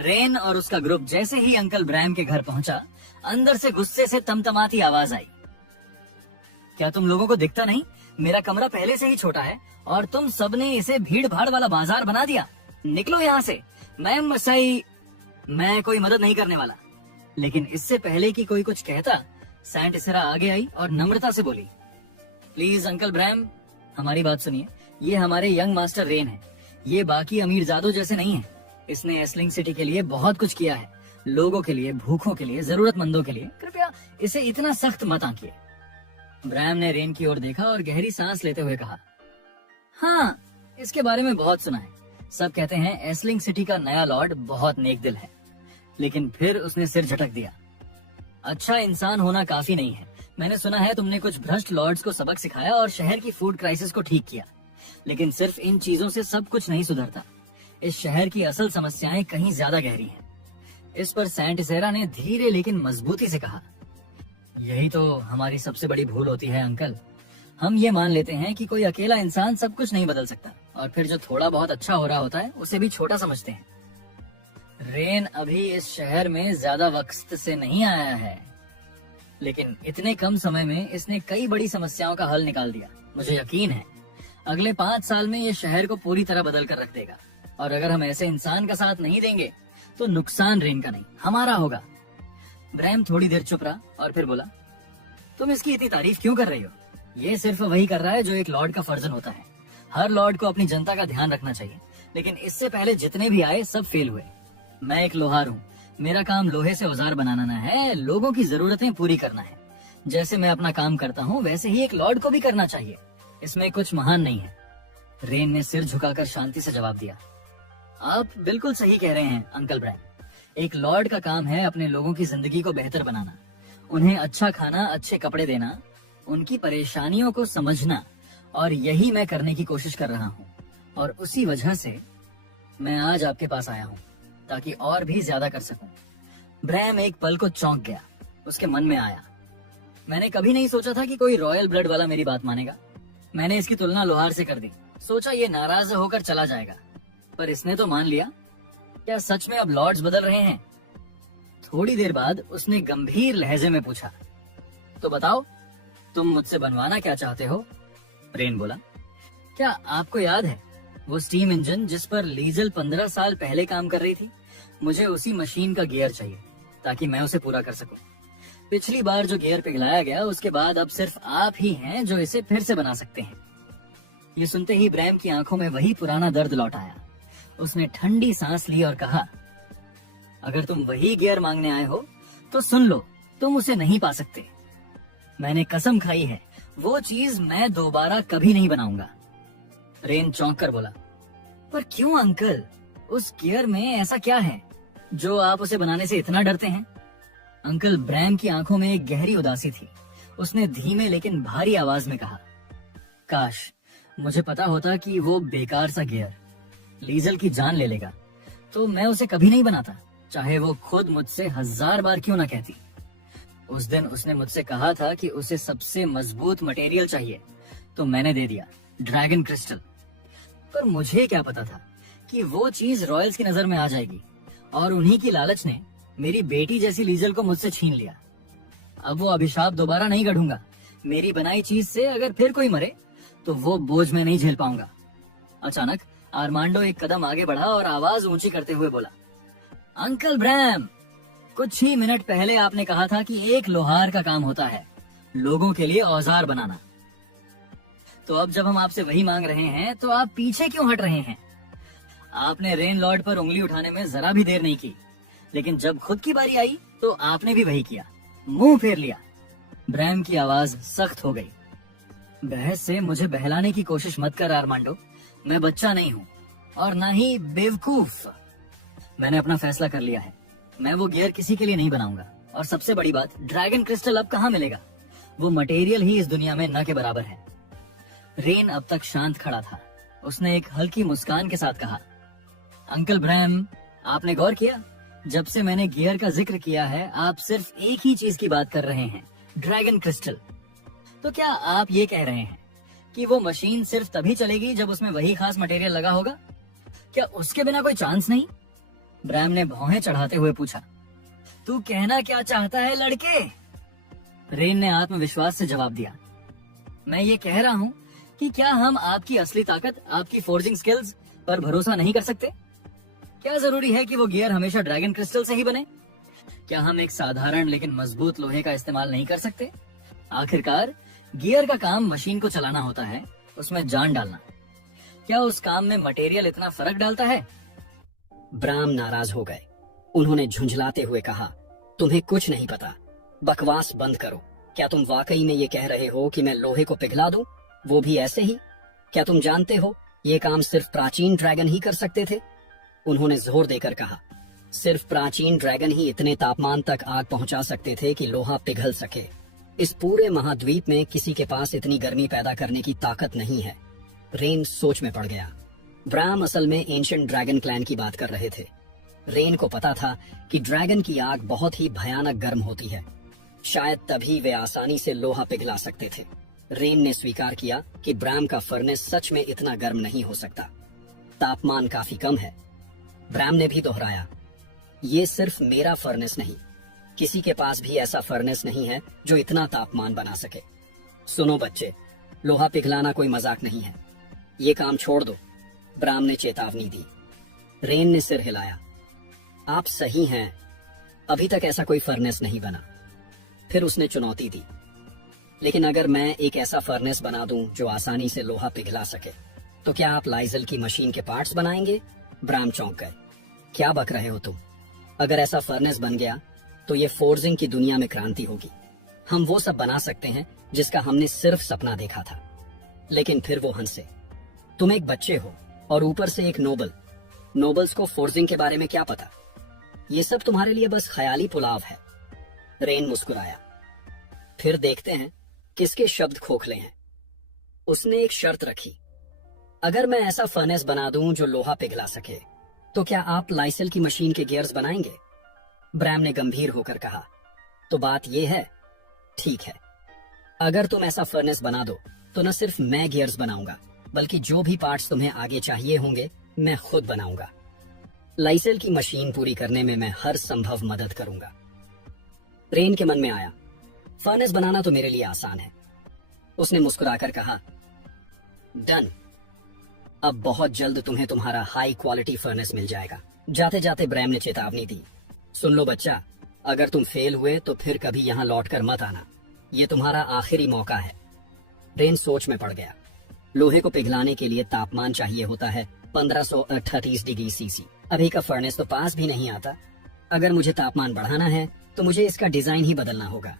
Rain और उसका group जैसे ही अंकल ब्रैम के घर पहुंचा, अंदर से गुस्से से तमतमाती आवाज आई। क्या तुम लोगों को दिखता नहीं? मेरा कमरा पहले से ही छोटा है और तुम सबने इसे भीड़ भाड़ वाला बाजार बना दिया। निकलो यहाँ से। मैं कोई मदद नहीं करने वाला। लेकिन इससे पहले कि कोई कुछ कहता, सैंट इसेरा आगे आई और नम्रता से बोली, प्लीज अंकल ब्रैम, हमारी बात सुनिए। ये हमारे यंग मास्टर रेन है। ये बाकी अमीरजादों जैसे नहीं है। इसने एस्लिंग सिटी के लिए बहुत कुछ किया है, लोगों के लिए, भूखों के लिए, जरूरतमंदों के लिए। कृपया इसे इतना सख्त मत आंकिए। ब्रैम ने रेन की ओर देखा और गहरी सांस लेते हुए कहा, हाँ, इसके बारे में बहुत सुना है। सब कहते हैं एस्लिंग सिटी का नया लॉर्ड बहुत नेक दिल है। लेकिन फिर उसने सिर झटक दिया। अच्छा इंसान होना काफी नहीं है। मैंने सुना है तुमने कुछ भ्रष्ट लॉर्ड्स को सबक सिखाया और शहर की फूड क्राइसिस को ठीक किया। लेकिन सिर्फ इन चीजों से सब कुछ नहीं सुधरता। इस शहर की असल समस्याएं कहीं ज्यादा गहरी हैं। इस पर सैंट इसेरा ने धीरे लेकिन मजबूती से कहा, यही तो हमारी सबसे बड़ी भूल होती है अंकल। हम ये मान लेते हैं कि कोई अकेला इंसान सब कुछ नहीं बदल सकता, और फिर जो थोड़ा बहुत अच्छा हो रहा होता है उसे भी छोटा समझते हैं। रेन अभी इस शहर में ज्यादा वक्त से नहीं आया है, लेकिन इतने कम समय में इसने कई बड़ी समस्याओं का हल निकाल दिया। मुझे यकीन है अगले 5 साल में ये शहर को पूरी तरह बदल कर रख देगा। और अगर हम ऐसे इंसान का साथ नहीं देंगे तो नुकसान रेन का नहीं, हमारा होगा। ब्रैम थोड़ी देर चुप रहा और फिर बोला, तुम इसकी इतनी तारीफ क्यों कर रही हो? ये सिर्फ वही कर रहा है जो एक लॉर्ड का फर्जन होता है। हर लॉर्ड को अपनी जनता का ध्यान रखना चाहिए। लेकिन इससे पहले जितने भी आए सब फेल हुए। मैं एक लोहार हूँ। मेरा काम लोहे से औजार बनाना है, लोगों की जरूरतें पूरी करना है। जैसे मैं अपना काम करता हूँ वैसे ही एक लॉर्ड को भी करना चाहिए। इसमें कुछ महान नहीं है। रेन ने सिर झुकाकर शांति से जवाब दिया, आप बिल्कुल सही कह रहे हैं अंकल ब्रैम। एक लॉर्ड का काम है अपने लोगों की जिंदगी को बेहतर बनाना, उन्हें अच्छा खाना, अच्छे कपड़े देना, उनकी परेशानियों को समझना। और यही मैं करने की कोशिश कर रहा हूँ। और उसी वजह से मैं आज आपके पास आया हूँ, ताकि और भी ज्यादा कर सकूं। ब्रैम एक पल को चौंक गया। उसके मन में आया, मैंने कभी नहीं सोचा था कि कोई रॉयल ब्लड वाला मेरी बात मानेगा। मैंने इसकी तुलना लोहार से कर दी, सोचा ये नाराज होकर चला जाएगा, पर इसने तो मान लिया। क्या सच में अब लॉर्ड्स बदल रहे हैं? थोड़ी देर बाद उसने गंभीर लहजे में पूछा, तो बताओ तुम मुझसे बनवाना क्या चाहते हो? रेन बोला, क्या आपको याद है वो स्टीम इंजन जिस पर लीजल 15 साल पहले काम कर रही थी? मुझे उसी मशीन का गियर चाहिए ताकि मैं उसे पूरा कर सकूं। पिछली बार जो गियर पिघलाया गया उसके बाद अब सिर्फ आप ही हैं जो इसे फिर से बना सकते हैं। ये सुनते ही ब्रैम की आंखों में वही पुराना दर्द लौट आया। उसने ठंडी सांस ली और कहा, अगर तुम वही गियर मांगने आए हो तो सुन लो, तुम उसे नहीं पा सकते। मैंने कसम खाई है वो चीज मैं दोबारा कभी नहीं बनाऊंगा। रेन चौंक कर बोला, पर क्यों अंकल? उस गियर में ऐसा क्या है जो आप उसे बनाने से इतना डरते हैं? अंकल ब्रैम की आंखों में एक गहरी उदासी थी। उसने धीमे लेकिन भारी आवाज में कहा, काश मुझे पता होता कि वो बेकार सा गियर लीजल की जान ले लेगा तो मैं उसे कभी नहीं बनाता, चाहे वो खुद मुझसे 1000 बार क्यों ना कहती। उस दिन उसने मुझसे कहा था कि उसे सबसे मजबूत मटेरियल चाहिए, तो मैंने दे दिया, ड्रैगन क्रिस्टल। पर मुझे क्या पता था कि वो चीज रॉयल्स की नजर में आ जाएगी, और उन्हीं की लालच ने मेरी बेटी जैसी लीजल को मुझसे छीन लिया। अब वो अभिशाप दोबारा नहीं गढ़ूंगा। मेरी बनाई चीज से अगर फिर कोई मरे तो वो बोझ मैं नहीं झेल पाऊंगा। अचानक आर्मांडो एक कदम आगे बढ़ा और आवाज ऊंची करते हुए बोला, अंकल ब्रैम, कुछ ही मिनट पहले आपने कहा था कि एक लोहार का काम होता है लोगों के लिए औजार बनाना। तो अब जब हम आपसे वही मांग रहे हैं तो आप पीछे क्यों हट रहे हैं? आपने रेन लॉर्ड पर उंगली उठाने में जरा भी देर नहीं की, लेकिन जब खुद की बारी आई तो आपने भी वही किया, मुंह फेर लिया। ब्रैम की आवाज सख्त हो गई। बहस से मुझे बहलाने की कोशिश मत कर आर्मांडो। मैं बच्चा नहीं हूँ और ना ही बेवकूफ। मैंने अपना फैसला कर लिया है। मैं वो गियर किसी के लिए नहीं बनाऊंगा। और सबसे बड़ी बात, ड्रैगन क्रिस्टल अब कहाँ मिलेगा? वो मटेरियल ही इस दुनिया में न के बराबर है। रेन अब तक शांत खड़ा था। उसने एक हल्की मुस्कान के साथ कहा, अंकल ब्रैम, आपने गौर किया? जब से मैंने गियर का जिक्र किया है आप सिर्फ एक ही चीज की बात कर रहे हैं, ड्रैगन क्रिस्टल। तो क्या आप ये कह रहे हैं कि वो मशीन सिर्फ तभी चलेगी जब उसमें वही खास मटेरियल लगा होगा? क्या उसके बिना कोई चांस नहीं? ब्रैम ने भौहें चढ़ाते हुए पूछा, तू कहना क्या चाहता है लड़के? रेन ने आत्मविश्वास से जवाब दिया, मैं ये कह रहा हूँ कि क्या हम आपकी असली ताकत, आपकी फोर्जिंग स्किल्स पर भरोसा नहीं कर सकते? क्या जरूरी है कि वो गियर हमेशा ड्रैगन क्रिस्टल से ही बने? क्या हम एक साधारण लेकिन मजबूत लोहे का इस्तेमाल नहीं कर सकते? आखिरकार गियर का काम मशीन को चलाना होता है, उसमें जान डालना। क्या उस काम में मटेरियल इतना फर्क डालता है? ब्राम नाराज हो गए। उन्होंने झुंझलाते हुए कहा, तुम्हें कुछ नहीं पता, बकवास बंद करो। क्या तुम वाकई में ये कह रहे हो कि मैं लोहे को पिघला दूं, वो भी ऐसे ही? क्या तुम जानते हो ये काम सिर्फ प्राचीन ड्रैगन ही कर सकते थे? उन्होंने जोर देकर कहा, सिर्फ प्राचीन ड्रैगन ही इतने तापमान तक आग पहुंचा सकते थे कि लोहा पिघल सके। इस पूरे महाद्वीप में किसी के पास इतनी गर्मी पैदा करने की ताकत नहीं है। रेन सोच में पड़ गया। ब्राम असल में एंशिएंट ड्रैगन क्लैन की बात कर रहे थे। रेन को पता था कि ड्रैगन की आग बहुत ही भयानक गर्म होती है, शायद तभी वे आसानी से लोहा पिघला सकते थे। रेन ने स्वीकार किया कि ब्राम का फर्नेस सच में इतना गर्म नहीं हो सकता, तापमान काफी कम है। ब्राम ने भी दोहराया, ये सिर्फ मेरा फर्नेस नहीं, किसी के पास भी ऐसा फर्नेस नहीं है जो इतना तापमान बना सके। सुनो बच्चे, लोहा पिघलाना कोई मजाक नहीं है, ये काम छोड़ दो, ब्राम ने चेतावनी दी। रेन ने सिर हिलाया, आप सही हैं, अभी तक ऐसा कोई फर्नेस नहीं बना। फिर उसने चुनौती दी, लेकिन अगर मैं एक ऐसा फर्नेस बना दूं जो आसानी से लोहा पिघला सके, तो क्या आप लाइजल की मशीन के पार्ट्स बनाएंगे? ब्राम चौंक गए, क्या बक रहे हो तुम? अगर ऐसा फर्नेस बन गया तो ये फोर्जिंग की दुनिया में क्रांति होगी। हम वो सब बना सकते हैं जिसका हमने सिर्फ सपना देखा था। लेकिन फिर वो हंसे, तुम एक बच्चे हो और ऊपर से एक नोबल। नोबल्स को फोर्जिंग के बारे में क्या पता? ये सब तुम्हारे लिए बस ख्याली पुलाव है। रेन मुस्कुराया, फिर देखते हैं किसके शब्द खोखले हैं। उसने एक शर्त रखी, अगर मैं ऐसा फर्नेस बना दूं जो लोहा पिघला सके, तो क्या आप लाइसेल की मशीन के गियर्स बनाएंगे? ब्रैम ने गंभीर होकर कहा, तो बात यह है, ठीक है, अगर तुम ऐसा फर्नेस बना दो तो न सिर्फ मैं गियर्स बनाऊंगा, बल्कि जो भी पार्ट्स तुम्हें आगे चाहिए होंगे मैं खुद बनाऊंगा। लाइसेल की मशीन पूरी करने में मैं हर संभव मदद करूंगा। रेन के मन में आया, फर्नेस बनाना तो मेरे लिए आसान है। उसने मुस्कुराकर कहा, डन, अब बहुत जल्द तुम्हें तुम्हारा हाई क्वालिटी फर्नेस मिल जाएगा। जाते जाते ब्रैम ने चेतावनी दी, सुन लो बच्चा, अगर तुम फेल हुए तो फिर कभी यहाँ लौटकर मत आना, ये तुम्हारा आखिरी मौका है। रेन सोच में पड़ गया। लोहे को पिघलाने के लिए तापमान चाहिए होता है 1538 डिग्री सीसी। अभी का फर्नेस तो पास भी नहीं आता। अगर मुझे तापमान बढ़ाना है तो मुझे इसका डिजाइन ही बदलना होगा।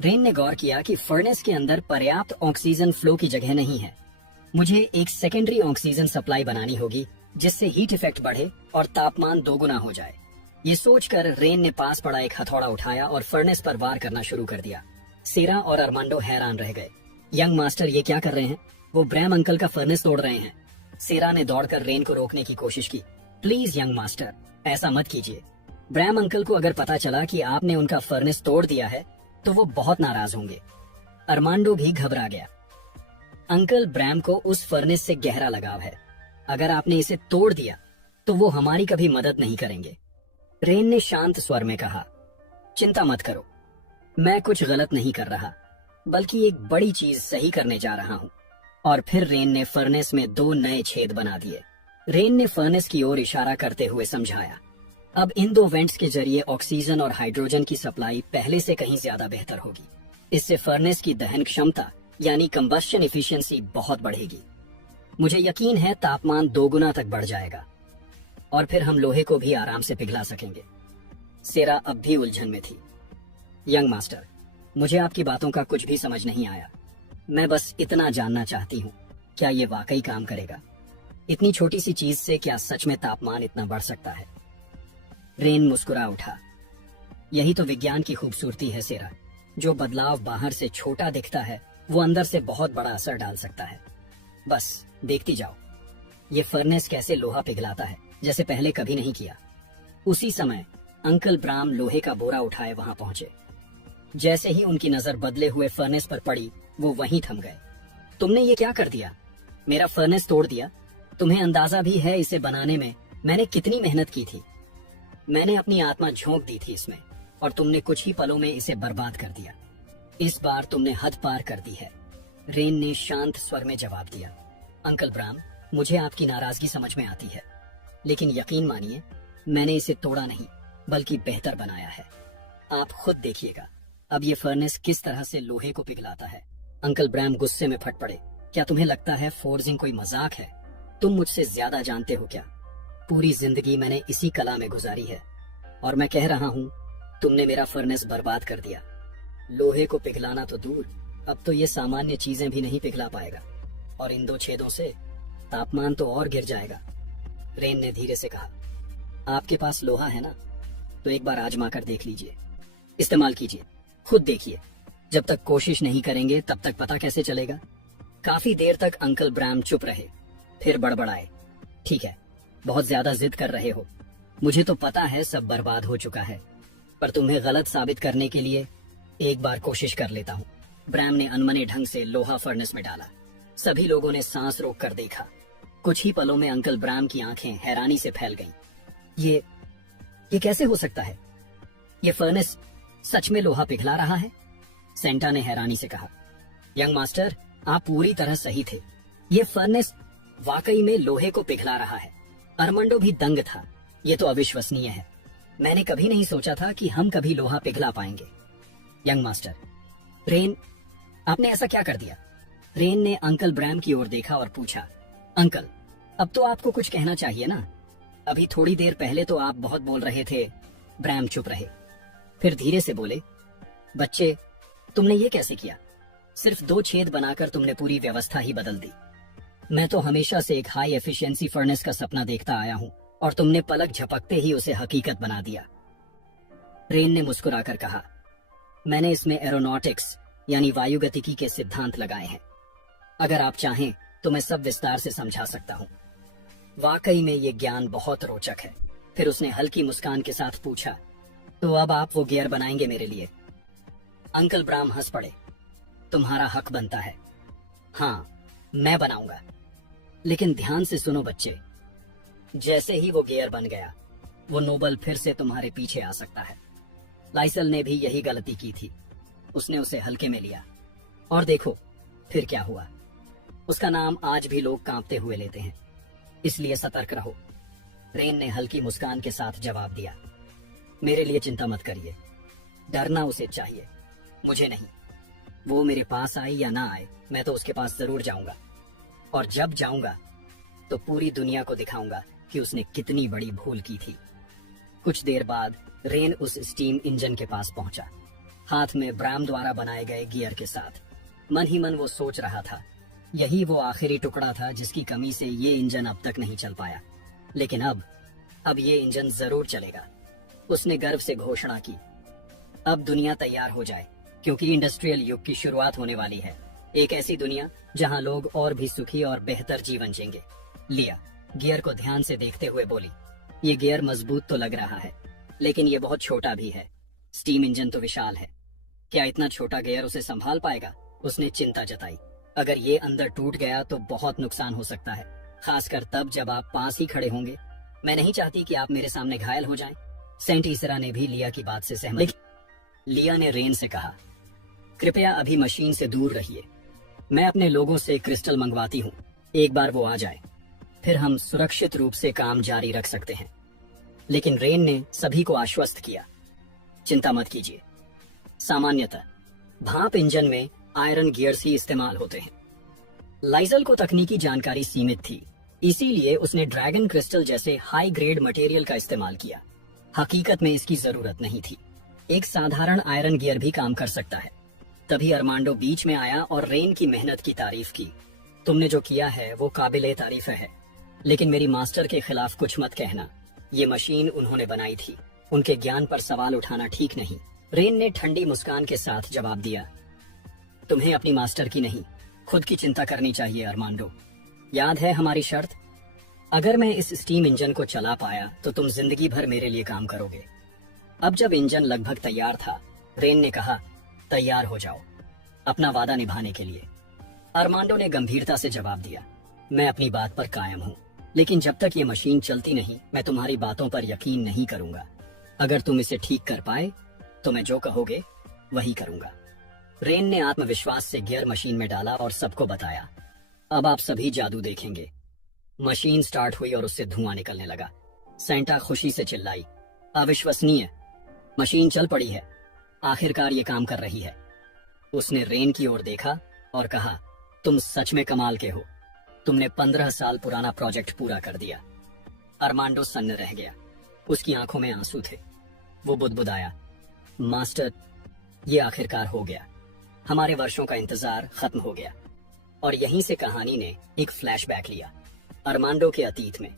रेन ने गौर किया कि फर्नेस के अंदर पर्याप्त ऑक्सीजन फ्लो की जगह नहीं है। मुझे एक सेकेंडरी ऑक्सीजन सप्लाई बनानी होगी जिससे हीट इफेक्ट बढ़े और तापमान दोगुना हो जाए। ये सोचकर रेन ने पास पड़ा एक हथौड़ा उठाया और फर्नेस पर वार करना शुरू कर दिया। सेरा और अरमांडो हैरान रह गए। यंग मास्टर ये क्या कर रहे हैं? वो ब्रैम अंकल का फर्नेस तोड़ रहे हैं। सेरा ने दौड़कर रेन को रोकने की कोशिश की। प्लीज यंग मास्टर, ऐसा मत कीजिए। ब्रैम अंकल को अगर पता चला कि आपने उनका फर्नेस तोड़ दिया है तो वो बहुत नाराज होंगे। अरमांडो भी घबरा गया। अंकल ब्रैम को उस फर्नेस से गहरा लगाव है। अगर आपने इसे तोड़ दिया तो वो हमारी कभी मदद नहीं करेंगे। रेन ने शांत स्वर में कहा, चिंता मत करो, मैं कुछ गलत नहीं कर रहा, बल्कि एक बड़ी चीज सही करने जा रहा हूँ। और फिर रेन ने फर्नेस में 2 नए छेद बना दिए। रेन ने फर्नेस की ओर इशारा करते हुए समझाया, अब इन 2 वेंट्स के जरिए ऑक्सीजन और हाइड्रोजन की सप्लाई पहले से कहीं ज्यादा बेहतर होगी। इससे फर्नेस की दहन क्षमता यानी कंबस्शन इफिशिएंसी बहुत बढ़ेगी। मुझे यकीन है तापमान 2 गुना तक बढ़ जाएगा और फिर हम लोहे को भी आराम से पिघला सकेंगे। सेरा अब भी उलझन में थी। यंग मास्टर, मुझे आपकी बातों का कुछ भी समझ नहीं आया। मैं बस इतना जानना चाहती हूँ, क्या ये वाकई काम करेगा? इतनी छोटी सी चीज से क्या सच में तापमान इतना बढ़ सकता है? रेन मुस्कुरा उठा। यही तो विज्ञान की खूबसूरती है सेरा, जो बदलाव बाहर से छोटा दिखता है वो अंदर से बहुत बड़ा असर डाल सकता है। बस देखती जाओ, ये फर्नेस कैसे लोहा पिघलाता है जैसे पहले कभी नहीं किया। उसी समय अंकल ब्राम लोहे का बोरा उठाए वहां पहुंचे। जैसे ही उनकी नजर बदले हुए फर्नेस पर पड़ी, वो वहीं थम गए। तुमने ये क्या कर दिया? मेरा फर्नेस तोड़ दिया। तुम्हें अंदाजा भी है इसे बनाने में मैंने कितनी मेहनत की थी। मैंने अपनी आत्मा झोंक दी थी इसमें और तुमने कुछ ही पलों में इसे बर्बाद कर दिया। इस बार तुमने हद पार कर दी है। रेन ने शांत स्वर में जवाब दिया। अंकल ब्राम, मुझे आपकी नाराजगी समझ में आती है, लेकिन यकीन मानिए मैंने इसे तोड़ा नहीं बल्कि बेहतर बनाया है। आप खुद देखिएगा अब ये फर्नेस किस तरह से लोहे को पिघलाता है। अंकल ब्राम गुस्से में फट पड़े। क्या तुम्हें लगता है फोर्जिंग कोई मजाक है? तुम मुझसे ज्यादा जानते हो क्या? पूरी जिंदगी मैंने इसी कला में गुजारी है और मैं कह रहा हूँ तुमने मेरा फर्नेस बर्बाद कर दिया। लोहे को पिघलाना तो दूर, अब तो ये सामान्य चीजें भी नहीं पिघला पाएगा और इन 2 छेदों से तापमान तो और गिर जाएगा। रेन ने धीरे से कहा, आपके पास लोहा है ना, तो एक बार आजमा कर देख लीजिए, इस्तेमाल कीजिए, खुद देखिए। जब तक कोशिश नहीं करेंगे तब तक पता कैसे चलेगा? काफी देर तक अंकल ब्राम चुप रहे, फिर बड़बड़ाए। ठीक है, बहुत ज्यादा जिद कर रहे हो, मुझे तो पता है सब बर्बाद हो चुका है, पर तुम्हें गलत साबित करने के लिए एक बार कोशिश कर लेता हूँ। ब्राम ने अनमने ढंग से लोहा फर्नेस में डाला। सभी लोगों ने सांस रोक कर देखा। कुछ ही पलों में अंकल ब्राम की आंखें हैरानी से फैल गईं। ये कैसे हो सकता है? ये फर्नेस सच में लोहा पिघला रहा है? सेंटा ने हैरानी से कहा। यंग मास्टर, आप पूरी तरह सही थे, ये फर्नेस वाकई में लोहे को पिघला रहा है। अरमांडो भी दंग था। ये तो अविश्वसनीय है। मैंने कभी नहीं सोचा था कि हम कभी लोहा पिघला पाएंगे। यंग मास्टर, रेन, आपने ऐसा क्या कर दिया? रेन ने अंकल ब्राम की ओर देखा और पूछा। अंकल, अब तो आपको कुछ कहना चाहिए ना, अभी थोड़ी देर पहले तो आप बहुत बोल रहे थे। ब्राम चुप रहे, फिर धीरे से बोले, बच्चे, तुमने ये कैसे किया? सिर्फ 2 छेद बनाकर तुमने पूरी व्यवस्था ही बदल दी। मैं तो हमेशा से एक हाई एफिशिएंसी फर्नेस का सपना देखता आया हूँ और तुमने पलक झपकते ही उसे हकीकत बना दिया। रेन ने मुस्कुराकर कहा, मैंने इसमें एरोनॉटिक्स यानी वायुगतिकी के सिद्धांत लगाए हैं। अगर आप चाहें तो मैं सब विस्तार से समझा सकता हूँ। वाकई में ये ज्ञान बहुत रोचक है। फिर उसने हल्की मुस्कान के साथ पूछा, तो अब आप वो गियर बनाएंगे मेरे लिए? अंकल ब्राम हंस पड़े। तुम्हारा हक बनता है। हाँ, मैं बनाऊंगा, लेकिन ध्यान से सुनो बच्चे, जैसे ही वो गियर बन गया, वो नोबल फिर से तुम्हारे पीछे आ सकता है। लाइसल ने भी यही गलती की थी। उसने उसे हल्के में लिया और देखो फिर क्या हुआ। उसका नाम आज भी लोग कांपते हुए लेते हैं, इसलिए सतर्क रहो। रेन ने हल्की मुस्कान के साथ जवाब दिया, मेरे लिए चिंता मत करिए, डरना उसे चाहिए, मुझे नहीं। वो मेरे पास आए या ना आए, मैं तो उसके पास जरूर जाऊंगा, और जब जाऊंगा तो पूरी दुनिया को दिखाऊंगा कि उसने कितनी बड़ी भूल की थी। कुछ देर बाद रेन उस स्टीम इंजन के पास पहुंचा, हाथ में ब्राम द्वारा बनाए गए गियर के साथ। मन ही मन वो सोच रहा था, यही वो आखिरी टुकड़ा था जिसकी कमी से ये इंजन अब तक नहीं चल पाया, लेकिन अब ये इंजन जरूर चलेगा। उसने गर्व से घोषणा की, अब दुनिया तैयार हो जाए, क्योंकि इंडस्ट्रियल युग की शुरुआत होने वाली है। एक ऐसी दुनिया जहां लोग और भी सुखी और बेहतर जीवन जिएंगे। लिया गियर को ध्यान से देखते हुए बोली, ये गियर मजबूत तो लग रहा है, लेकिन ये बहुत छोटा भी है। स्टीम इंजन तो विशाल है, क्या इतना छोटा गियर उसे संभाल पाएगा? उसने चिंता जताई। अगर ये अंदर टूट गया तो बहुत नुकसान हो सकता है, खासकर तब जब आप पास ही खड़े होंगे। मैं नहीं चाहती कि आप मेरे सामने घायल हो जाएं। सेंट ईसरा ने भी लिया की बात से सहमत। लिया ने रेन से कहा, कृपया अभी मशीन से दूर रहिए, मैं अपने लोगों से क्रिस्टल मंगवाती हूँ। एक बार वो आ जाए, फिर हम सुरक्षित रूप से काम जारी रख सकते हैं। लेकिन रेन ने सभी को आश्वस्त किया, चिंता मत कीजिए, सामान्यतः भाप इंजन में आयरन गियर्स ही इस्तेमाल होते हैं। लाइजल को तकनीकी जानकारी सीमित थी, इसीलिए उसने ड्रैगन क्रिस्टल जैसे हाई ग्रेड मटेरियल का इस्तेमाल किया। हकीकत में इसकी जरूरत नहीं थी, एक साधारण आयरन गियर भी काम कर सकता है। तभी अरमांडो बीच में आया और रेन की मेहनत की तारीफ की। तुमने जो किया है वो काबिले तारीफ है, लेकिन मेरी मास्टर के खिलाफ कुछ मत कहना। ये मशीन उन्होंने बनाई थी, उनके ज्ञान पर सवाल उठाना ठीक नहीं। रेन ने ठंडी मुस्कान के साथ जवाब दिया, तुम्हें अपनी मास्टर की नहीं, खुद की चिंता करनी चाहिए अरमांडो। याद है हमारी शर्त? अगर मैं इस स्टीम इंजन को चला पाया तो तुम जिंदगी भर मेरे लिए काम करोगे। अब जब इंजन लगभग तैयार था, रेन ने कहा, तैयार हो जाओ अपना वादा निभाने के लिए। अरमांडो ने गंभीरता से जवाब दिया, मैं अपनी बात पर कायम हूँ, लेकिन जब तक ये मशीन चलती नहीं, मैं तुम्हारी बातों पर यकीन नहीं करूंगा। अगर तुम इसे ठीक कर पाए तो मैं जो कहोगे वही करूंगा। रेन ने आत्मविश्वास से गियर मशीन में डाला और सबको बताया, अब आप सभी जादू देखेंगे। मशीन स्टार्ट हुई और उससे धुआं निकलने लगा। सेंटा खुशी से चिल्लाई, अविश्वसनीय, मशीन चल पड़ी है, आखिरकार ये काम कर रही है। उसने रेन की ओर देखा और कहा, तुम सच में कमाल के हो, तुमने 15 साल पुराना प्रोजेक्ट पूरा कर दिया। अरमांडो सन्न रह गया, उसकी आंखों में आंसू थे। वो बुदबुदाया, मास्टर, ये आखिरकार हो गया, हमारे वर्षों का इंतजार खत्म हो गया। और यहीं से कहानी ने एक फ्लैशबैक लिया, अरमांडो के अतीत में,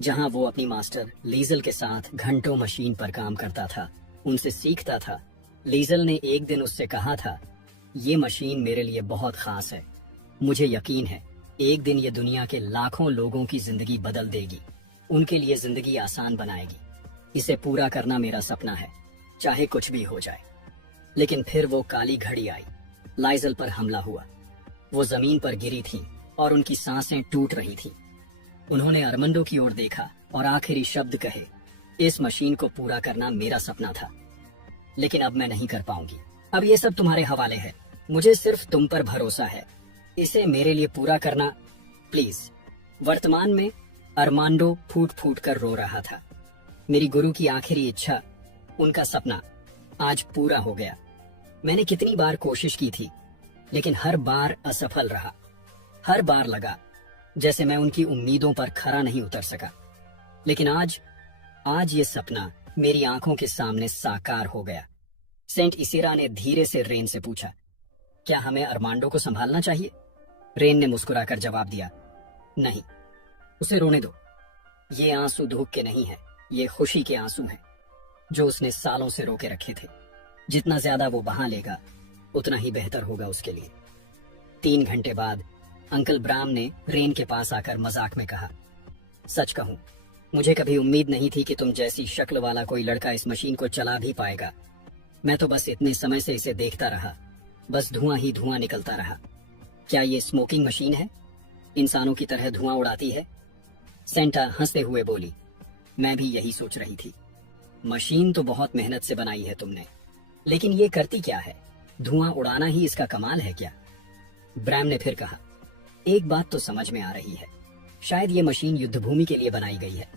जहां वो अपनी मास्टर लीजल के साथ घंटों मशीन पर काम करता था, उनसे सीखता था। लीजल ने एक दिन उससे कहा था, ये मशीन मेरे लिए बहुत खास है, मुझे यकीन है एक दिन ये दुनिया के लाखों लोगों की जिंदगी बदल देगी, उनके लिए जिंदगी आसान बनाएगी। इसे पूरा करना मेरा सपना है, चाहे कुछ भी हो जाए। लेकिन फिर वो काली घड़ी आई, लाइजल पर हमला हुआ। वो जमीन पर गिरी थी और उनकी सांसें टूट रही थी। उन्होंने अरमांडो की ओर देखा और आखिरी शब्द कहे, इस मशीन को पूरा करना मेरा सपना था, लेकिन अब मैं नहीं कर पाऊंगी। अब ये सब तुम्हारे हवाले है, मुझे सिर्फ तुम पर भरोसा है, इसे मेरे लिए पूरा करना प्लीज। वर्तमान में अरमांडो फूट फूट कर रो रहा था। मेरी गुरु की आखिरी इच्छा, उनका सपना आज पूरा हो गया। मैंने कितनी बार कोशिश की थी, लेकिन हर बार असफल रहा। हर बार लगा जैसे मैं उनकी उम्मीदों पर खरा नहीं उतर सका। लेकिन आज ये सपना मेरी आंखों के सामने साकार हो गया। सेंट इसिरा ने धीरे से रेन से पूछा, क्या हमें अरमांडो को संभालना चाहिए? रेन ने मुस्कुराकर जवाब दिया, नहीं, उसे रोने दो। ये आंसू धूप के नहीं है, ये खुशी के आंसू हैं, जो उसने सालों से रोके रखे थे। जितना ज्यादा वो बहा लेगा, उतना ही बेहतर होगा उसके लिए। 3 घंटे बाद अंकल ब्राम ने रेन के पास आकर मजाक में कहा, सच कहूं, मुझे कभी उम्मीद नहीं थी कि तुम जैसी शक्ल वाला कोई लड़का इस मशीन को चला भी पाएगा। मैं तो बस इतने समय से इसे देखता रहा, बस धुआं ही धुआं निकलता रहा। क्या ये स्मोकिंग मशीन है? इंसानों की तरह धुआं उड़ाती है? सेंटा हंसते हुए बोली, मैं भी यही सोच रही थी। मशीन तो बहुत मेहनत से बनाई है तुमने, लेकिन ये करती क्या है? धुआं उड़ाना ही इसका कमाल है क्या? ब्रैम ने फिर कहा, एक बात तो समझ में आ रही है, शायद ये मशीन युद्धभूमि के लिए बनाई गई है।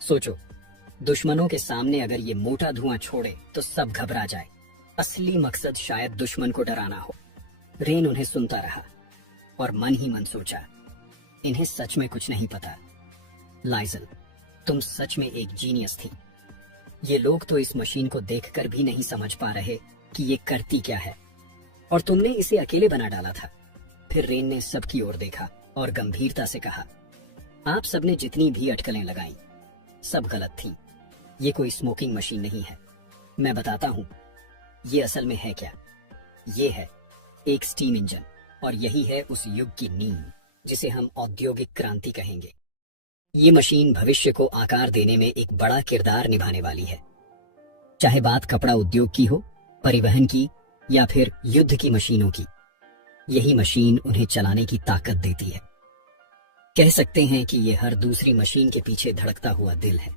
सोचो, दुश्मनों के सामने अगर ये मोटा धुआं छोड़े तो सब घबरा जाए। असली मकसद शायद दुश्मन को डराना हो। रेन उन्हें सुनता रहा और मन ही मन सोचा, इन्हें सच में कुछ नहीं पता। लाइजल, तुम सच में एक जीनियस थी। ये लोग तो इस मशीन को देखकर भी नहीं समझ पा रहे कि ये करती क्या है, और तुमने इसे अकेले बना डाला था। फिर रेन ने सबकी ओर देखा और गंभीरता से कहा, आप सबने जितनी भी अटकलें लगाई, सब गलत थी। ये कोई स्मोकिंग मशीन नहीं है। मैं बताता हूं, ये असल में है क्या। ये है एक स्टीम इंजन, और यही है उस युग की नींव जिसे हम औद्योगिक क्रांति कहेंगे। ये मशीन भविष्य को आकार देने में एक बड़ा किरदार निभाने वाली है। चाहे बात कपड़ा उद्योग की हो, परिवहन की, या फिर युद्ध की मशीनों की, यही मशीन उन्हें चलाने की ताकत देती है। कह सकते हैं कि ये हर दूसरी मशीन के पीछे धड़कता हुआ दिल है।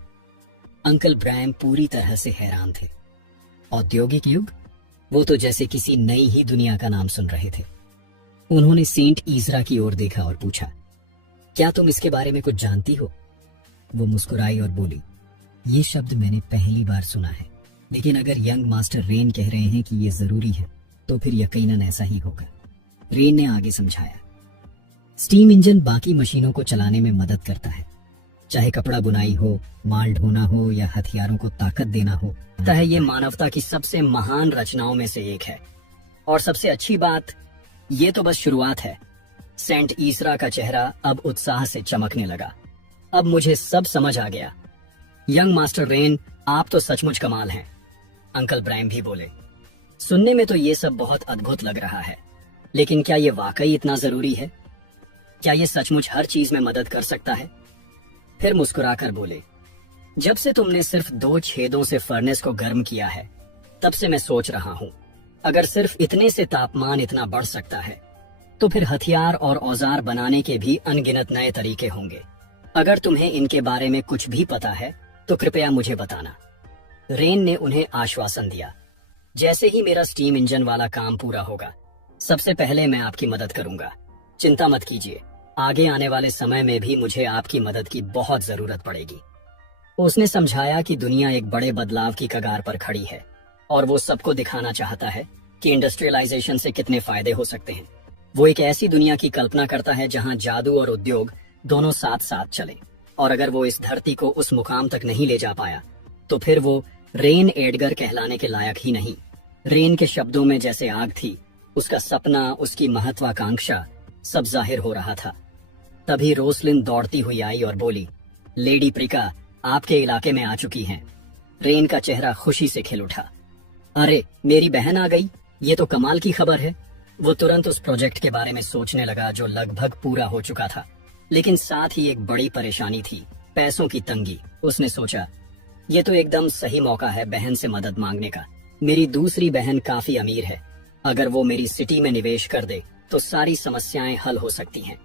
अंकल ब्रैम पूरी तरह से हैरान थे। औद्योगिक युग? वो तो जैसे किसी नई ही दुनिया का नाम सुन रहे थे। उन्होंने सेंट ईजरा की ओर देखा और पूछा, क्या तुम इसके बारे में कुछ जानती हो? वो मुस्कुराई और बोली, ये शब्द मैंने पहली बार सुना है, लेकिन अगर यंग मास्टर रेन कह रहे हैं कि ये जरूरी है, तो फिर यकीनन ऐसा ही होगा। रेन ने आगे समझाया, स्टीम इंजन बाकी मशीनों को चलाने में मदद करता है, चाहे कपड़ा बुनाई हो, माल ढोना हो, या हथियारों को ताकत देना हो। लगता है ये मानवता की सबसे महान रचनाओं में से एक है। और सबसे अच्छी बात, ये तो बस शुरुआत है। सेंट ईसरा का चेहरा अब उत्साह से चमकने लगा। अब मुझे सब समझ आ गया। यंग मास्टर रेन, आप तो सचमुच कमाल हैं। अंकल ब्रैम भी बोले, सुनने में तो ये सब बहुत अद्भुत लग रहा है, लेकिन क्या ये वाकई इतना जरूरी है? क्या ये सचमुच हर चीज में मदद कर सकता है? फिर मुस्कुराकर बोले, जब से तुमने सिर्फ 2 छेदों से फर्नेस को गर्म किया है, तब से मैं सोच रहा हूं, अगर सिर्फ इतने से तापमान इतना बढ़ सकता है, तो फिर हथियार और औजार बनाने के भी अनगिनत नए तरीके होंगे। अगर तुम्हें इनके बारे में कुछ भी पता है, तो कृपया मुझे बताना। रेन ने उन्हें आश्वासन दिया, जैसे ही मेरा स्टीम इंजन वाला काम पूरा होगा सबसे पहले मैं आपकी मदद करूंगा। चिंता मत कीजिए, आगे आने वाले समय में भी मुझे आपकी मदद की बहुत जरूरत पड़ेगी। उसने समझाया कि दुनिया एक बड़े बदलाव की कगार पर खड़ी है और वो सबको दिखाना चाहता है कि इंडस्ट्रियलाइजेशन से कितने फायदे हो सकते हैं। वो एक ऐसी दुनिया की कल्पना करता है जहां जादू और उद्योग दोनों साथ साथ चले, और अगर वो इस धरती को उस मुकाम तक नहीं ले जा पाया तो फिर वो रेन एडगर कहलाने के लायक ही नहीं। रेन के शब्दों में जैसे आग थी, उसका सपना, उसकी महत्वाकांक्षा सब जाहिर हो रहा था। तभी रोसलिन दौड़ती हुई आई और बोली, लेडी प्रिका आपके इलाके में आ चुकी हैं। रेन का चेहरा खुशी से खिल उठा। अरे मेरी बहन आ गई, ये तो कमाल की खबर है। वो तुरंत उस प्रोजेक्ट के बारे में सोचने लगा जो लगभग पूरा हो चुका था, लेकिन साथ ही एक बड़ी परेशानी थी, पैसों की तंगी। उसने सोचा, ये तो एकदम सही मौका है बहन से मदद मांगने का। मेरी दूसरी बहन काफी अमीर है, अगर वो मेरी सिटी में निवेश कर दे तो सारी समस्याएं हल हो सकती हैं।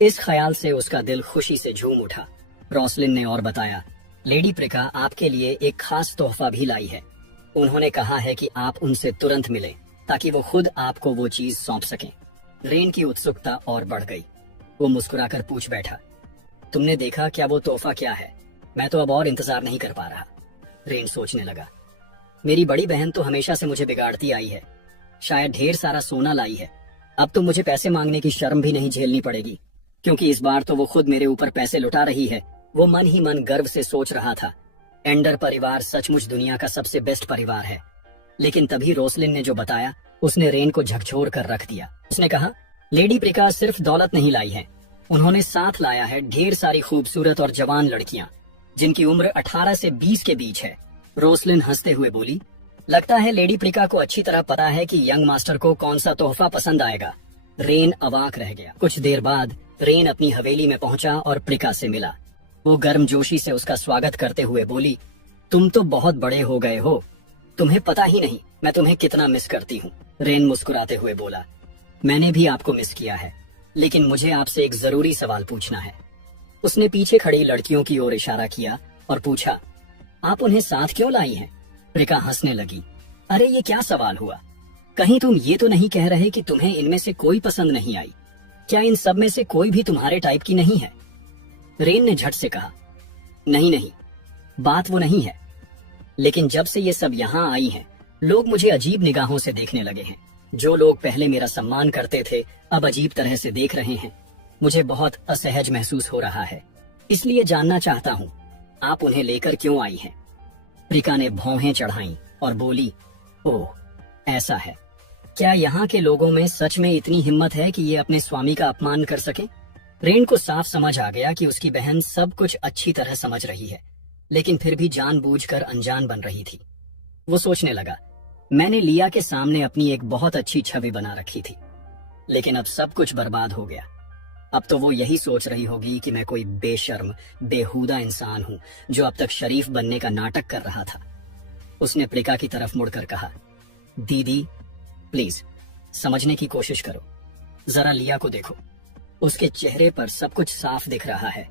इस ख्याल से उसका दिल खुशी से झूम उठा। रोसलिन ने और बताया, लेडी प्रिका आपके लिए एक खास तोहफा भी लाई है। उन्होंने कहा है कि आप उनसे तुरंत मिलें ताकि वो खुद आपको वो चीज सौंप सकें। रेन की उत्सुकता और बढ़ गई। वो मुस्कुराकर पूछ बैठा, तुमने देखा क्या वो तोहफा क्या है? मैं तो अब और इंतजार नहीं कर पा रहा। रेन सोचने लगा, मेरी बड़ी बहन तो हमेशा से मुझे बिगाड़ती आई है, शायद ढेर सारा सोना लाई है। अब तो मुझे पैसे मांगने की शर्म भी नहीं झेलनी पड़ेगी, क्योंकि इस बार तो वो खुद मेरे ऊपर पैसे लुटा रही है। वो मन ही मन गर्व से सोच रहा था, एंडर परिवार सचमुच दुनिया का सबसे बेस्ट परिवार है। लेकिन तभी रोसलिन ने जो बताया उसने रेन को झकझोर कर रख दिया। उसने कहा, लेडी प्रिका सिर्फ दौलत नहीं लाई है, उन्होंने साथ लाया है ढेर सारी खूबसूरत और जवान लड़कियां जिनकी उम्र 18 से 20 के बीच है। रोसलिन हंसते हुए बोली, लगता है लेडी प्रिका को अच्छी तरह पता है कि यंग मास्टर को कौन सा तोहफा पसंद आएगा। रेन अवाक रह गया। कुछ देर बाद रेन अपनी हवेली में पहुंचा और प्रिका से मिला। वो गर्मजोशी से उसका स्वागत करते हुए बोली, तुम तो बहुत बड़े हो गए हो, तुम्हें पता ही नहीं मैं तुम्हें कितना मिस करती हूँ। रेन मुस्कुराते हुए बोला, मैंने भी आपको मिस किया है, लेकिन मुझे आपसे एक जरूरी सवाल पूछना है। उसने पीछे खड़ी लड़कियों की ओर इशारा किया और पूछा, आप उन्हें साथ क्यों लाई हैं? प्रिका हंसने लगी, अरे ये क्या सवाल हुआ? कहीं तुम ये तो नहीं कह रहे कि तुम्हें इनमें से कोई पसंद नहीं आई? क्या इन सब में से कोई भी तुम्हारे टाइप की नहीं है? रेन ने झट से कहा, नहीं नहीं, बात वो नहीं है, लेकिन जब से ये सब यहाँ आई हैं, लोग मुझे अजीब निगाहों से देखने लगे हैं। जो लोग पहले मेरा सम्मान करते थे अब अजीब तरह से देख रहे हैं। मुझे बहुत असहज महसूस हो रहा है, इसलिए जानना चाहता हूँ आप उन्हें लेकर क्यों आई हैं? प्रिका ने भौहें चढ़ाई और बोली, ओह ऐसा है, क्या यहाँ के लोगों में सच में इतनी हिम्मत है कि ये अपने स्वामी का अपमान कर सके? रेन को साफ समझ आ गया कि उसकी बहन सब कुछ अच्छी तरह समझ रही है, लेकिन फिर भी जानबूझकर अनजान बन रही थी। वो सोचने लगा, मैंने लिया के सामने अपनी एक बहुत अच्छी छवि बना रखी थी, लेकिन अब सब कुछ बर्बाद हो गया। अब तो वो यही सोच रही होगी कि मैं कोई बेशर्म बेहुदा इंसान हूँ जो अब तक शरीफ बनने का नाटक कर रहा था। उसने प्रिका की तरफ मुड़कर कहा, दीदी प्लीज समझने की कोशिश करो, जरा लिया को देखो, उसके चेहरे पर सब कुछ साफ दिख रहा है।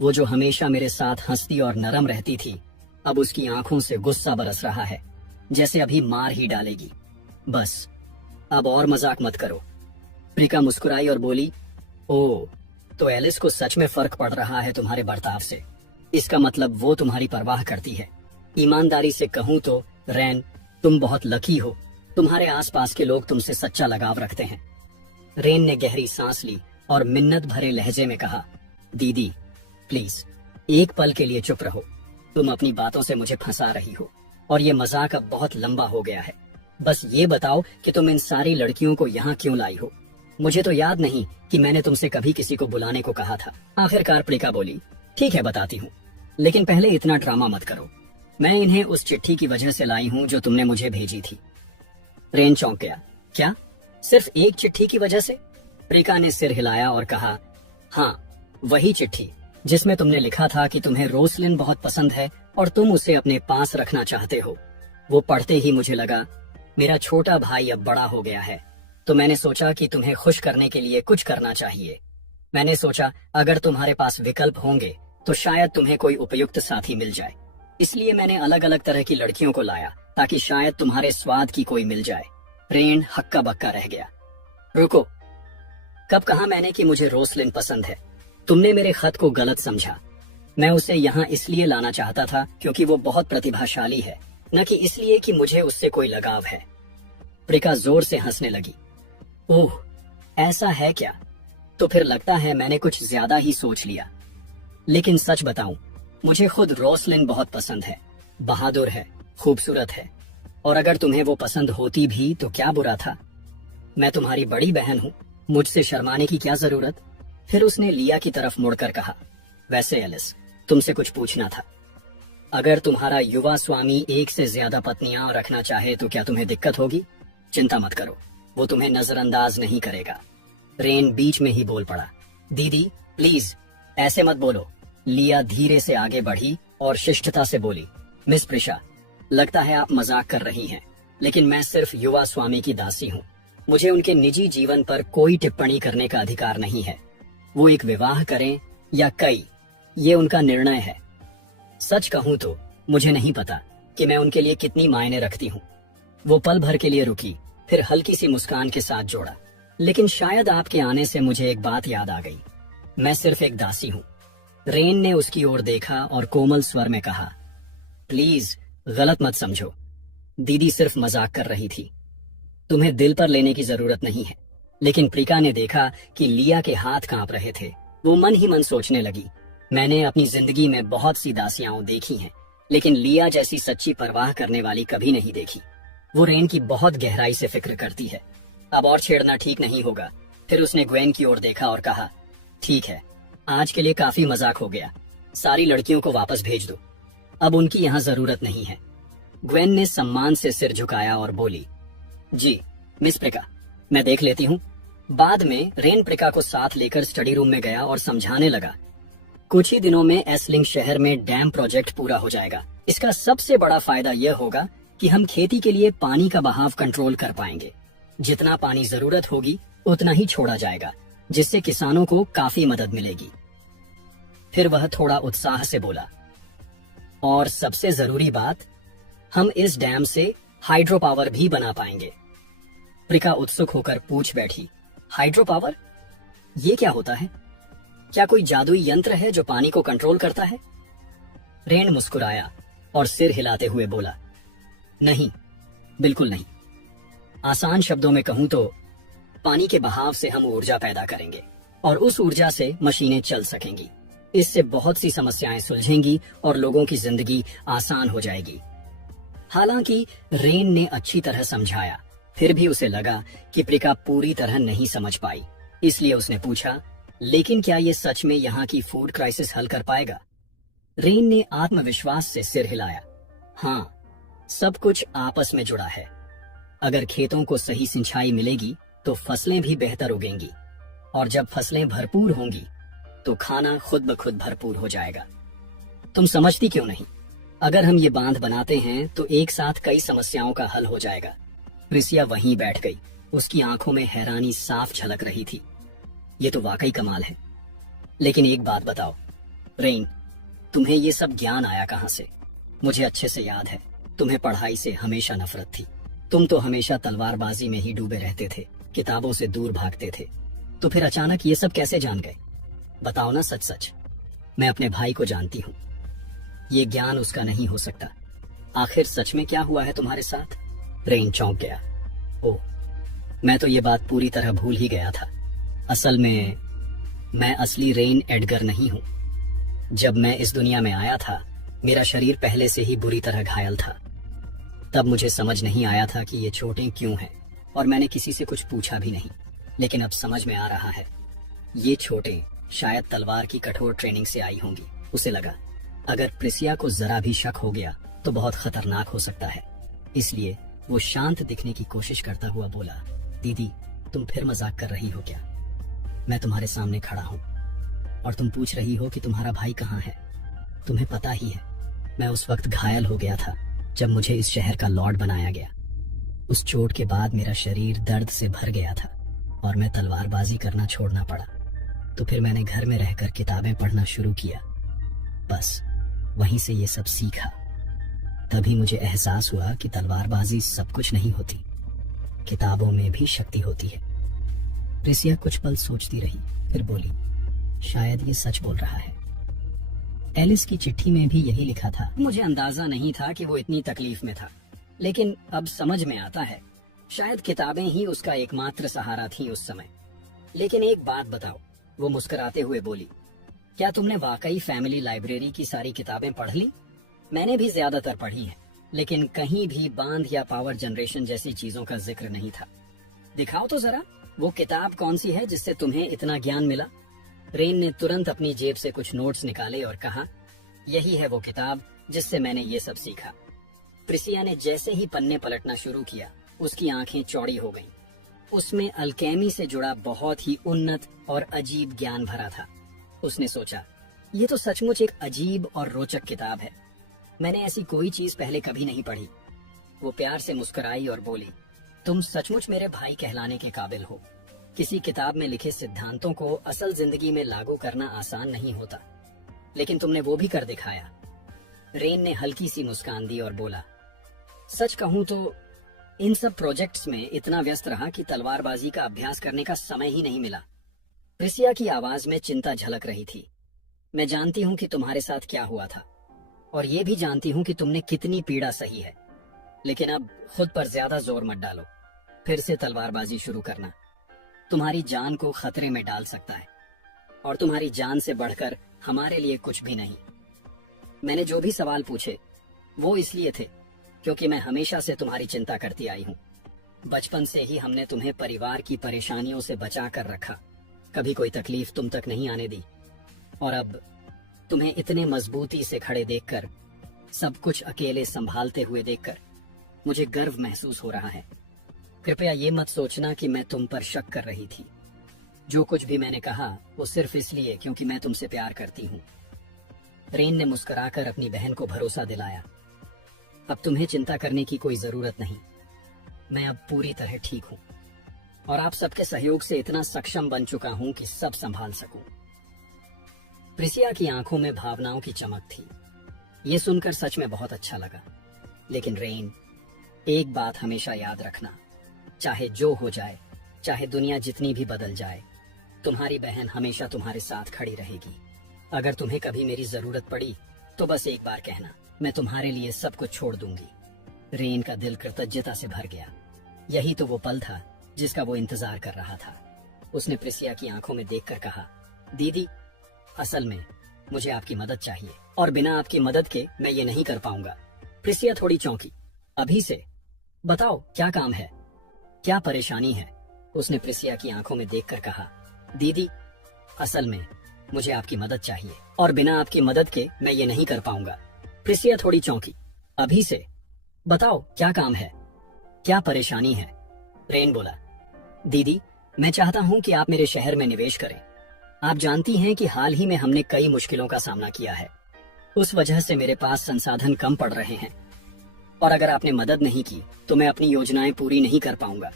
वो जो हमेशा मेरे साथ हंसती और नरम रहती थी, अब उसकी आंखों से गुस्सा बरस रहा है, जैसे अभी मार ही डालेगी। बस अब और मजाक मत करो। प्रिका मुस्कुराई और बोली, ओह तो एलिस को सच में फर्क पड़ रहा है तुम्हारे बर्ताव से, इसका मतलब वो तुम्हारी परवाह करती है। ईमानदारी से कहूँ तो रैन, तुम बहुत लकी हो, तुम्हारे आसपास के लोग तुमसे सच्चा लगाव रखते हैं। रेन ने गहरी सांस ली और मिन्नत भरे लहजे में कहा, दीदी प्लीज एक पल के लिए चुप रहो, तुम अपनी बातों से मुझे फंसा रही हो और ये मजाक अब बहुत लंबा हो गया है। बस ये बताओ कि तुम इन सारी लड़कियों को यहाँ क्यों लाई हो? मुझे तो याद नहीं कि मैंने तुमसे कभी किसी को बुलाने को कहा था। आखिरकार प्रिका बोली, ठीक है बताती हूँ, लेकिन पहले इतना ड्रामा मत करो। मैं इन्हें उस चिट्ठी की वजह से लाई हूँ जो तुमने मुझे भेजी थी। रेन चौंक गया, क्या सिर्फ एक चिट्ठी की वजह से? प्रिका ने सिर हिलाया और कहा, हाँ वही चिट्ठी जिसमें तुमने लिखा था कि तुम्हें रोसलिन बहुत पसंद है और तुम उसे अपने पास रखना चाहते हो। वो पढ़ते ही मुझे लगा मेरा छोटा भाई अब बड़ा हो गया है, तो मैंने सोचा कि तुम्हें खुश करने के लिए कुछ करना चाहिए। मैंने सोचा अगर तुम्हारे पास विकल्प होंगे तो शायद तुम्हें कोई उपयुक्त साथी मिल जाए। इसलिए मैंने अलग अलग तरह की लड़कियों को लाया ताकि शायद तुम्हारे स्वाद की कोई मिल जाए। रेन हक्का बक्का रह गया। रुको, कब कहा मैंने कि मुझे रोसलिन पसंद है? तुमने मेरे खत को गलत समझा। मैं उसे यहाँ इसलिए लाना चाहता था क्योंकि वो बहुत प्रतिभाशाली है, न कि इसलिए कि मुझे उससे कोई लगाव है। प्रिका जोर से हंसने लगी। ओह, ऐसा है क्या? तो फिर लगता है मैंने कुछ ज्यादा ही सोच लिया। लेकिन सच बताऊं, मुझे खुद रोसलिन बहुत पसंद है। बहादुर है, खूबसूरत है, और अगर तुम्हें वो पसंद होती भी तो क्या बुरा था? मैं तुम्हारी बड़ी बहन हूँ, मुझसे शर्माने की क्या जरूरत? फिर उसने लिया की तरफ मुड़कर कहा, वैसे एलिस, तुमसे कुछ पूछना था। अगर तुम्हारा युवा स्वामी एक से ज्यादा पत्नियां रखना चाहे तो क्या तुम्हें दिक्कत होगी? चिंता मत करो, वो तुम्हें नजरअंदाज नहीं करेगा। रेन बीच में ही बोल पड़ा, दीदी प्लीज ऐसे मत बोलो। लिया धीरे से आगे बढ़ी और शिष्टता से बोली, मिस प्रिशा, लगता है आप मजाक कर रही हैं, लेकिन मैं सिर्फ युवा स्वामी की दासी हूँ। मुझे उनके निजी जीवन पर कोई टिप्पणी करने का अधिकार नहीं है। वो एक विवाह करें या कई, ये उनका निर्णय है। सच कहूं तो मुझे नहीं पता कि मैं उनके लिए कितनी मायने रखती हूँ। वो पल भर के लिए रुकी, फिर हल्की सी मुस्कान के साथ जोड़ा, लेकिन शायद आपके आने से मुझे एक बात याद आ गई। मैं सिर्फ एक दासी हूँ। रेन ने उसकी ओर देखा और कोमल स्वर में कहा, प्लीज गलत मत समझो, दीदी सिर्फ मजाक कर रही थी। तुम्हें दिल पर लेने की जरूरत नहीं है। लेकिन प्रिका ने देखा कि लिया के हाथ कांप रहे थे। वो मन ही मन सोचने लगी, मैंने अपनी जिंदगी में बहुत सी दासियां देखी हैं, लेकिन लिया जैसी सच्ची परवाह करने वाली कभी नहीं देखी। वो रेन की बहुत गहराई से फिक्र करती है। अब और छेड़ना ठीक नहीं होगा। फिर उसने ग्वेन की ओर देखा और कहा, ठीक है, आज के लिए काफी मजाक हो गया। सारी लड़कियों को वापस भेज दो, अब उनकी यहाँ जरूरत नहीं है। ग्वेन ने सम्मान से सिर झुकाया और बोली, जी मिस प्रिका, मैं देख लेती हूँ। बाद में रेन प्रिका को साथ लेकर स्टडी रूम में गया और समझाने लगा, कुछ ही दिनों में एसलिंग शहर में डैम प्रोजेक्ट पूरा हो जाएगा। इसका सबसे बड़ा फायदा यह होगा कि हम खेती के लिए पानी का बहाव कंट्रोल कर पाएंगे। जितना पानी जरूरत होगी उतना ही छोड़ा जाएगा, जिससे किसानों को काफी मदद मिलेगी। फिर वह थोड़ा उत्साह से बोला, और सबसे जरूरी बात, हम इस डैम से हाइड्रो पावर भी बना पाएंगे। प्रिका उत्सुक होकर पूछ बैठी, हाइड्रो पावर? ये क्या होता है? क्या कोई जादुई यंत्र है जो पानी को कंट्रोल करता है? रेन मुस्कुराया और सिर हिलाते हुए बोला, नहीं, बिल्कुल नहीं। आसान शब्दों में कहूं तो पानी के बहाव से हम ऊर्जा पैदा करेंगे और उस ऊर्जा से मशीनें चल सकेंगी। इससे बहुत सी समस्याएं सुलझेंगी और लोगों की जिंदगी आसान हो जाएगी। हालांकि रेन ने अच्छी तरह समझाया, फिर भी उसे लगा कि प्रिका पूरी तरह नहीं समझ पाई। इसलिए उसने पूछा, लेकिन क्या ये सच में यहाँ की फूड क्राइसिस हल कर पाएगा? रेन ने आत्मविश्वास से सिर हिलाया, हाँ, सब कुछ आपस में जुड़ा है। अगर खेतों को सही सिंचाई मिलेगी तो फसलें भी बेहतर उगेंगी, और जब फसलें भरपूर होंगी तो खाना खुद ब खुद भरपूर हो जाएगा। तुम समझती क्यों नहीं? अगर हम ये बांध बनाते हैं तो एक साथ कई समस्याओं का हल हो जाएगा। प्रिसिया वहीं बैठ गई, उसकी आंखों में हैरानी साफ झलक रही थी। ये तो वाकई कमाल है। लेकिन एक बात बताओ रेन, तुम्हें ये सब ज्ञान आया कहाँ से? मुझे अच्छे से याद है, तुम्हें पढ़ाई से हमेशा नफरत थी। तुम तो हमेशा तलवारबाजी में ही डूबे रहते थे, किताबों से दूर भागते थे। तो फिर अचानक ये सब कैसे जान गए? बताओ ना सच सच। मैं अपने भाई को जानती हूँ, ये ज्ञान उसका नहीं हो सकता। आखिर सच में क्या हुआ है तुम्हारे साथ? रेन चौंक गया। ओह, मैं तो ये बात पूरी तरह भूल ही गया था। असल में मैं असली रेन एडगर नहीं हूँ। जब मैं इस दुनिया में आया था, मेरा शरीर पहले से ही बुरी तरह घायल था। तब मुझे समझ नहीं आया था कि ये चोटें क्यों हैं, और मैंने किसी से कुछ पूछा भी नहीं। लेकिन अब समझ में आ रहा है, ये चोटें शायद तलवार की कठोर ट्रेनिंग से आई होंगी। उसे लगा अगर प्रिसिया को जरा भी शक हो गया तो बहुत खतरनाक हो सकता है। इसलिए वो शांत दिखने की कोशिश करता हुआ बोला, दीदी तुम फिर मजाक कर रही हो क्या? मैं तुम्हारे सामने खड़ा हूँ और तुम पूछ रही हो कि तुम्हारा भाई कहाँ है। तुम्हें पता ही है, मैं उस वक्त घायल हो गया था जब मुझे इस शहर का लॉर्ड बनाया गया। उस चोट के बाद मेरा शरीर दर्द से भर गया था और मैं तलवारबाजी करना छोड़ना पड़ा। तो फिर मैंने घर में रहकर किताबें पढ़ना शुरू किया। बस वहीं से ये सब सीखा तभी मुझे एहसास हुआ कि तलवारबाजी सब कुछ नहीं होती, किताबों में भी शक्ति होती है। प्रिसिया कुछ पल सोचती रही, फिर बोली, शायद ये सच बोल रहा है। एलिस की चिट्ठी में भी यही लिखा था। मुझे अंदाजा नहीं था कि वो इतनी तकलीफ में था, लेकिन अब समझ में आता है, शायद किताबें ही उसका एकमात्र सहारा थी उस समय। लेकिन एक बात बताओ, वो मुस्कुराते हुए बोली, क्या तुमने वाकई फैमिली लाइब्रेरी की सारी किताबें पढ़ ली? मैंने भी ज्यादातर पढ़ी हैं, लेकिन कहीं भी बांध या पावर जनरेशन जैसी चीजों का जिक्र नहीं था। दिखाओ तो जरा, वो किताब कौन सी है जिससे तुम्हें इतना ज्ञान मिला? रेन ने तुरंत अपनी जेब से कुछ नोट्स निकाले और कहा, यही है वो किताब जिससे मैंने ये सब सीखा। प्रिसिया ने जैसे ही पन्ने पलटना शुरू किया, उसकी आंखें चौड़ी हो गईं। उसमें अल्केमी से जुड़ा बहुत ही उन्नत और अजीब ज्ञान भरा था। उसने सोचा, ये तो सचमुच एक अजीब और रोचक किताब है। मैंने ऐसी कोई चीज पहले कभी नहीं पढ़ी। वो प्यार से मुस्कुराई और बोली, तुम सचमुच मेरे भाई कहलाने के काबिल हो। किसी किताब में लिखे सिद्धांतों को असल जिंदगी में लागू करना आसान नहीं होता, लेकिन तुमने वो भी कर दिखाया। रेन ने हल्की सी मुस्कान दी और बोला, सच कहूं तो इन सब प्रोजेक्ट्स में इतना व्यस्त रहा कि तलवारबाजी का अभ्यास करने का समय ही नहीं मिला। प्रिसिया की आवाज में चिंता झलक रही थी। मैं जानती हूं कि तुम्हारे साथ क्या हुआ था, और ये भी जानती हूं कि तुमने कितनी पीड़ा सही है, लेकिन अब खुद पर ज्यादा जोर मत डालो। फिर से तलवारबाजी शुरू करना तुम्हारी जान को खतरे में डाल सकता है, और तुम्हारी जान से बढ़कर हमारे लिए कुछ भी नहीं। मैंने जो भी सवाल पूछे वो इसलिए थे क्योंकि मैं हमेशा से तुम्हारी चिंता करती आई हूँ। बचपन से ही हमने तुम्हें परिवार की परेशानियों से बचा कर रखा, कभी कोई तकलीफ तुम तक नहीं आने दी, और अब तुम्हें इतने मजबूती से खड़े देखकर, सब कुछ अकेले संभालते हुए देखकर मुझे गर्व महसूस हो रहा है। कृपया ये मत सोचना कि मैं तुम पर शक कर रही थी। जो कुछ भी मैंने कहा वो सिर्फ इसलिए क्योंकि मैं तुमसे प्यार करती हूँ। रेन ने मुस्कुराकर अपनी बहन को भरोसा दिलाया, अब तुम्हें चिंता करने की कोई जरूरत नहीं। मैं अब पूरी तरह ठीक हूँ, और आप सबके सहयोग से इतना सक्षम बन चुका हूँ कि सब संभाल सकूं। प्रिसिया की आंखों में भावनाओं की चमक थी। ये सुनकर सच में बहुत अच्छा लगा। लेकिन रेन, एक बात हमेशा याद रखना, चाहे जो हो जाए, चाहे दुनिया जितनी भी बदल जाए, तुम्हारी बहन हमेशा तुम्हारे साथ खड़ी रहेगी। अगर तुम्हें कभी मेरी जरूरत पड़ी तो बस एक बार कहना, मैं तुम्हारे लिए सब कुछ छोड़ दूंगी। रेन का दिल कृतज्ञता से भर गया। यही तो वो पल था जिसका वो इंतजार कर रहा था। उसने प्रिसिया की आंखों में देखकर कहा, दीदी, असल में मुझे आपकी मदद चाहिए, और बिना आपकी मदद के मैं ये नहीं कर पाऊंगा। प्रिसिया थोड़ी चौंकी। अभी से? बताओ क्या काम है, क्या परेशानी है? उसने प्रिसिया की आंखों में देखकर कहा, दीदी, असल में मुझे आपकी मदद चाहिए, और बिना आपकी मदद के मैं ये नहीं कर पाऊंगा। प्रिसिया थोड़ी चौंकी। अभी से? बताओ क्या काम है, क्या परेशानी है? रेन बोला, दीदी, मैं चाहता हूँ कि आप मेरे शहर में निवेश करें। आप जानती हैं कि हाल ही में हमने कई मुश्किलों का सामना किया है। उस वजह से मेरे पास संसाधन कम पड़ रहे हैं, और अगर आपने मदद नहीं की तो मैं अपनी योजनाएं पूरी नहीं कर पाऊंगा।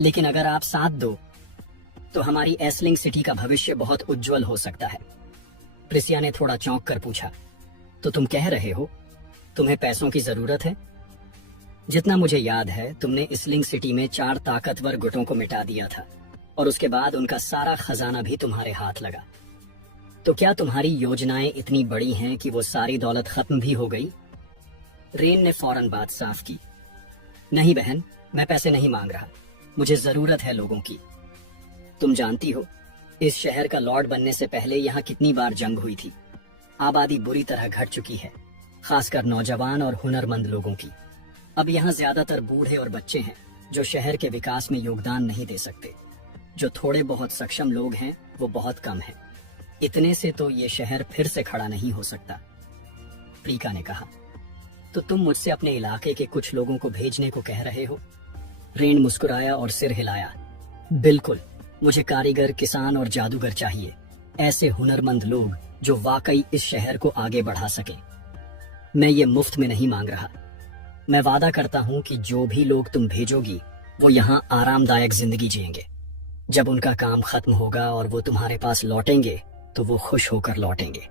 लेकिन अगर आप साथ दो तो हमारी एसलिंग सिटी का भविष्य बहुत उज्जवल हो सकता है। प्रिसिया ने थोड़ा चौंक कर पूछा, तो तुम कह रहे हो तुम्हें पैसों की जरूरत है? जितना मुझे याद है, तुमने इसलिंग सिटी में 4 ताकतवर गुटों को मिटा दिया था, और उसके बाद उनका सारा खजाना भी तुम्हारे हाथ लगा। तो क्या तुम्हारी योजनाएं इतनी बड़ी हैं कि वो सारी दौलत खत्म भी हो गई? रेन ने फौरन बात साफ की, नहीं बहन, मैं पैसे नहीं मांग रहा, मुझे जरूरत है लोगों की। तुम जानती हो, इस शहर का लॉर्ड बनने से पहले यहाँ कितनी बार जंग हुई थी। आबादी बुरी तरह घट चुकी है, खासकर नौजवान और हुनरमंद लोगों की। अब यहाँ ज्यादातर बूढ़े और बच्चे हैं जो शहर के विकास में योगदान नहीं दे सकते। जो थोड़े बहुत सक्षम लोग हैं वो बहुत कम हैं। इतने से तो ये शहर फिर से खड़ा नहीं हो सकता। प्रीका ने कहा, तो तुम मुझसे अपने इलाके के कुछ लोगों को भेजने को कह रहे हो? रेन मुस्कुराया और सिर हिलाया, बिल्कुल, मुझे कारीगर, किसान और जादूगर चाहिए, ऐसे हुनरमंद लोग जो वाकई इस शहर को आगे बढ़ा सके। मैं ये मुफ्त में नहीं मांग रहा। मैं वादा करता हूँ कि जो भी लोग तुम भेजोगी वो यहाँ आरामदायक जिंदगी जिएंगे। जब उनका काम खत्म होगा और वो तुम्हारे पास लौटेंगे तो वो खुश होकर लौटेंगे।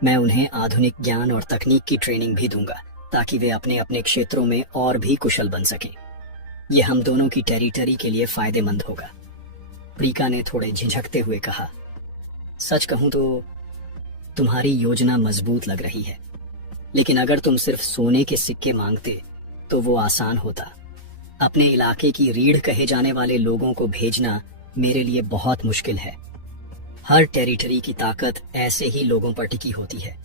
मैं उन्हें आधुनिक ज्ञान और तकनीक की ट्रेनिंग भी दूंगा ताकि वे अपने अपने क्षेत्रों में और भी कुशल बन सकें। ये हम दोनों की टेरिटरी के लिए फायदेमंद होगा। प्रीका ने थोड़े झिझकते हुए कहा, सच कहूं तो तुम्हारी योजना मजबूत लग रही है, लेकिन अगर तुम सिर्फ सोने के सिक्के मांगते तो वो आसान होता। अपने इलाके की रीढ़ कहे जाने वाले लोगों को भेजना मेरे लिए बहुत मुश्किल है। हर टेरिटरी की ताकत ऐसे ही लोगों पर टिकी होती है।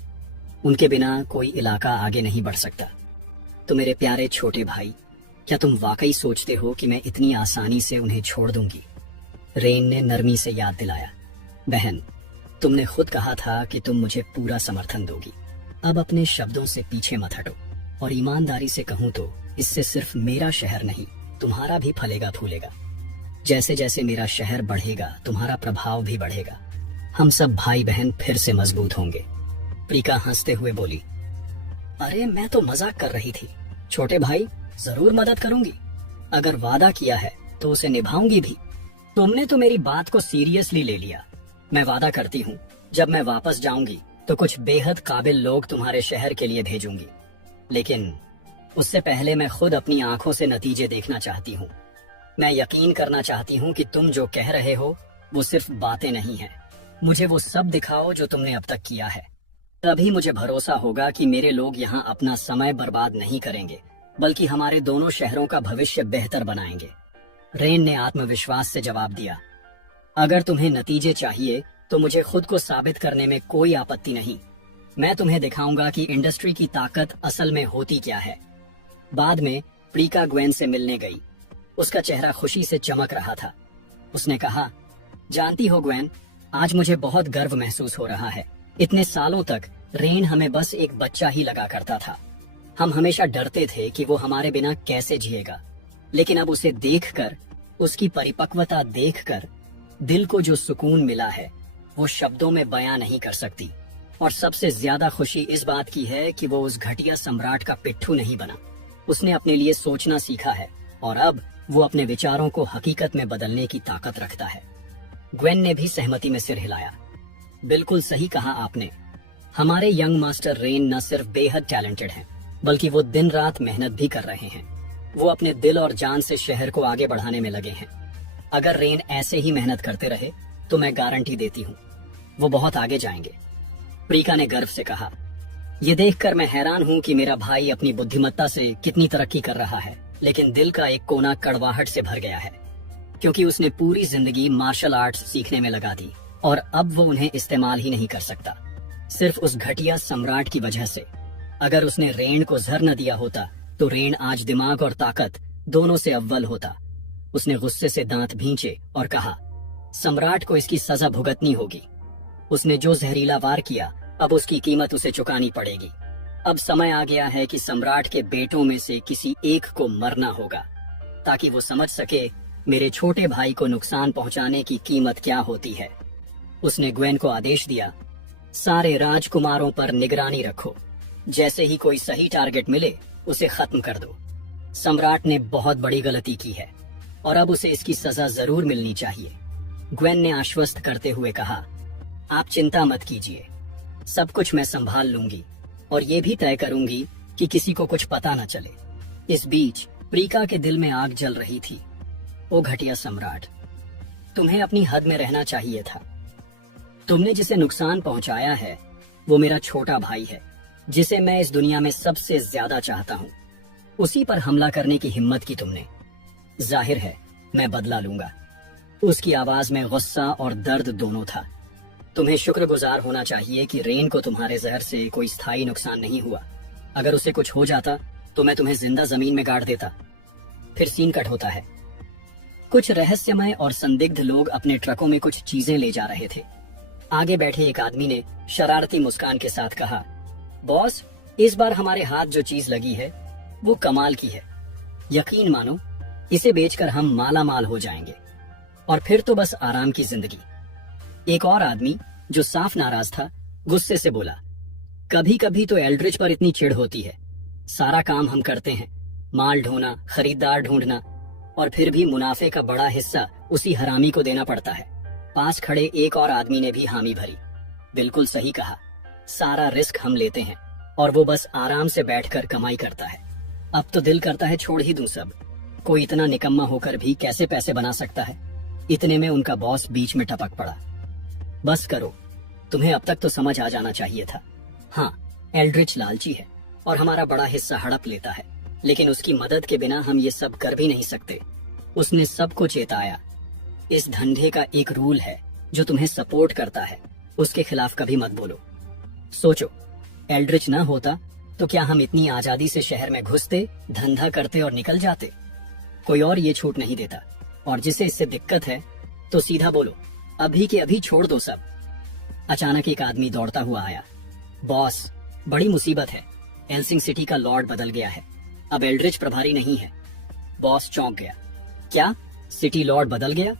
उनके बिना कोई इलाका आगे नहीं बढ़ सकता। तो मेरे प्यारे छोटे भाई, क्या तुम वाकई सोचते हो कि मैं इतनी आसानी से उन्हें छोड़ दूंगी? रेन ने नरमी से याद दिलाया, बहन, तुमने खुद कहा था कि तुम मुझे पूरा समर्थन दोगी। अब अपने शब्दों से पीछे मत हटो, और ईमानदारी से कहूं तो इससे सिर्फ मेरा शहर नहीं, तुम्हारा भी फलेगा फूलेगा। जैसे जैसे मेरा शहर बढ़ेगा, तुम्हारा प्रभाव भी बढ़ेगा। हम सब भाई बहन फिर से मजबूत होंगे। प्रीका हंसते हुए बोली, अरे मैं तो मजाक कर रही थी छोटे भाई, जरूर मदद करूंगी। अगर वादा किया है तो उसे निभाऊंगी भी। तुमने तो मेरी बात को सीरियसली ले लिया। मैं वादा करती हूँ, जब मैं वापस जाऊंगी तो कुछ बेहद काबिल लोग तुम्हारे शहर के लिए भेजूंगी। लेकिन उससे पहले मैं खुद अपनी आंखों से नतीजे देखना चाहती हूँ। मैं यकीन करना चाहती हूँ कि तुम जो कह रहे हो वो सिर्फ बातें नहीं हैं। मुझे वो सब दिखाओ जो तुमने अब तक किया है। तभी मुझे भरोसा होगा कि मेरे लोग यहाँ अपना समय बर्बाद नहीं करेंगे, बल्कि हमारे दोनों शहरों का भविष्य बेहतर बनाएंगे। रेन ने आत्मविश्वास से जवाब दिया, अगर तुम्हें नतीजे चाहिए तो मुझे खुद को साबित करने में कोई आपत्ति नहीं। मैं तुम्हें दिखाऊंगा कि इंडस्ट्री की ताकत असल में होती क्या है। बाद में प्रीका ग्वेन से मिलने गई। उसका चेहरा खुशी से चमक रहा था। उसने कहा, जानती हो ग्वेन, आज मुझे बहुत गर्व महसूस हो रहा है। इतने सालों तक रेन हमें बस एक बच्चा ही लगा करता था। हम हमेशा डरते थे कि वो हमारे बिना कैसे जिएगा, लेकिन अब उसे देखकर, उसकी परिपक्वता देखकर दिल को जो सुकून मिला है वो शब्दों में बयां नहीं कर सकती। और सबसे ज्यादा खुशी इस बात की है कि वो उस घटिया सम्राट का पिट्ठू नहीं बना। उसने अपने लिए सोचना सीखा है और अब वो अपने विचारों को हकीकत में बदलने की ताकत रखता है। ग्वेन ने भी सहमति में सिर हिलाया। बिल्कुल सही कहा आपने। हमारे यंग मास्टर रेन न सिर्फ बेहद टैलेंटेड हैं, बल्कि वो दिन रात मेहनत भी कर रहे हैं। वो अपने दिल और जान से शहर को आगे बढ़ाने में लगे हैं। अगर रेन ऐसे ही मेहनत करते रहे तो मैं गारंटी देती हूँ वो बहुत आगे जाएंगे। प्रीका ने गर्व से कहा, ये देखकर मैं हैरान हूँ कि मेरा भाई अपनी बुद्धिमत्ता से कितनी तरक्की कर रहा है, लेकिन दिल का एक कोना कड़वाहट से भर गया है, क्योंकि उसने पूरी जिंदगी मार्शल आर्ट्स सीखने में लगा दी और अब वो उन्हें इस्तेमाल ही नहीं कर सकता, सिर्फ उस घटिया सम्राट की वजह से। अगर उसने रेन को जर न दिया होता तो रेन आज दिमाग और ताकत दोनों से अव्वल होता। उसने गुस्से से दांत भींचे और कहा, सम्राट को इसकी सजा भुगतनी होगी। उसने जो जहरीला वार किया, अब उसकी कीमत उसे चुकानी पड़ेगी। अब समय आ गया है कि सम्राट के बेटों में से किसी एक को मरना होगा, ताकि वो समझ सके मेरे छोटे भाई को नुकसान पहुंचाने की कीमत क्या होती है। उसने ग्वेन को आदेश दिया, सारे राजकुमारों पर निगरानी रखो। जैसे ही कोई सही टारगेट मिले उसे खत्म कर दो। सम्राट ने बहुत बड़ी गलती की है और अब उसे इसकी सजा जरूर मिलनी चाहिए। ग्वेन ने आश्वस्त करते हुए कहा, आप चिंता मत कीजिए, सब कुछ मैं संभाल लूंगी और ये भी तय करूंगी कि किसी को कुछ पता न चले। इस बीच प्रीका के दिल में आग जल रही थी। ओ घटिया सम्राट, तुम्हें अपनी हद में रहना चाहिए था। तुमने जिसे नुकसान पहुंचाया है वो मेरा छोटा भाई है, जिसे मैं इस दुनिया में सबसे ज्यादा चाहता हूँ। उसी पर हमला करने की हिम्मत की तुमने। जाहिर है मैं बदला लूंगा। उसकी आवाज में गुस्सा और दर्द दोनों था। तुम्हें शुक्रगुजार होना चाहिए कि रेन को तुम्हारे जहर से कोई स्थायी नुकसान नहीं हुआ। अगर उसे कुछ हो जाता तो मैं तुम्हें जिंदा जमीन में गाड़ देता। फिर सीन कट होता है। कुछ रहस्यमय और संदिग्ध लोग अपने ट्रकों में कुछ चीजें ले जा रहे थे। आगे बैठे एक आदमी ने शरारती मुस्कान के साथ कहा, बॉस, इस बार हमारे हाथ जो चीज लगी है वो कमाल की है। यकीन मानो, इसे बेचकर हम माला माल हो जाएंगे और फिर तो बस आराम की जिंदगी। एक और आदमी जो साफ नाराज था गुस्से से बोला, कभी कभी तो एल्ड्रिच पर इतनी चिढ़ होती है। सारा काम हम करते हैं, माल ढोना, खरीदार ढूंढना, और फिर भी मुनाफे का बड़ा हिस्सा उसी हरामी को देना पड़ता है। पास खड़े एक और आदमी ने भी हामी भरी। बिल्कुल सही कहा, सारा रिस्क हम लेते हैं और वो बस आराम से बैठकर कमाई करता है। अब तो दिल करता है छोड़ ही दूं सब। कोई इतना निकम्मा होकर भी कैसे पैसे बना सकता है। इतने में उनका बॉस बीच में टपक पड़ा। बस करो, तुम्हें अब तक तो समझ आ जाना चाहिए था। हाँ, एल्ड्रिच लालची है और हमारा बड़ा हिस्सा हड़प लेता है, लेकिन उसकी मदद के बिना हम ये सब कर भी नहीं सकते। उसने सबको चेताया। इस धंधे का एक रूल है, जो तुम्हें सपोर्ट करता है उसके खिलाफ कभी मत बोलो। सोचो, एल्ड्रिच ना होता तो क्या हम इतनी आजादी से शहर में घुसते, धंधा करते और निकल जाते? कोई और ये छूट नहीं देता, और जिसे इससे दिक्कत है तो सीधा बोलो, अभी के अभी छोड़ दो सब। अचानक एक आदमी दौड़ता हुआ आया। बॉस, बड़ी मुसीबत है। एल्सिंग सिटी का लॉर्ड बदल गया है, अब एल्ड्रिच प्रभारी नहीं है। बॉस चौंक गया। क्या? सिटी लॉर्ड बदल गया?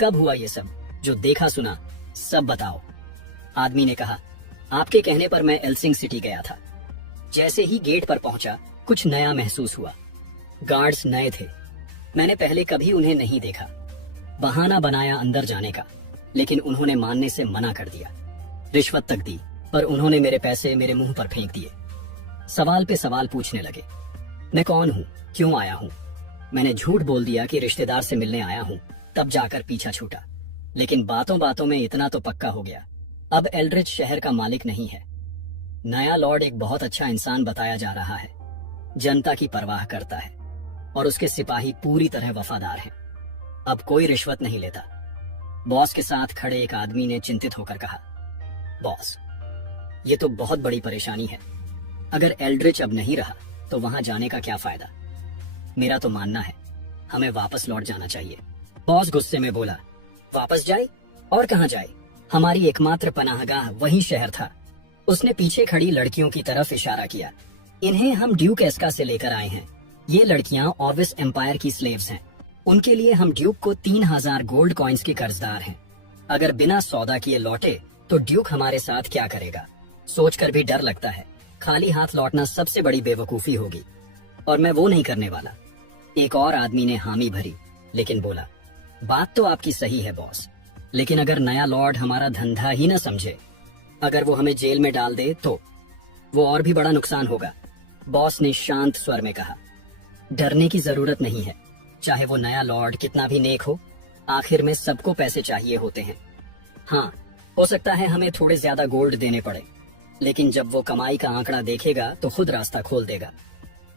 कब हुआ ये सब? जो देखा सुना सब बताओ। आदमी ने कहा, आपके कहने पर मैं एल्सिंग सिटी गया था। जैसे ही गेट पर पहुंचा, कुछ नया महसूस हुआ। गार्ड्स नए थे, मैंने पहले कभी उन्हें नहीं देखा। बहाना बनाया अंदर जाने का, लेकिन उन्होंने मानने से मना कर दिया। रिश्वत तक दी, पर उन्होंने मेरे पैसे मेरे मुंह पर फेंक दिए। सवाल पे सवाल पूछने लगे। मैं कौन हूँ, क्यों आया हूँ? मैंने झूठ बोल दिया कि रिश्तेदार से मिलने आया हूँ, तब जाकर पीछा छूटा। लेकिन बातों बातों में इतना तो पक्का हो गया, अब एल्ड्रिच शहर का मालिक नहीं है। नया लॉर्ड एक बहुत अच्छा इंसान बताया जा रहा है, जनता की परवाह करता है और उसके सिपाही पूरी तरह वफादार हैं। अब कोई रिश्वत नहीं लेता। बॉस के साथ खड़े एक आदमी ने चिंतित होकर कहा, बॉस, ये तो बहुत बड़ी परेशानी है। अगर एल्ड्रिच अब नहीं रहा तो वहां जाने का क्या फायदा? मेरा तो मानना है हमें वापस लौट जाना चाहिए। बॉस गुस्से में बोला, वापस जाए? और कहां जाए? हमारी एकमात्र पनाहगाह वही शहर था। उसने पीछे खड़ी लड़कियों की तरफ इशारा किया। इन्हें हम ड्यूक एस्का से लेकर आए हैं। ये लड़कियां ऑर्विस एम्पायर की स्लेव्स हैं। उनके लिए हम ड्यूक को 3000 गोल्ड कॉइन्स के कर्जदार हैं। अगर बिना सौदा किए लौटे तो ड्यूक हमारे साथ क्या करेगा? सोचकर भी डर लगता है। खाली हाथ लौटना सबसे बड़ी बेवकूफी होगी, और मैं वो नहीं करने वाला। एक और आदमी ने हामी भरी, लेकिन बोला, बात तो आपकी सही है बॉस, लेकिन अगर नया लॉर्ड हमारा धंधा ही न समझे, अगर वो हमें जेल में डाल दे तो वो और भी बड़ा नुकसान होगा। बॉस ने शांत स्वर में कहा, डरने की जरूरत नहीं है। चाहे वो नया लॉर्ड कितना भी नेक हो, आखिर में सबको पैसे चाहिए होते हैं। हाँ, हो सकता है हमें थोड़े ज्यादा गोल्ड देने पड़े, लेकिन जब वो कमाई का आंकड़ा देखेगा तो खुद रास्ता खोल देगा।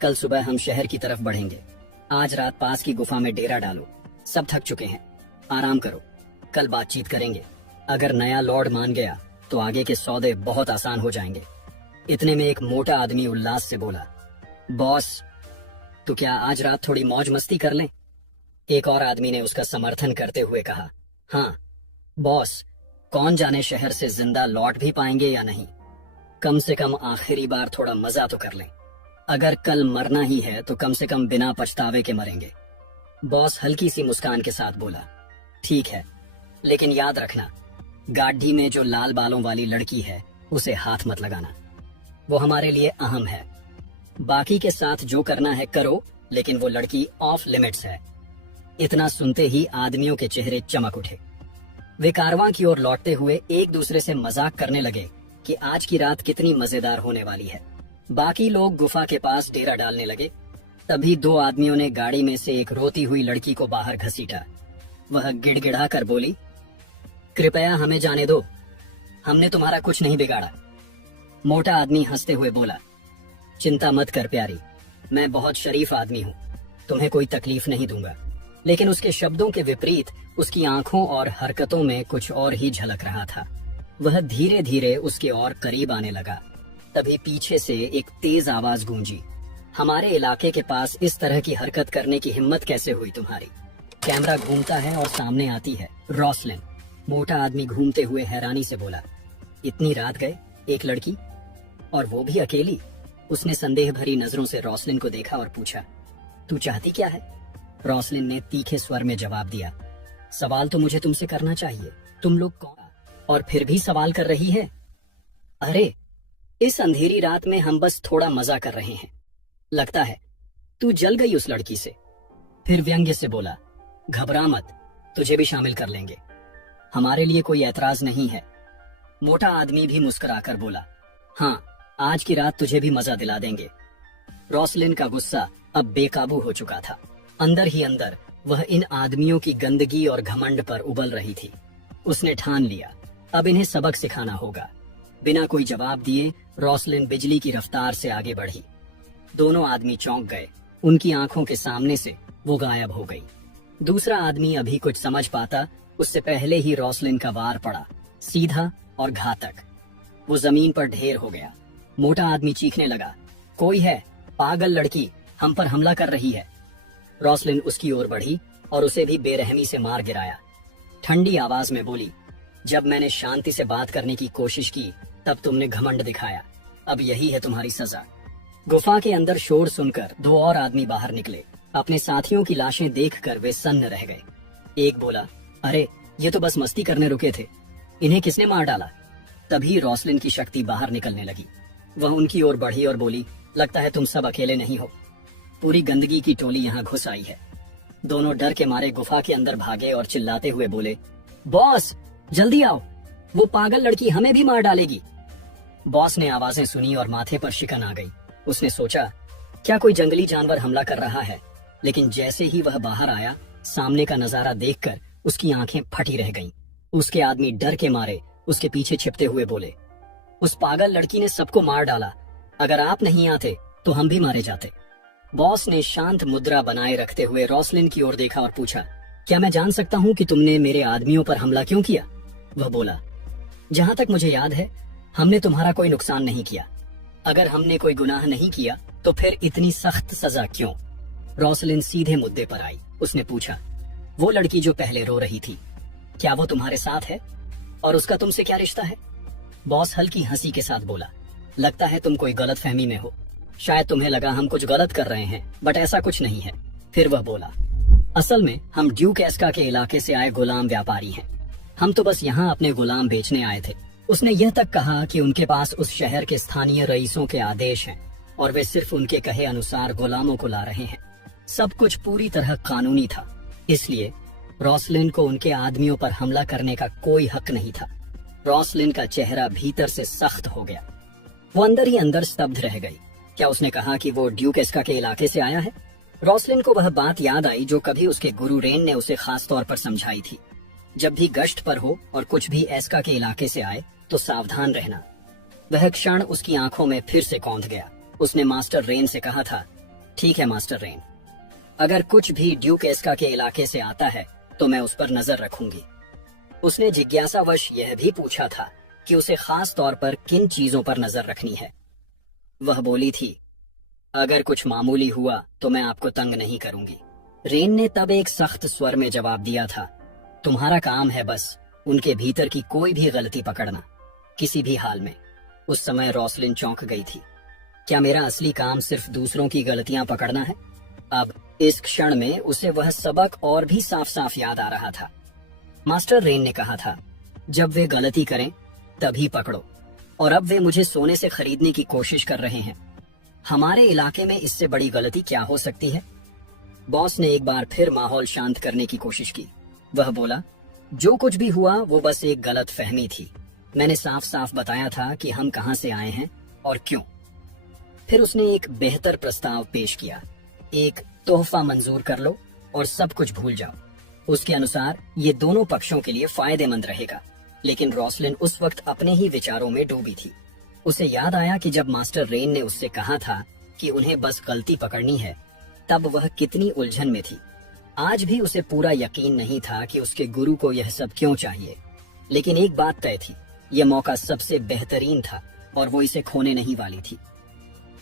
कल सुबह हम शहर की तरफ बढ़ेंगे। आज रात पास की गुफा में डेरा डालो। सब थक चुके हैं, आराम करो। कल बातचीत करेंगे। अगर नया लॉर्ड मान गया तो आगे के सौदे बहुत आसान हो जाएंगे। इतने में एक मोटा आदमी उल्लास से बोला, बॉस, तो क्या आज रात थोड़ी मौज मस्ती कर लें? एक और आदमी ने उसका समर्थन करते हुए कहा, हाँ बॉस, कौन जाने शहर से जिंदा लौट भी पाएंगे या नहीं। कम से कम आखिरी बार थोड़ा मजा तो कर लें। अगर कल मरना ही है तो कम से कम बिना पछतावे के मरेंगे। बॉस हल्की सी मुस्कान के साथ बोला, ठीक है, लेकिन याद रखना, गाड़ी में जो लाल बालों वाली लड़की है उसे हाथ मत लगाना। वो हमारे लिए अहम है। बाकी के साथ जो करना है करो, लेकिन वो लड़की ऑफ लिमिट्स है। इतना सुनते ही आदमियों के चेहरे चमक उठे। वे कारवां की ओर लौटते हुए एक दूसरे से मजाक करने लगे कि आज की रात कितनी मजेदार होने वाली है। बाकी लोग गुफा के पास डेरा डालने लगे। तभी दो आदमियों ने गाड़ी में से एक रोती हुई लड़की को बाहर घसीटा। वह गिड़गिड़ा कर बोली, कृपया हमें जाने दो, हमने तुम्हारा कुछ नहीं बिगाड़ा। मोटा आदमी हंसते हुए बोला, चिंता मत कर प्यारी, मैं बहुत शरीफ आदमी हूँ, तुम्हें कोई तकलीफ नहीं दूंगा। लेकिन उसके शब्दों के विपरीत उसकी आंखों और हरकतों में कुछ और ही झलक रहा था। वह धीरे धीरे उसके और करीब आने लगा। तभी पीछे से एक तेज आवाज गूंजी, हमारे इलाके के पास इस तरह की हरकत करने की हिम्मत कैसे हुई तुम्हारी? कैमरा घूमता है और सामने आती है रॉसलिन। मोटा आदमी घूमते हुए हैरानी से बोला, इतनी रात गए, एक लड़की, और वो भी अकेली? उसने संदेह भरी नजरों से रॉसलिन को देखा और पूछा, तू चाहती क्या है? रॉसलिन ने तीखे स्वर में जवाब दिया, सवाल तो मुझे तुमसे करना चाहिए, तुम लोग कौन और फिर भी सवाल कर रही है? अरे, इस अंधेरी रात में हम बस थोड़ा मजा कर रहे हैं। लगता है तू जल गई उस लड़की से। फिर व्यंग्य से बोला, घबरा मत, तुझे भी शामिल कर लेंगे, हमारे लिए कोई ऐतराज नहीं है। मोटा आदमी भी मुस्कुराकर बोला, हाँ, आज की रात तुझे भी मजा दिला देंगे। रॉसलिन का गुस्सा अब बेकाबू हो चुका था। अंदर ही अंदर वह इन आदमियों की गंदगी और घमंड पर उबल रही थी। उसने ठान लिया, अब इन्हें सबक सिखाना होगा। बिना कोई जवाब दिए रॉसलिन बिजली की रफ्तार से आगे बढ़ी। दोनों आदमी चौंक गए। उनकी आंखों के सामने से वो गायब हो गई। दूसरा आदमी अभी कुछ समझ पाता उससे पहले ही रॉसलिन का वार पड़ा, सीधा और घातक। वो जमीन पर ढेर हो गया। मोटा आदमी चीखने लगा, कोई है, पागल लड़की हम पर हमला कर रही है। रॉसलिन उसकी ओर बढ़ी और उसे भी बेरहमी से मार गिराया। ठंडी आवाज में बोली, जब मैंने शांति से बात करने की कोशिश की तब तुमने घमंड दिखाया, अब यही है तुम्हारी सजा। गुफा के अंदर शोर सुनकर दो और आदमी बाहर निकले। अपने साथियों की लाशें देखकर वे सन्न रह गए। एक बोला, अरे ये तो बस मस्ती करने रुके थे, इन्हें किसने मार डाला? तभी रॉसलिन की शक्ति बाहर निकलने लगी। वह उनकी ओर बढ़ी और बोली, लगता है तुम सब अकेले नहीं हो, पूरी गंदगी की टोली यहाँ घुस आई है। दोनों डर के मारे गुफा के अंदर भागे और चिल्लाते हुए बोले, बॉस जल्दी आओ, वो पागल लड़की हमें भी मार डालेगी। बॉस ने आवाजें सुनी और माथे पर शिकन आ गई। उसने सोचा, क्या कोई जंगली जानवर हमला कर रहा है? लेकिन जैसे ही वह बाहर आया, सामने का नजारा देखकर उसकी आंखें फटी रह गईं। उसके आदमी डर के मारे उसके पीछे छिपते हुए बोले, उस पागल लड़की ने सबको मार डाला, अगर आप नहीं आते तो हम भी मारे जाते। बॉस ने शांत मुद्रा बनाए रखते हुए रॉसलिन की ओर देखा और पूछा, क्या मैं जान सकता हूँ कि तुमने मेरे आदमियों पर हमला क्यों किया? वह बोला, जहां तक मुझे याद है हमने तुम्हारा कोई नुकसान नहीं किया। अगर हमने कोई गुनाह नहीं किया तो फिर इतनी सख्त सजा क्यों? रॉसलिन सीधे मुद्दे पर आई। उसने पूछा, वो लड़की जो पहले रो रही थी, क्या वो तुम्हारे साथ है और उसका तुमसे क्या रिश्ता है? बॉस हल्की हंसी के साथ बोला, लगता है तुम कोई गलत फहमी में हो, शायद तुम्हें लगा हम कुछ गलत कर रहे हैं, बट ऐसा कुछ नहीं है। फिर वह बोला, असल में हम ड्यूक एस्का के इलाके से आए गुलाम व्यापारी हैं, हम तो बस यहाँ अपने गुलाम बेचने आए थे। उसने यह तक कहा कि उनके पास उस शहर के स्थानीय रईसों के आदेश हैं और वे सिर्फ उनके कहे अनुसार गुलामों को ला रहे हैं। सब कुछ पूरी तरह कानूनी था, इसलिए रॉसलिन को उनके आदमियों पर हमला करने का कोई हक नहीं था। रॉसलिन का चेहरा भीतर से सख्त हो गया। वो अंदर ही अंदर स्तब्ध रह गई। क्या उसने कहा कि वो ड्यूक एस्का के इलाके से आया है? रॉसलिन को वह बात याद आई जो कभी उसके गुरु रेन ने उसे खास तौर पर समझाई थी, जब भी गश्त पर हो और कुछ भी एस्का के इलाके से आए तो सावधान रहना। वह क्षण उसकी आंखों में फिर से कौंध गया। उसने मास्टर रेन से कहा था, ठीक है मास्टर रेन, अगर कुछ भी ड्यूक एस्का के इलाके से आता है तो मैं उस पर नजर रखूंगी। उसने जिज्ञासावश यह भी पूछा था कि उसे खास तौर पर किन चीजों पर नजर रखनी है। वह बोली थी, अगर कुछ मामूली हुआ तो मैं आपको तंग नहीं करूंगी। रेन ने तब एक सख्त स्वर में जवाब दिया था, तुम्हारा काम है बस उनके भीतर की कोई भी गलती पकड़ना, किसी भी हाल में। उस समय रॉसलिन चौंक गई थी। क्या मेरा असली काम सिर्फ दूसरों की गलतियां पकड़ना है? अब इस क्षण में उसे वह सबक और भी साफ साफ याद आ रहा था। मास्टर रेन ने कहा था, जब वे गलती करें तभी पकड़ो, और अब वे मुझे सोने से खरीदने की कोशिश कर रहे हैं। हमारे इलाके में इससे बड़ी गलती क्या हो सकती है? बॉस ने एक बार फिर माहौल शांत करने की कोशिश की। वह बोला, जो कुछ भी हुआ वो बस एक गलत फहमी थी। मैंने साफ साफ बताया था कि हम कहां से आए हैं और क्यों। फिर उसने एक बेहतर प्रस्ताव पेश किया, एक तोहफा मंजूर कर लो और सब कुछ भूल जाओ। उसके अनुसार ये दोनों पक्षों के लिए फायदेमंद रहेगा। लेकिन रॉसलिन उस वक्त अपने ही विचारों में डूबी थी। उसे याद आया कि जब मास्टर रेन ने उससे कहा था कि उन्हें बस गलती पकड़नी है, तब वह कितनी उलझन में थी। आज भी उसे पूरा यकीन नहीं था कि उसके गुरु को यह सब क्यों चाहिए। लेकिन एक बात तय थी, यह मौका सबसे बेहतरीन था और वो इसे खोने नहीं वाली थी।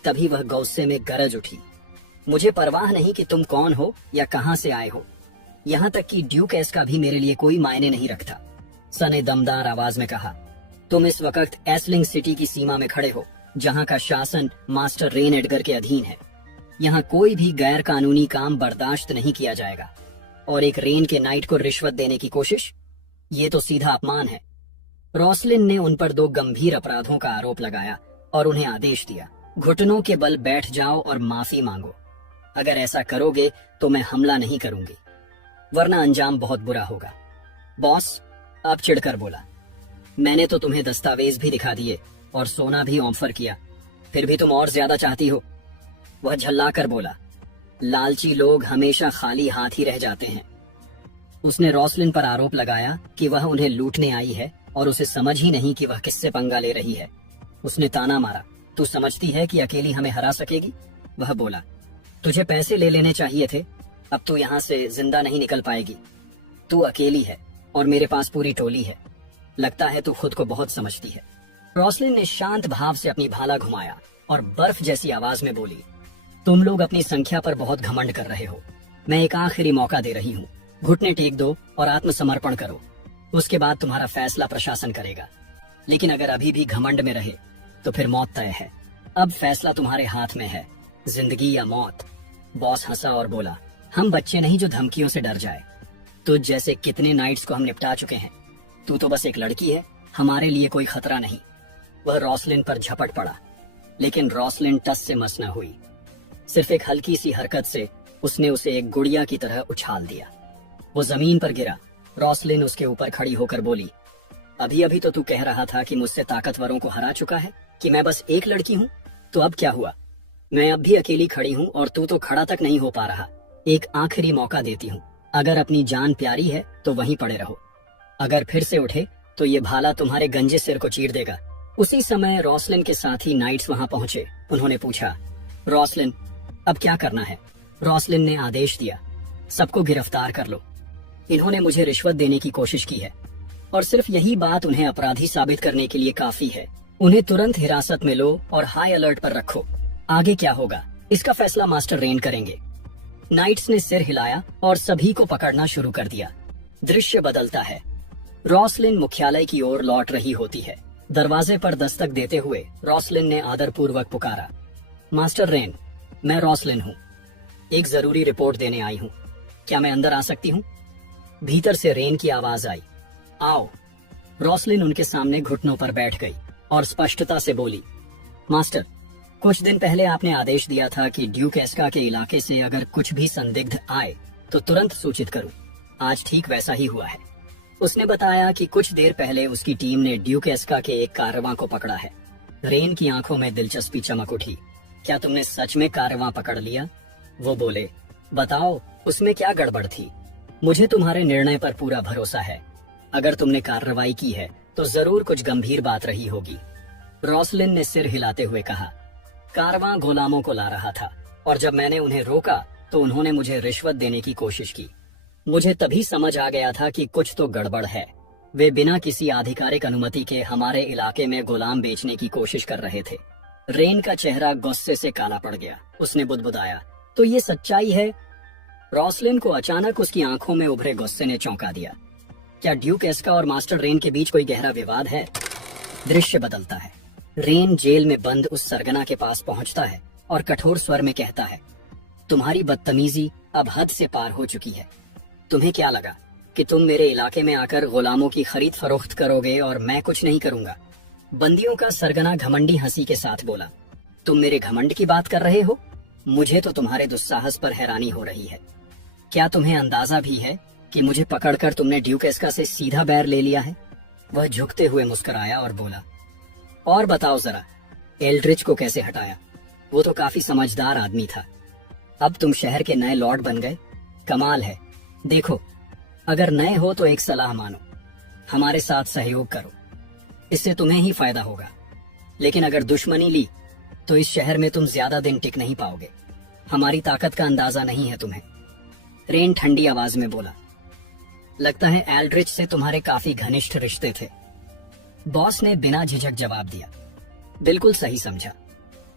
तभी वह गुस्से में गरज उठी, मुझे परवाह नहीं कि तुम कौन हो या कहां से आए हो, यहाँ तक कि ड्यूक एस्का भी मेरे लिए कोई मायने नहीं रखता। सन ने दमदार आवाज में कहा, तुम इस वक्त एस्लिंग सिटी की सीमा में खड़े हो, जहाँ का शासन मास्टर रेन एडगर के अधीन है। यहाँ कोई भी गैर कानूनी काम बर्दाश्त नहीं किया जाएगा। और एक रेन के नाइट को रिश्वत देने की कोशिश, ये तो सीधा अपमान है। रॉसलिन ने उन पर 2 गंभीर अपराधों का आरोप लगाया और उन्हें आदेश दिया, घुटनों के बल बैठ जाओ और माफी मांगो। अगर ऐसा करोगे तो मैं हमला नहीं करूंगी, वरना अंजाम बहुत बुरा होगा। बॉस अब चिढ़कर बोला, मैंने तो तुम्हें दस्तावेज भी दिखा दिए और सोना भी ऑफर किया, फिर भी तुम और ज्यादा चाहती हो। वह झल्लाकर बोला, लालची लोग हमेशा खाली हाथ ही रह जाते हैं। उसने रॉसलिन पर आरोप लगाया कि वह उन्हें लूटने आई है और उसे समझ ही नहीं कि वह किससे पंगा ले रही है। उसने ताना मारा, तू समझती है कि अकेली हमें हरा सकेगी? वह बोला, तुझे पैसे ले लेने चाहिए थे, अब तू यहाँ से जिंदा नहीं निकल पाएगी। तू अकेली है और मेरे पास पूरी टोली है। लगता है तू खुद को बहुत समझती है। रॉसलिन ने शांत भाव से अपनी भाला घुमाया और बर्फ जैसी आवाज में बोली, तुम लोग अपनी संख्या पर बहुत घमंड कर रहे हो। मैं एक आखिरी मौका दे रही हूँ, घुटने टेक दो और आत्मसमर्पण करो। उसके बाद तुम्हारा फैसला प्रशासन करेगा। लेकिन अगर अभी भी घमंड में रहे तो फिर मौत तय है। अब फैसला तुम्हारे हाथ में है, जिंदगी या मौत। बॉस हंसा और बोला, हम बच्चे नहीं जो धमकियों से डर जाए। तुझ जैसे कितने नाइट्स को हम निपटा चुके हैं। तू तो बस एक लड़की है, हमारे लिए कोई खतरा नहीं। वह रॉसलिन पर झपट पड़ा, लेकिन रॉसलिन टस से मस न हुई। सिर्फ एक हल्की सी हरकत से उसने उसे एक गुड़िया की तरह उछाल दिया। वो जमीन पर गिरा। रॉसलिन उसके ऊपर खड़ी होकर बोली, अभी अभी तो तू कह रहा था कि मुझसे ताकतवरों को हरा चुका है, कि मैं बस एक लड़की हूँ। तो अब क्या हुआ? मैं अब भी अकेली खड़ी हूँ और तू तो खड़ा तक नहीं हो पा रहा। एक आखिरी मौका देती हूँ, अगर अपनी जान प्यारी है तो वहीं पड़े रहो। अगर फिर से उठे तो ये भाला तुम्हारे गंजे सिर को चीर देगा। उसी समय रॉसलिन के साथी नाइट्स वहां पहुंचे। उन्होंने पूछा, रॉसलिन अब क्या करना है? रॉसलिन ने आदेश दिया, सबको गिरफ्तार कर लो। इन्होंने मुझे रिश्वत देने की कोशिश की है और सिर्फ यही बात उन्हें अपराधी साबित करने के लिए काफी है। उन्हें तुरंत हिरासत में लो और हाई अलर्ट पर रखो। आगे क्या होगा इसका फैसला मास्टर रेन करेंगे। नाइट्स ने सिर हिलाया और सभी को पकड़ना शुरू कर दिया। दृश्य बदलता है। रॉसलिन मुख्यालय की ओर लौट रही होती है। दरवाजे पर दस्तक देते हुए रॉसलिन ने आदरपूर्वक पुकारा, मास्टर रेन, मैं रॉसलिन हूँ। एक जरूरी रिपोर्ट देने आई हूँ। क्या मैं अंदर आ सकती हूँ? भीतर से रेन की आवाज आई, आओ। रॉसलिन उनके सामने घुटनों पर बैठ गई और स्पष्टता से बोली, मास्टर, कुछ दिन पहले आपने आदेश दिया था कि ड्यूक एस्का के इलाके से अगर कुछ भी संदिग्ध आए तो तुरंत सूचित करूं। आज ठीक वैसा ही हुआ है। उसने बताया कि कुछ देर पहले उसकी टीम ने ड्यूक एस्का के एक कारवां को पकड़ा है। रेन की आंखों में दिलचस्पी चमक उठी। क्या तुमने सच में कारवां पकड़ लिया? वो बोले, बताओ उसमें क्या गड़बड़ थी? मुझे तुम्हारे निर्णय पर पूरा भरोसा है। अगर तुमने कार्रवाई की है तो जरूर कुछ गंभीर बात रही होगी। रॉसलिन ने सिर हिलाते हुए कहा, कारवां गुलामों को ला रहा था और जब मैंने उन्हें रोका तो उन्होंने मुझे रिश्वत देने की कोशिश की। मुझे तभी समझ आ गया था कि कुछ तो गड़बड़ है। वे बिना किसी आधिकारिक अनुमति के हमारे इलाके में गुलाम बेचने की कोशिश कर रहे थे। रेन का चेहरा गुस्से से काला पड़ गया। उसने बुदबुदाया, तो ये सच्चाई है? रॉसलिन को अचानक उसकी आंखों में उभरे गुस्से ने चौंका दिया। क्या ड्यूक एस्का और मास्टर रेन के बीच कोई गहरा विवाद है? दृश्य बदलता है। रेन जेल में बंद उस सरगना के पास पहुंचता है और कठोर स्वर में कहता है, तुम्हारी बदतमीजी अब हद से पार हो चुकी है। तुम्हें क्या लगा कि तुम मेरे इलाके में आकर गुलामों की खरीद फरोख्त करोगे और मैं कुछ नहीं करूंगा? बंदियों का सरगना घमंडी हंसी के साथ बोला, तुम मेरे घमंड की बात कर रहे हो? मुझे तो तुम्हारे दुस्साहस पर हैरानी हो रही है। क्या तुम्हें अंदाजा भी है कि मुझे पकड़कर तुमने ड्यूक एस्का से सीधा बैर ले लिया है? वह झुकते हुए मुस्कुराया और बोला, और बताओ जरा, एल्ड्रिच को कैसे हटाया? वो तो काफी समझदार आदमी था। अब तुम शहर के नए लॉर्ड बन गए। कमाल है। देखो, अगर नए हो तो एक सलाह मानो, हमारे साथ सहयोग करो, इससे तुम्हें ही फायदा होगा। लेकिन अगर दुश्मनी ली तो इस शहर में तुम ज्यादा दिन टिक नहीं पाओगे। हमारी ताकत का अंदाजा नहीं है तुम्हें। रेन ठंडी आवाज में बोला, लगता है एल्ड्रिच से तुम्हारे काफी घनिष्ठ रिश्ते थे। बॉस ने बिना झिझक जवाब दिया, बिल्कुल सही समझा।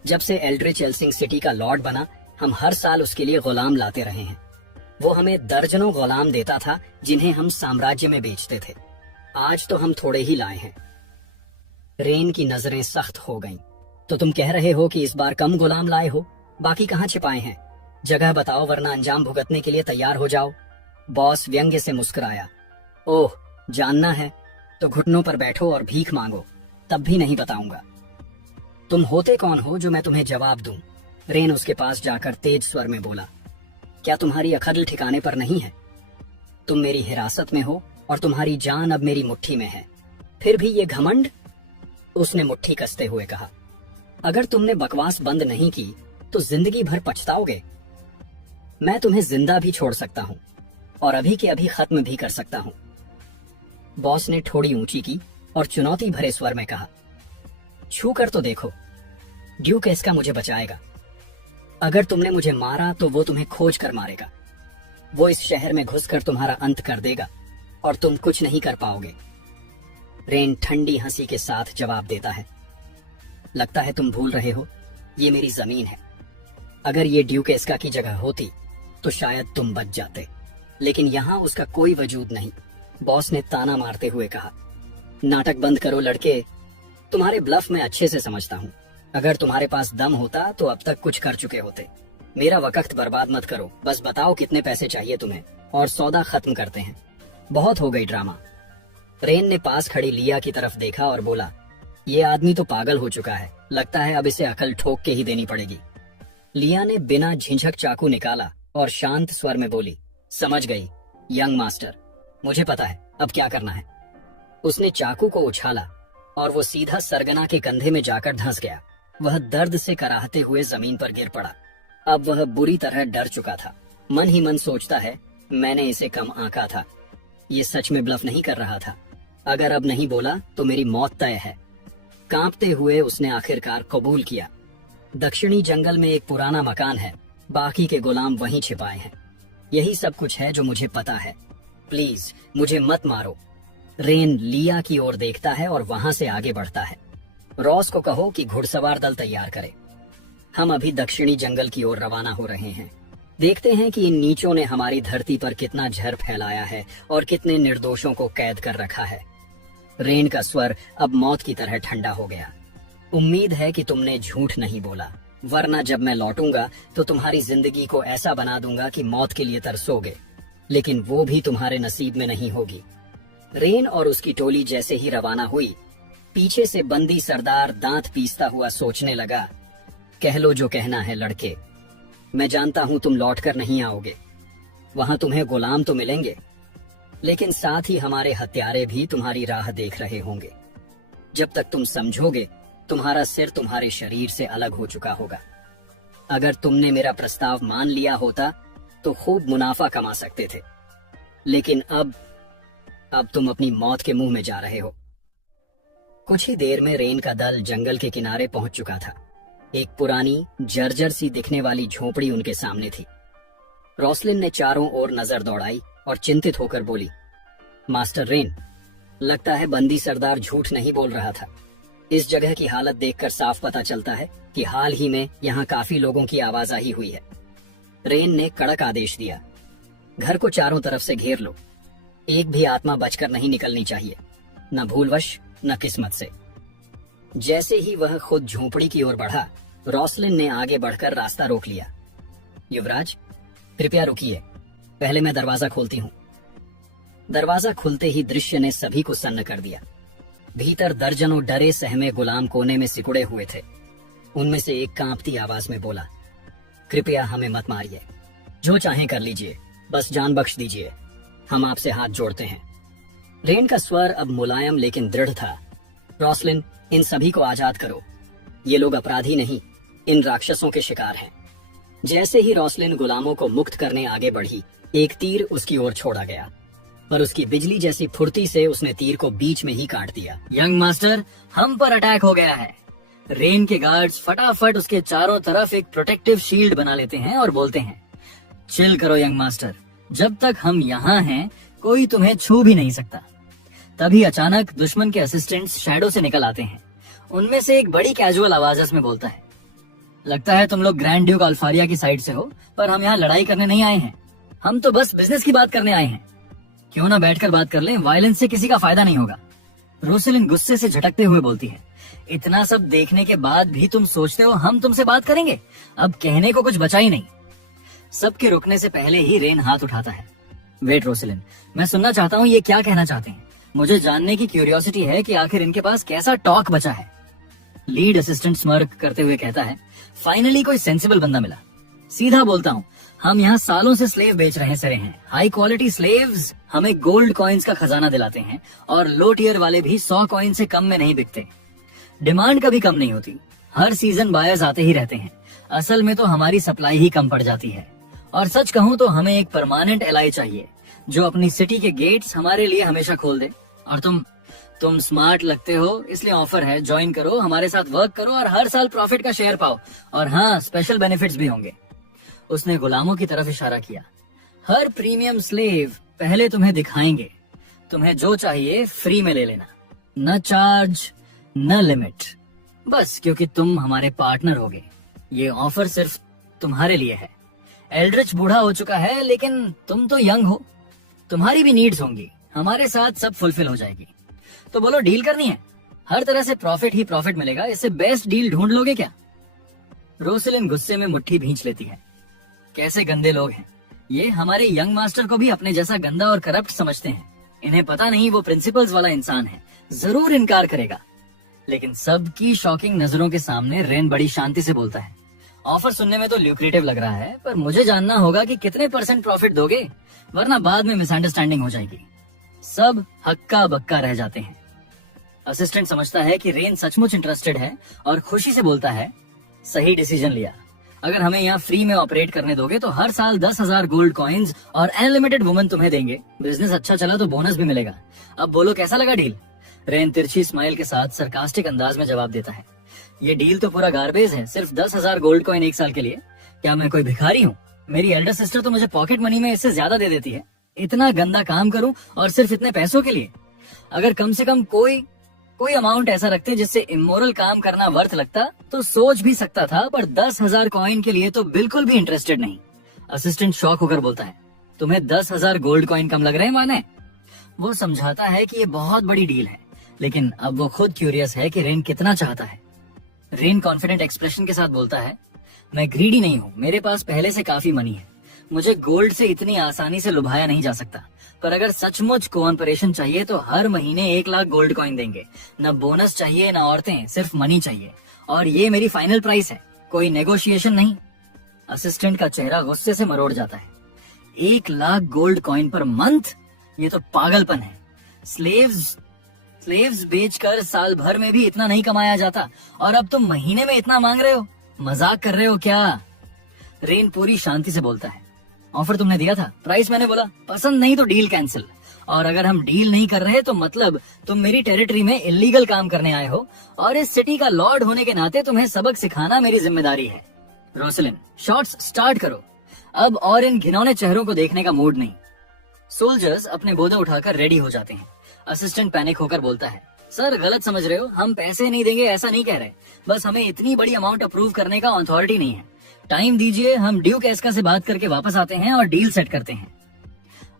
जब से एल्ड्रिच एल्सिंग सिटी का लॉर्ड बना, हम हर साल उसके लिए गुलाम लाते रहे हैं। वो हमें दर्जनों गुलाम देता था जिन्हें हम साम्राज्य में बेचते थे। आज तो हम थोड़े ही लाए हैं। रेन की नजरें सख्त हो गईं। तो तुम कह रहे हो कि इस बार कम गुलाम लाए हो? बाकी कहाँ छिपाए हैं? जगह बताओ, वरना अंजाम भुगतने के लिए तैयार हो जाओ। बॉस व्यंग्य से मुस्कुराया, ओह, जानना है तो घुटनों पर बैठो और भीख मांगो, तब भी नहीं बताऊंगा। तुम होते कौन हो जो मैं तुम्हें जवाब दूं? रेन उसके पास जाकर तेज स्वर में बोला, क्या तुम्हारी अकल ठिकाने पर नहीं है? तुम मेरी हिरासत में हो और तुम्हारी जान अब मेरी मुट्ठी में है, फिर भी ये घमंड? उसने मुट्ठी कसते हुए कहा, अगर तुमने बकवास बंद नहीं की तो जिंदगी भर पछताओगे। मैं तुम्हें जिंदा भी छोड़ सकता हूँ और अभी के अभी खत्म भी कर सकता हूँ। बॉस ने ठोड़ी ऊंची की और चुनौती भरे स्वर में कहा, छू कर तो देखो, ड्यूक इसका मुझे बचाएगा। अगर तुमने मुझे मारा तो वो तुम्हें खोज कर मारेगा। वो इस शहर में घुसकर तुम्हारा अंत कर देगा और तुम कुछ नहीं कर पाओगे। रेन ठंडी हंसी के साथ जवाब देता है, लगता है तुम भूल रहे हो, ये मेरी जमीन है। अगर ये ड्यूक एस्का की जगह होती तो शायद तुम बच जाते, लेकिन यहाँ उसका कोई वजूद नहीं। बॉस ने ताना मारते हुए कहा, नाटक बंद करो लड़के, तुम्हारे ब्लफ में अच्छे से समझता हूँ। अगर तुम्हारे पास दम होता तो अब तक कुछ कर चुके होते। मेरा वक्त बर्बाद मत करो, बस बताओ कितने पैसे चाहिए तुम्हें और सौदा खत्म करते हैं। बहुत हो गई ड्रामा। रेन ने पास खड़ी लिया की तरफ देखा और बोला, ये आदमी तो पागल हो चुका है, लगता है अब इसे अकल ठोक के ही देनी पड़ेगी। लिया ने बिना झिझक चाकू निकाला और शांत स्वर में बोली, समझ गई यंग मास्टर, मुझे पता है अब क्या करना है। उसने चाकू को उछाला और वो सीधा सरगना के कंधे में जाकर धंस गया। वह दर्द से कराहते हुए जमीन पर गिर पड़ा। अब वह बुरी तरह डर चुका था। मन ही मन सोचता है, मैंने इसे कम आंका था। ये सच में ब्लफ नहीं कर रहा था। अगर अब नहीं बोला तो मेरी मौत तय है। कांपते हुए उसने आखिरकार कबूल किया। दक्षिणी जंगल में एक पुराना मकान है, बाकी के गुलाम वहीं छिपाए हैं। यही सब कुछ है जो मुझे पता है। प्लीज मुझे मत मारो। रेन लिया की ओर देखता है और वहां से आगे बढ़ता है। रॉस को कहो कि घुड़सवार दल तैयार करे। हम अभी दक्षिणी जंगल की ओर रवाना हो रहे हैं। देखते हैं कि इन नीचों ने हमारी धरती पर कितना झर फैलाया है और कितने निर्दोषों को कैद कर रखा है। रेन का स्वर अब मौत की तरह ठंडा हो गया। उम्मीद है कि तुमने झूठ नहीं बोला, वरना जब मैं लौटूंगा तो तुम्हारी जिंदगी को ऐसा बना दूंगा कि मौत के लिए तरसोगे, लेकिन वो भी तुम्हारे नसीब में नहीं होगी। रेन और उसकी टोली जैसे ही रवाना हुई, पीछे से बंदी सरदार दांत पीसता हुआ सोचने लगा, कह लो जो कहना है लड़के, मैं जानता हूं तुम लौट कर नहीं आओगे। वहां तुम्हें गुलाम तो मिलेंगे, लेकिन साथ ही हमारे हत्यारे भी तुम्हारी राह देख रहे होंगे। जब तक तुम समझोगे, तुम्हारा सिर तुम्हारे शरीर से अलग हो चुका होगा। अगर तुमने मेरा प्रस्ताव मान लिया होता तो खूब मुनाफा कमा सकते थे, लेकिन अब तुम अपनी मौत के मुंह में जा रहे हो। कुछ ही देर में रेन का दल जंगल के किनारे पहुंच चुका था। एक पुरानी जर्जर सी दिखने वाली झोपड़ी उनके सामने थी। रोसलिन ने चारों ओर नजर दौड़ाई और चिंतित होकर बोली, मास्टर रेन, लगता है बंदी सरदार झूठ नहीं बोल रहा था। इस जगह की हालत देखकर साफ पता चलता है कि हाल ही में यहाँ काफी लोगों की आवाजाही हुई है। रेन ने कड़क आदेश दिया, घर को चारों तरफ से घेर लो। एक भी आत्मा बचकर नहीं निकलनी चाहिए, न भूलवश न किस्मत से। जैसे ही वह खुद झोपड़ी की ओर बढ़ा, रोसलिन ने आगे बढ़कर रास्ता रोक लिया। युवराज, कृपया रुकिए, पहले मैं दरवाजा खोलती हूँ। दरवाजा खुलते ही दृश्य ने सभी को सन्न कर दिया। भीतर दर्जनों डरे सहमे गुलाम कोने में सिकुड़े हुए थे। उनमें से एक कांपती आवाज में बोला, कृपया हमें मत मारिए, जो चाहें कर लीजिए, बस जान बख्श दीजिए, हम आपसे हाथ जोड़ते हैं। रेन का स्वर अब मुलायम लेकिन दृढ़ था। रोसलिन, इन सभी को आजाद करो। ये लोग अपराधी नहीं, इन राक्षसों के शिकार हैं। जैसे ही रोसलिन गुलामों को मुक्त करने आगे बढ़ी, एक तीर उसकी ओर छोड़ा गया, पर उसकी बिजली जैसी फुर्ती से उसने तीर को बीच में ही काट दिया। यंग मास्टर, हम पर अटैक हो गया है। रेन के गार्ड्स फटाफट उसके चारों तरफ एक प्रोटेक्टिव शील्ड बना लेते हैं और बोलते हैं, चिल करो यंग मास्टर, जब तक हम यहाँ हैं कोई तुम्हें छू भी नहीं सकता। तभी अचानक दुश्मन के असिस्टेंट्स शैडो से निकल आते हैं। उनमें से एक बड़ी कैजुअल आवाज में बोलता है, लगता है तुम लोग ग्रैंड ड्यूक अल्फारिया की साइड से हो, पर हम यहाँ लड़ाई करने नहीं आए हैं, हम तो बस बिजनेस की बात करने आए हैं। क्यों ना बैठकर बात कर लें, वायलेंस से किसी का फायदा नहीं होगा। रोसलिन गुस्से से झटकते हुए बोलती है, इतना सब देखने के बाद भी तुम सोचते हो हम तुमसे बात करेंगे? अब कहने को कुछ बचा ही नहीं। सबके रुकने से पहले ही रेन हाथ उठाता है, वेट रोसलिन, मैं सुनना चाहता हूँ ये क्या कहना चाहते हैं। मुझे जानने की क्यूरियोसिटी है कि आखिर इनके पास कैसा टॉक बचा है। लीड असिस्टेंट स्मर्क करते हुए कहता है, फाइनली कोई सेंसिबल बंदा मिला। सीधा बोलता हूँ, हम यहाँ सालों से स्लेव बेच रहे सरे हैं। हाई क्वालिटी स्लेव्स हमें गोल्ड कॉइन्स का खजाना दिलाते हैं और लो टियर वाले भी 100 कॉइन से कम में नहीं बिकते। डिमांड कभी कम नहीं होती। हर सीजन बायर्स आते ही रहते हैं। असल में तो हमारी सप्लाई ही कम पड़ जाती है। और सच कहूँ तो हमें एक परमानेंट एलआई चाहिए जो अपनी सिटी के गेट्स हमारे लिए हमेशा खोल दे। और तुम स्मार्ट लगते हो, इसलिए ऑफर है, ज्वाइन करो, हमारे साथ वर्क करो और हर साल प्रॉफिट का शेयर पाओ। और हाँ, स्पेशल बेनिफिट्स भी होंगे। उसने गुलामों की तरफ इशारा किया। हर प्रीमियम स्लेव पहले तुम्हें दिखाएंगे, तुम्हें जो चाहिए फ्री में ले लेना, न चार्ज न लिमिट, बस क्योंकि तुम हमारे पार्टनर होगे। ये ऑफर सिर्फ तुम्हारे लिए है। एल्ड्रिच बूढ़ा हो चुका है, लेकिन तुम तो यंग हो, तुम्हारी भी नीड्स होंगी, हमारे साथ सब फुलफिल हो जाएगी। तो बोलो, डील करनी है? हर तरह से प्रॉफिट ही प्रॉफिट मिलेगा, इससे बेस्ट डील ढूंढ लोगे क्या? रोसलिन गुस्से में मुट्ठी भींच लेती है। कैसे गंदे लोग हैं ये! हमारे यंग मास्टर को भी अपने जैसा गंदा और करप्ट समझते हैं। इन्हें पता नहीं वो प्रिंसिपल्स वाला इंसान है, जरूर इनकार करेगा। लेकिन सबकी शॉकिंग नजरों के सामने रेन बड़ी शांति से बोलता है। ऑफर सुनने में तो ल्यूक्रेटिव लग रहा है, पर मुझे जानना होगा कि कितने % प्रॉफिट दोगे, वरना बाद में मिसअंडरस्टैंडिंग हो जाएगी। सब हक्का बक्का रह जाते हैं। असिस्टेंट समझता है कि रेन सचमुच इंटरेस्टेड है और खुशी से बोलता है, सही डिसीजन लिया। अगर हमें यहाँ फ्री में ऑपरेट करने दोगे तो हर साल 10,000 गोल्ड कॉइन्स और अनलिमिटेड वुमन तुम्हें देंगे। बिजनेस अच्छा चला तो बोनस भी मिलेगा। अब बोलो, कैसा लगा डील? रेन तिरछी स्माइल के साथ सरकास्टिक अंदाज में जवाब देता है। ये डील तो पूरा गार्बेज है, सिर्फ 10,000 गोल्ड कॉइन एक साल के लिए। क्या मैं कोई भिखारी हूँ? मेरी एल्डर सिस्टर तो मुझे पॉकेट मनी में इससे ज्यादा दे देती है। इतना गंदा काम करूँ और सिर्फ इतने पैसों के लिए? अगर कम से कम कोई अमाउंट ऐसा रखते जिससे इमोरल काम करना वर्थ लगता तो सोच भी सकता था, पर 10,000 कॉइन के लिए तो बिल्कुल भी इंटरेस्टेड नहीं। असिस्टेंट शॉक होकर बोलता है, तुम्हें 10,000 गोल्ड कॉइन कम लग रहे हैं माने? वो समझाता है कि ये बहुत बड़ी डील है, लेकिन अब वो खुद क्यूरियस है कि रेन कितना चाहता है। रेन कॉन्फिडेंट एक्सप्रेशन के साथ बोलता है, मैं ग्रीडी नहीं हूँ, मेरे पास पहले से काफी मनी है। मुझे गोल्ड से इतनी आसानी से लुभाया नहीं जा सकता। पर अगर सचमुच कोऑपरेशन चाहिए तो हर महीने 1 लाख गोल्ड कॉइन देंगे। न बोनस चाहिए न औरतें, सिर्फ मनी चाहिए। और ये मेरी फाइनल प्राइस है, कोई नेगोशिएशन नहीं। असिस्टेंट का चेहरा गुस्से से मरोड़ जाता है। 1 lakh gold coin per month? ये तो पागलपन है। स्लेव्स बेचकर साल भर में भी इतना नहीं कमाया जाता, और अब तुम महीने में इतना मांग रहे हो? मजाक कर रहे हो क्या? रेन पूरी शांति से बोलता है, ऑफर तुमने दिया था, प्राइस मैंने बोला, पसंद नहीं तो डील कैंसिल। और अगर हम डील नहीं कर रहे तो मतलब तुम मेरी टेरिटरी में इलीगल काम करने आए हो, और इस सिटी का लॉर्ड होने के नाते तुम्हें सबक सिखाना मेरी जिम्मेदारी है। रोसलिन, शॉट्स स्टार्ट करो अब, और इन घिनौने चेहरों को देखने का मूड नहीं। सोल्जर्स अपने बोधे उठाकर रेडी हो जाते हैं। असिस्टेंट पैनिक होकर बोलता है, सर गलत समझ रहे हो, हम पैसे नहीं देंगे ऐसा नहीं कह रहे, बस हमें इतनी बड़ी अमाउंट अप्रूव करने का अथॉरिटी नहीं है। टाइम दीजिए, हम ड्यूक एस्का से बात करके वापस आते हैं और डील सेट करते हैं।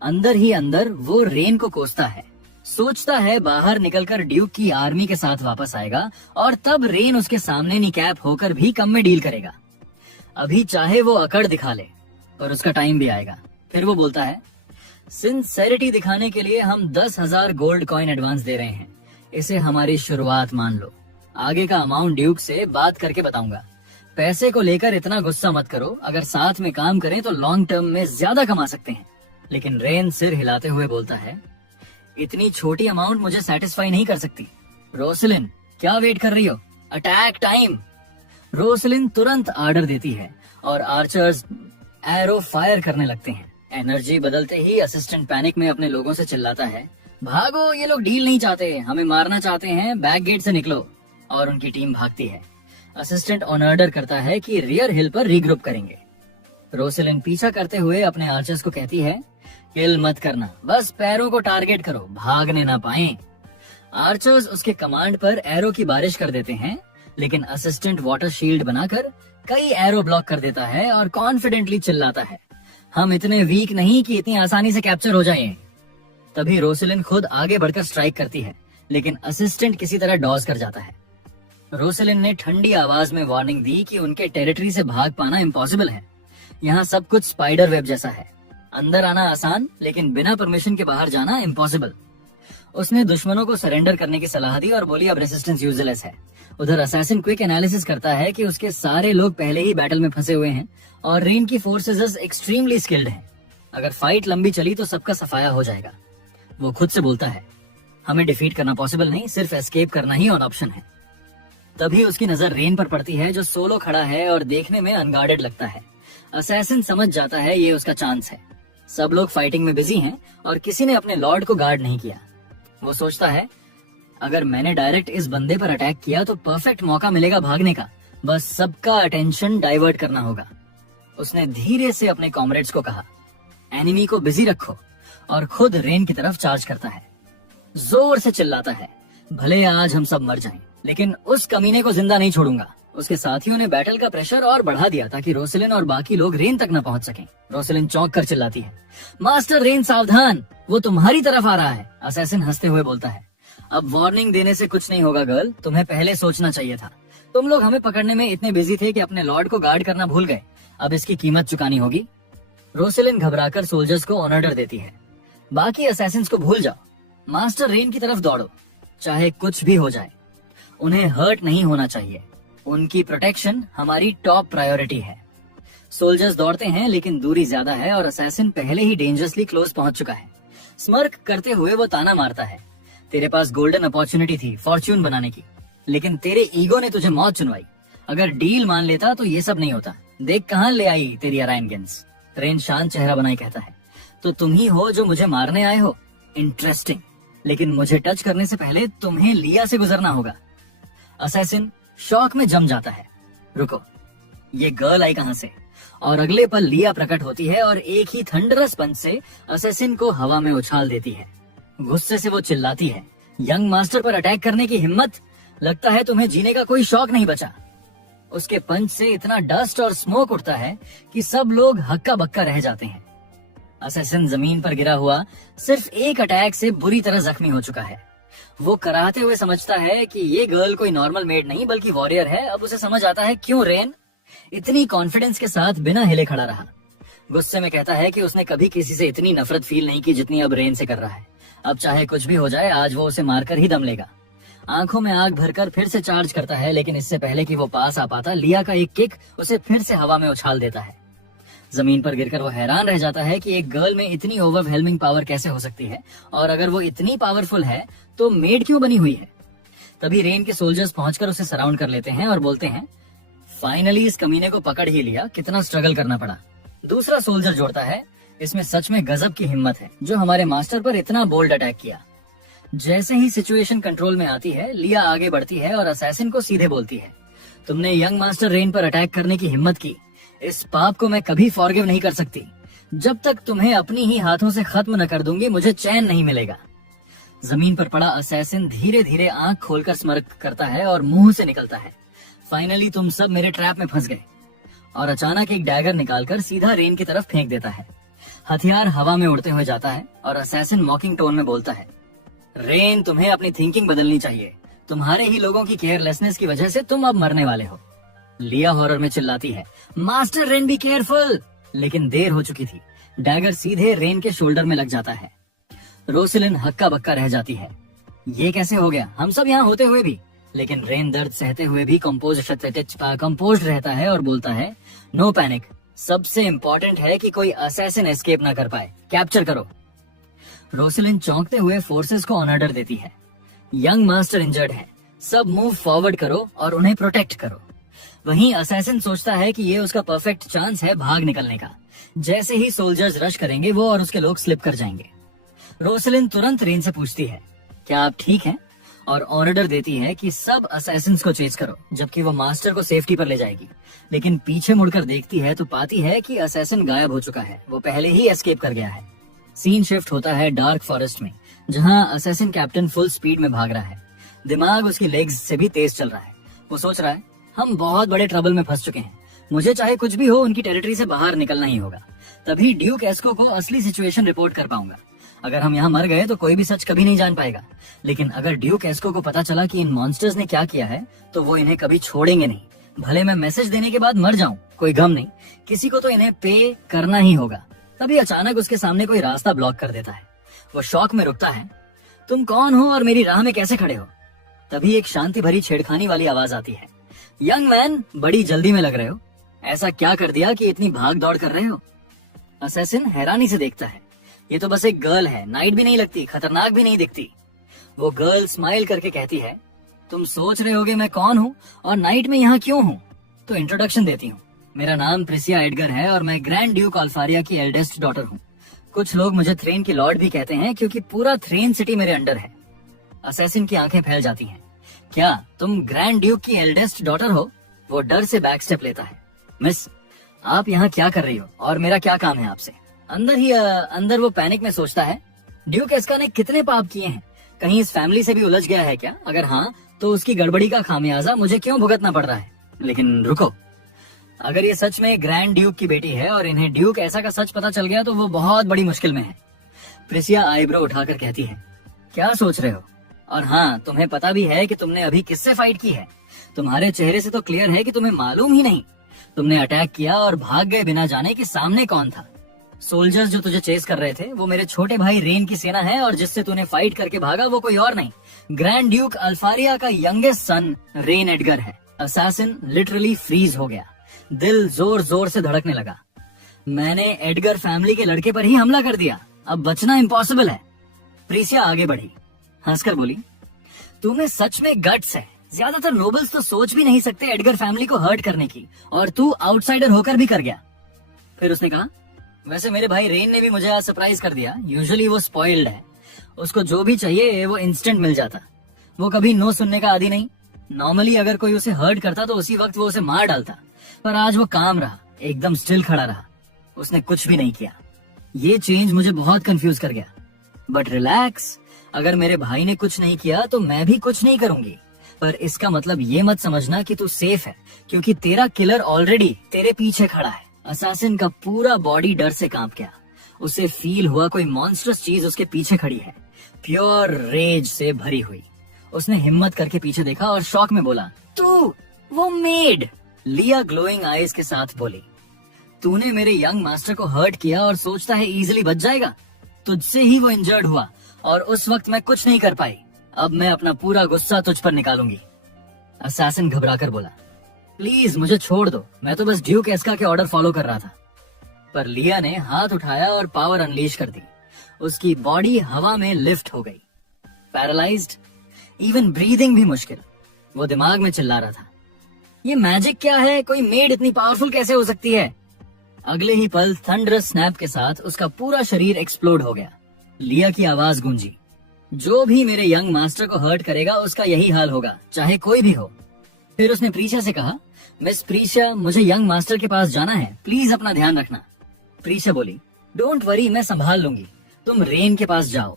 अंदर ही अंदर वो रेन को कोसता है, सोचता है बाहर निकलकर ड्यूक की आर्मी के साथ वापस आएगा और तब रेन उसके सामने निकैप होकर भी कम में डील करेगा। अभी चाहे वो अकड़ दिखा ले, पर उसका टाइम भी आएगा। फिर वो बोलता है, सिंसेरिटी दिखाने के लिए हम 10,000 गोल्ड कॉइन एडवांस दे रहे हैं, इसे हमारी शुरुआत मान लो। आगे का अमाउंट ड्यूक से बात करके बताऊंगा। पैसे को लेकर इतना गुस्सा मत करो, अगर साथ में काम करें तो लॉन्ग टर्म में ज्यादा कमा सकते हैं। लेकिन रेन सिर हिलाते हुए बोलता है, इतनी छोटी अमाउंट मुझे सेटिस्फाई नहीं कर सकती। रोसलिन, क्या वेट कर रही हो? Attack time. रोसलिन तुरंत आर्डर देती है और आर्चर्स एरो फायर करने लगते हैं। एनर्जी बदलते ही असिस्टेंट पैनिक में अपने लोगों से चिल्लाता है, भागो, ये लोग डील नहीं चाहते, हमें मारना चाहते हैं, बैक गेट से निकलो। और उनकी टीम भागती है। असिस्टेंट ऑन ऑर्डर करता है कि रियर हिल पर रीग्रुप करेंगे। रोसलिन पीछा करते हुए अपने आर्चर्स को कहती है, किल मत करना, बस पैरों को टारगेट करो, भागने ना पाए। आर्चर्स उसके कमांड पर एरो की बारिश कर देते हैं, लेकिन असिस्टेंट वाटर शील्ड बनाकर कई एरो ब्लॉक कर देता है और कॉन्फिडेंटली चिल्लाता है, हम इतने वीक नहीं कि इतनी आसानी से कैप्चर हो जाएं। तभी रोसलिन खुद आगे बढ़कर स्ट्राइक करती है, लेकिन असिस्टेंट किसी तरह डॉज कर जाता है। रोसलिन ने ठंडी आवाज में वार्निंग दी कि उनके टेरिटरी से भाग पाना इम्पॉसिबल है। यहाँ सब कुछ स्पाइडर वेब जैसा है, अंदर आना आसान, लेकिन बिना परमिशन के बाहर जाना इम्पॉसिबल। उसने दुश्मनों को सरेंडर करने की सलाह दी और बोली, अब रेसिस्टेंस यूजलेस है। उधर असैसिन क्विक एनालिसिस करता है कि उसके सारे लोग पहले ही बैटल में फंसे हुए हैं और रेन की फोर्सेस एक्सट्रीमली स्किल्ड हैं। अगर फाइट लंबी चली तो सबका सफाया हो जाएगा। वो खुद से बोलता है, हमें डिफीट करना पॉसिबल नहीं, सिर्फ एस्केप करना ही ऑन ऑप्शन है। तभी उसकी नजर रेन पर पड़ती है, जो सोलो खड़ा है और देखने में अनगार्डेड लगता है। असैसिन समझ जाता है ये उसका चांस है। सब लोग फाइटिंग में बिजी हैं और किसी ने अपने लॉर्ड को गार्ड नहीं किया। वो सोचता है अगर मैंने डायरेक्ट इस बंदे पर अटैक किया तो परफेक्ट मौका मिलेगा भागने का, बस सबका अटेंशन डाइवर्ट करना होगा। उसने धीरे से अपने कॉमरेड्स को कहा, एनिमी को बिजी रखो, और खुद रेन की तरफ चार्ज करता है। जोर से चिल्लाता है, भले आज हम सब मर जाएं, लेकिन उस कमीने को जिंदा नहीं छोड़ूंगा। उसके साथियों ने बैटल का प्रेशर और बढ़ा दिया ताकि रोसेलिन और बाकी लोग रेन तक न पहुंच सकें। रोसेलिन चौंक कर चिल्लाती है, मास्टर रेन सावधान, वो तुम्हारी तरफ आ रहा है। असैसिन हंसते हुए बोलता है, अब वार्निंग देने से कुछ नहीं होगा गर्ल, तुम्हें पहले सोचना चाहिए था। तुम लोग हमें पकड़ने में इतने बिजी थे कि अपने लॉर्ड को गार्ड करना भूल गए। अब इसकी कीमत चुकानी होगी। रोसेलिन घबराकर सोल्जर्स को ऑर्डर देती है, बाकी असैसिन्स को भूल जाओ, मास्टर रेन की तरफ दौड़ो, चाहे कुछ भी हो जाए। उन्हें हर्ट नहीं होना चाहिए, उनकी प्रोटेक्शन हमारी टॉप प्रायोरिटी है। सोल्जर्स दौड़ते हैं लेकिन दूरी ज्यादा है और असैसिन पहले ही डेंजरसली क्लोज पहुंच चुका है। स्मर्क करते हुए वो ताना मारता है, तेरे पास गोल्डन अपॉर्चुनिटी थी फॉर्च्यून बनाने की, लेकिन तेरे ईगो ने तुझे मौत चुनवाई। अगर डील मान लेता तो ये सब नहीं होता। देख कहां ले आई तेरी अराइनगन्स। रेन शांत चेहरा बनाए कहता है, तो तुम ही हो जो मुझे मारने आए हो? इंटरेस्टिंग, लेकिन मुझे टच करने से पहले तुम्हें लिया से गुजरना होगा। असैसिन शॉक में जम जाता है, रुको, ये गर्ल आई कहां से? और अगले पल लिया प्रकट होती है और एक ही थंडरस पंच से असैसिन को हवा में उछाल देती है। गुस्से से वो चिल्लाती है, यंग मास्टर पर अटैक करने की हिम्मत? लगता है तुम्हें जीने का कोई शौक नहीं बचा। उसके पंच से इतना डस्ट और स्मोक उठता है कि सब लोग हक्का बक्का रह जाते हैं। असैसिन जमीन पर गिरा हुआ सिर्फ एक अटैक से बुरी तरह जख्मी हो चुका है। वो कराहते हुए समझता है कि ये गर्ल कोई नॉर्मल मेड नहीं बल्कि वॉरियर है। अब उसे समझ आता है क्यों रेन इतनी कॉन्फिडेंस के साथ बिना हिले खड़ा रहा। गुस्से में कहता है कि उसने कभी किसी से इतनी नफरत फील नहीं की जितनी अब रेन से कर रहा है। अब चाहे कुछ भी हो जाए, आज वो उसे मारकर ही दम लेगा। आंखों में आग भरकर फिर से चार्ज करता है, लेकिन इससे पहले कि वो पास आ पाता, लिया का एक किक उसे फिर से हवा में उछाल देता है। जमीन पर गिरकर वो हैरान रह जाता है कि एक गर्ल में इतनी ओवरवेलमिंग पावर कैसे हो सकती है, और अगर वो इतनी पावरफुल है तो मेड क्यों बनी हुई है। तभी रेन के सोल्जर्स पहुंचकर उसे सराउंड कर लेते हैं और बोलते हैं, फाइनली इस कमीने को पकड़ ही लिया, कितना स्ट्रगल करना पड़ा। दूसरा सोल्जर जोड़ता है, इसमें सच में गजब की हिम्मत है जो हमारे मास्टर पर इतना बोल्ड अटैक किया। जैसे ही सिचुएशन कंट्रोल में आती है, लिया आगे बढ़ती है और असैसिन को सीधे बोलती है, तुमने यंग मास्टर रेन पर अटैक करने की हिम्मत की, इस पाप को मैं कभी फॉरगिव नहीं कर सकती। जब तक तुम्हें अपनी ही हाथों से खत्म न कर दूंगी, मुझे चैन नहीं मिलेगा। जमीन पर पड़ा असैसिन धीरे धीरे आंख खोलकर स्मर्क करता है और मुंह से निकलता है, फाइनली तुम सब मेरे ट्रैप में फंस गए। और अचानक एक डैगर निकालकर सीधा रेन की तरफ फेंक देता है। हथियार हवा में उड़ते हुए जाता है और असैसिन मॉकिंग टोन में बोलता है, रेन तुम्हें अपनी थिंकिंग बदलनी चाहिए, तुम्हारे ही लोगों की केयरलेसनेस की वजह से तुम अब मरने वाले हो। लिया हॉरर में चिल्लाती है, मास्टर रेन बी केयरफुल, लेकिन देर हो चुकी थी। डैगर सीधे रेन के शोल्डर में लग जाता है। रोसेलिन हक्का बक्का रह जाती है, ये कैसे हो गया, हम सब यहाँ होते हुए भी। लेकिन रेन दर्द सहते हुए भी कंपोज रहता है और बोलता है, नो पैनिक, सबसे इम्पोर्टेंट है कि कोई असैसिन एस्केप ना कर पाए, कैप्चर करो। रोसेलिन चौंकते हुए फोर्सेस को ऑर्डर देती है, यंग मास्टर इंजर्ड है, सब मूव फॉरवर्ड करो और उन्हें प्रोटेक्ट करो। वहीं असैसिन सोचता है कि ये उसका परफेक्ट चांस है भाग निकलने का। जैसे ही सोल्जर्स रश करेंगे, वो और उसके लोग स्लिप कर जाएंगे। रोसेलिन तुरंत रेन से पूछती है, क्या आप ठीक हैं? और ऑर्डर देती है कि सब असैसिन्स को चेज करो, जबकि वो मास्टर को सेफ्टी पर ले जाएगी। लेकिन पीछे मुड़कर देखती है तो पाती है कि असैसिन गायब हो चुका है, वो पहले ही एस्केप कर गया है। सीन शिफ्ट होता है डार्क फॉरेस्ट में, जहां असैसिन कैप्टन फुल स्पीड में भाग रहा है। दिमाग उसकी लेग्स से भी तेज चल रहा है। वो सोच रहा है, हम बहुत बड़े ट्रबल में फंस चुके हैं, मुझे चाहे कुछ भी हो उनकी टेरिटरी से बाहर निकलना ही होगा, तभी ड्यूक एस्को को असली सिचुएशन रिपोर्ट कर पाऊंगा। अगर हम यहाँ मर गए तो कोई भी सच कभी नहीं जान पाएगा, लेकिन अगर ड्यूक एस्को को पता चला कि इन मॉन्स्टर्स ने क्या किया है तो वो इन्हें कभी छोड़ेंगे नहीं। भले मैं मैसेज देने के बाद मर जाऊं, कोई गम नहीं, किसी को तो इन्हें पे करना ही होगा। तभी अचानक उसके सामने कोई रास्ता ब्लॉक कर देता है। वो शॉक में रुकता है, तुम कौन हो और मेरी राह में कैसे खड़े हो? तभी एक शांति भरी छेड़खानी वाली आवाज आती है, यंग मैन, बड़ी जल्दी में लग रहे हो, ऐसा क्या कर दिया कि इतनी भाग दौड़ कर रहे हो? असैसिन हैरानी से देखता है, ये तो बस एक गर्ल है, नाइट भी नहीं लगती, खतरनाक भी नहीं दिखती। वो गर्ल स्माइल करके कहती है, तुम सोच रहे होगे मैं कौन हूँ और नाइट में यहाँ क्यों हूँ, तो इंट्रोडक्शन देती हूँ। मेरा नाम प्रिसिया एडगर है और मैं ग्रैंड ड्यूक अल्फारिया की एल्डेस्ट डॉटर हूँ। कुछ लोग मुझे थ्रेन की लॉर्ड भी कहते हैं क्योंकि पूरा थ्रेन सिटी मेरे अंडर है। असैसिन की आंखें फैल जाती हैं। क्या तुम ग्रैंड ड्यूक की एल्डेस्ट डॉटर हो? वो डर से बैक स्टेप लेता है। मिस, आप यहाँ क्या कर रही हो और मेरा क्या काम है आपसे? अंदर वो पैनिक में सोचता है, ड्यूक एस्का ने कितने पाप किए हैं, कहीं इस फैमिली से भी उलझ गया है क्या? अगर हाँ तो उसकी गड़बड़ी का खामियाजा मुझे क्यों भुगतना पड़ रहा है? लेकिन रुको, अगर ये सच में ग्रैंड ड्यूक की बेटी है और इन्हें ड्यूक ऐसा का सच पता चल गया तो वो बहुत बड़ी मुश्किल में है। प्रिसिया आईब्रो उठाकर कहती है, क्या सोच रहे हो? और हाँ, तुम्हें पता भी है कि तुमने अभी किससे फाइट की है? तुम्हारे चेहरे से तो क्लियर है कि तुम्हें मालूम ही नहीं। तुमने अटैक किया और भाग गए बिना जाने कि सामने कौन था। सोल्जर्स जो तुझे चेस कर रहे थे वो मेरे छोटे भाई रेन की सेना है और जिससे तूने फाइट करके भागा वो कोई और नहीं, ग्रैंड ड्यूक अल्फारिया का यंगेस्ट सन रेन एडगर है। असैसिन लिटरली फ्रीज हो गया। दिल जोर जोर से धड़कने लगा। मैंने एडगर फैमिली के लड़के पर ही हमला कर दिया, अब बचना इम्पॉसिबल है। प्रिसिया आगे बढ़ी, हंसकर बोली, तुम्हें सच में गट्स है। ज्यादातर नोबल्स तो सोच भी नहीं सकते एडगर फैमिली को हर्ट करने की, और तू आउटसाइडर होकर भी कर गया। फिर उसने कहा, वैसे मेरे भाई रेन ने भी मुझे आज सरप्राइज कर दिया। यूजुअली वो स्पॉइल्ड है, उसको जो भी चाहिए वो इंस्टेंट मिल जाता। वो कभी नो सुनने का आदी नहीं। नॉर्मली अगर कोई उसे हर्ट करता तो उसी वक्त वो उसे मार डालता, पर आज वो काम रहा, एकदम स्टिल खड़ा रहा, उसने कुछ भी नहीं किया। ये चेंज मुझे बहुत कंफ्यूज कर गया। बट रिलैक्स, अगर मेरे भाई ने कुछ नहीं किया तो मैं भी कुछ नहीं करूंगी। पर इसका मतलब ये मत समझना कि तू सेफ है, क्योंकि तेरा किलर ऑलरेडी तेरे पीछे खड़ा है। असैसिन का पूरा बॉडी डर से कांप गया। उसे फील हुआ कोई मॉन्स्टरस चीज उसके पीछे खड़ी है, प्योर रेज से भरी हुई। उसने हिम्मत करके पीछे देखा और शॉक में बोला, तू वो मेड। लिया ग्लोइंग आईज के साथ बोली, तूने मेरे यंग मास्टर को हर्ट किया और सोचता है इजीली बच जाएगा? तुझसे ही वो इंजर्ड हुआ और उस वक्त मैं कुछ नहीं कर पाई। अब मैं अपना पूरा गुस्सा तुझ पर निकालूंगी। असैसिन घबराकर बोला, प्लीज मुझे छोड़ दो, मैं तो बस ड्यूक एस्का के ऑर्डर फॉलो कर रहा था। पर लिया ने हाथ उठाया और पावर अनलीश कर दी। उसकी बॉडी हवा में लिफ्ट हो गई। पैरालाइज्ड, इवन ब्रीदिंग भी मुश्किल। वो दिमाग में चिल्ला रहा था, ये मैजिक क्या है? कोई मेड इतनी पावरफुल कैसे हो सकती है? अगले ही पल थंडरस स्नैप के साथ उसका पूरा शरीर एक्सप्लोड हो गया। लिया की आवाज गूंजी, जो भी मेरे यंग मास्टर को हर्ट करेगा उसका यही हाल होगा, चाहे कोई भी हो। फिर उसने प्रीशिया से कहा, मिस प्रीशिया, मुझे यंग मास्टर के पास जाना है, प्लीज अपना ध्यान रखना। प्रीशिया बोली, डोंट वरी, मैं संभाल लूंगी, तुम रेन के पास जाओ।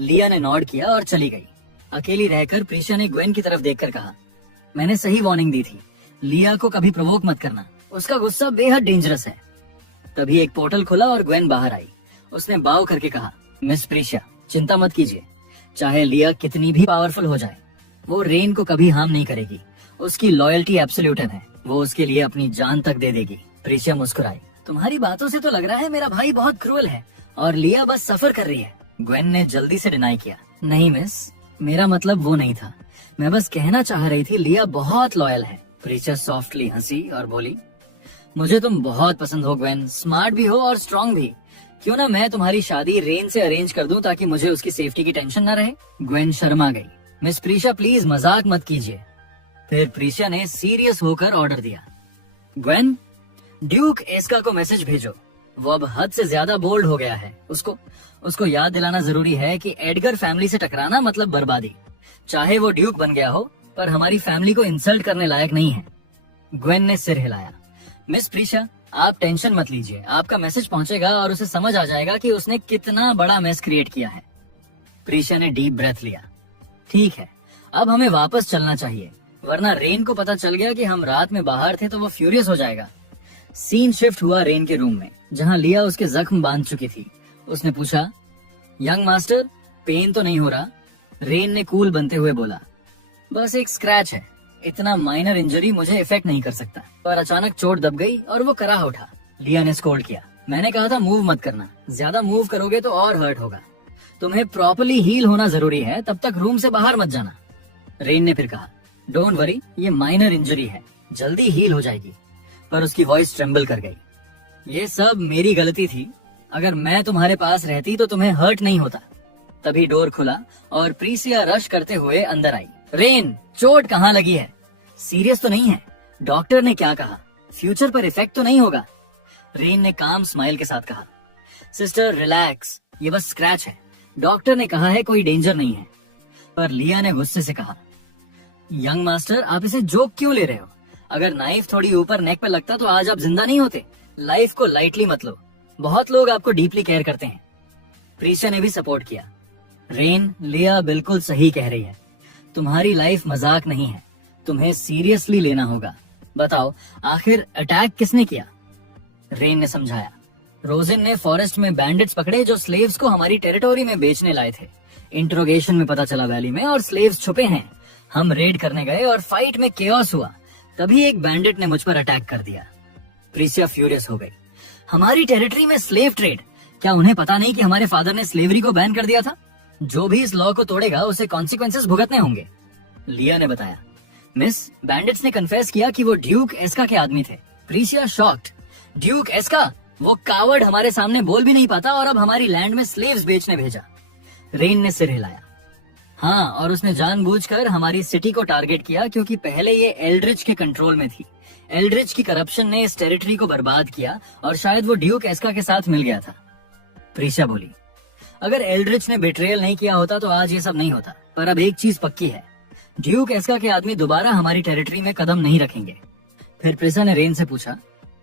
लिया ने नॉड किया और चली गई। अकेली रहकर प्रीशिया ने ग्वेन की तरफ देखकर कहा, मैंने सही वार्निंग दी थी, लिया को कभी प्रवोक मत करना, उसका गुस्सा बेहद डेंजरस है। तभी एक पोर्टल खुला और ग्वेन बाहर आई। उसने बाव करके कहा, मिस प्रीशिया, चिंता मत कीजिए, चाहे लिया कितनी भी पावरफुल हो जाए, वो रेन को कभी हार्म नहीं करेगी। उसकी लॉयल्टी एब्सोल्यूटन है, वो उसके लिए अपनी जान तक दे देगी। प्रीशिया मुस्कुराई, तुम्हारी बातों से तो लग रहा है मेरा भाई बहुत क्रूअल है और लिया बस सफर कर रही है। ग्वेन ने जल्दी से डिनाई किया, नहीं मिस, मेरा मतलब वो नहीं था, मैं बस कहना चाह रही थी लिया बहुत लॉयल है। प्रीशिया सॉफ्टली हंसी और बोली, मुझे तुम बहुत पसंद हो ग्वेन, स्मार्ट भी हो और स्ट्रॉन्ग भी। क्यों ना मैं तुम्हारी शादी रेन से अरेंज कर दूं ताकि मुझे उसकी सेफ्टी की टेंशन न रहे। ग्वेन शर्मा गई। मिस प्रीशिया प्लीज मजाक मत कीजिए। फिर प्रीशिया ने सीरियस होकर ऑर्डर दिया, ग्वेन, ड्यूक एस्का को मैसेज भेजो, वो अब हद से ज्यादा बोल्ड हो गया है। उसको याद दिलाना जरूरी है कि एडगर फैमिली से टकराना मतलब बर्बादी। चाहे वो ड्यूक बन गया हो, पर हमारी फैमिली को इंसल्ट करने लायक नहीं है। ग्वेन ने सिर हिलाया, मिस प्रीशिया, आप टेंशन मत लीजिए, आपका मैसेज पहुंचेगा और उसे समझ आ जाएगा कि उसने कितना बड़ा मेस क्रिएट किया है। प्रीशिया ने डीप ब्रेथ लिया, ठीक है, अब हमें वापस चलना चाहिए, वरना रेन को पता चल गया कि हम रात में बाहर थे तो वो फ्यूरियस हो जाएगा। सीन शिफ्ट हुआ रेन के रूम में, जहाँ लिया उसके जख्म बांध चुकी थी। उसने पूछा, यंग मास्टर, पेन तो नहीं हो रहा? रेन ने कूल बनते हुए बोला, बस एक स्क्रैच है, इतना माइनर इंजरी मुझे इफेक्ट नहीं कर सकता। पर अचानक चोट दब गई और वो कराह उठा। लिया ने स्कोल्ड किया, मैंने कहा था मूव मत करना, ज्यादा मूव करोगे तो और हर्ट होगा। तुम्हें प्रॉपर्ली हील होना जरूरी है, तब तक रूम से बाहर मत जाना। रेन ने फिर कहा, डोंट वरी, ये माइनर इंजरी है, जल्दी हील हो जाएगी। पर उसकी वॉइस ट्रेम्बल कर गई, ये सब मेरी गलती थी, अगर मैं तुम्हारे पास रहती तो तुम्हें हर्ट नहीं होता। तभी डोर खुला और प्रीसिया रश करते हुए अंदर आई। रेन, चोट कहाँ लगी है? सीरियस तो नहीं है? डॉक्टर ने क्या कहा? फ्यूचर पर इफेक्ट तो नहीं होगा? रेन ने काम स्माइल के साथ कहा, सिस्टर रिलैक्स, ये बस स्क्रैच है। डॉक्टर ने कहा है कोई डेंजर नहीं है। पर लिया ने गुस्से से कहा, यंग मास्टर, आप इसे जोक क्यों ले रहे हो? अगर नाइफ थोड़ी ऊपर नेक पे लगता तो आज आप जिंदा नहीं होते। लाइफ को लाइटली मत लो, बहुत लोग आपको डीपली केयर करते हैं। प्रीशिया ने भी सपोर्ट किया, रेन, लिया बिल्कुल सही कह रही है, तुम्हारी लाइफ मजाक नहीं है, तुम्हें सीरियसली लेना होगा। बताओ आखिर अटैक किसने किया? रेन ने समझाया, रोजिन ने फॉरेस्ट में बैंडिट्स पकड़े जो स्लेव्स को हमारी टेरिटोरी में बेचने लाए थे। इंट्रोगेशन में पता चला वैली में और स्लेव्स छुपे हैं। हम रेड करने गए और फाइट में केओस हुआ, तभी एक बैंडिट ने मुझ पर अटैक कर दिया। प्रीशिया फ्यूरियस हो गई, हमारी टेरिटरी में स्लेव ट्रेड? क्या उन्हें पता नहीं कि हमारे फादर ने स्लेवरी को बैन कर दिया था? जो भी इस लॉ को तोड़ेगा उसे कॉन्सिक्वेंसेस भुगतने होंगे। लिया ने बताया, मिस, बैंडिट्स ने कन्फेस किया कि वो ड्यूक एस्का के आदमी थे। प्रीशिया शॉक्ड, ड्यूक एस्का? वो कावर्ड हमारे सामने बोल भी नहीं पाता और अब हमारी लैंड में स्लेव्स बेचने भेजा। रेन ने सिर हिलाया, हाँ, और उसने जानबूझकर हमारी सिटी को टारगेट किया क्योंकि पहले ये एल्ड्रिच के कंट्रोल में थी। एल्ड्रिच की करप्शन ने इस टेरिटरी को बर्बाद किया और शायद वो ड्यूक एस्का के साथ मिल गया था। प्रीशिया बोली, अगर एल्ड्रिच ने बेट्रेयल नहीं किया होता तो आज ये सब नहीं होता। पर अब एक चीज पक्की है, ड्यूक एस्का के आदमी दोबारा हमारी टेरिटरी में कदम नहीं रखेंगे। फिर प्रीशिया ने रेन से पूछा,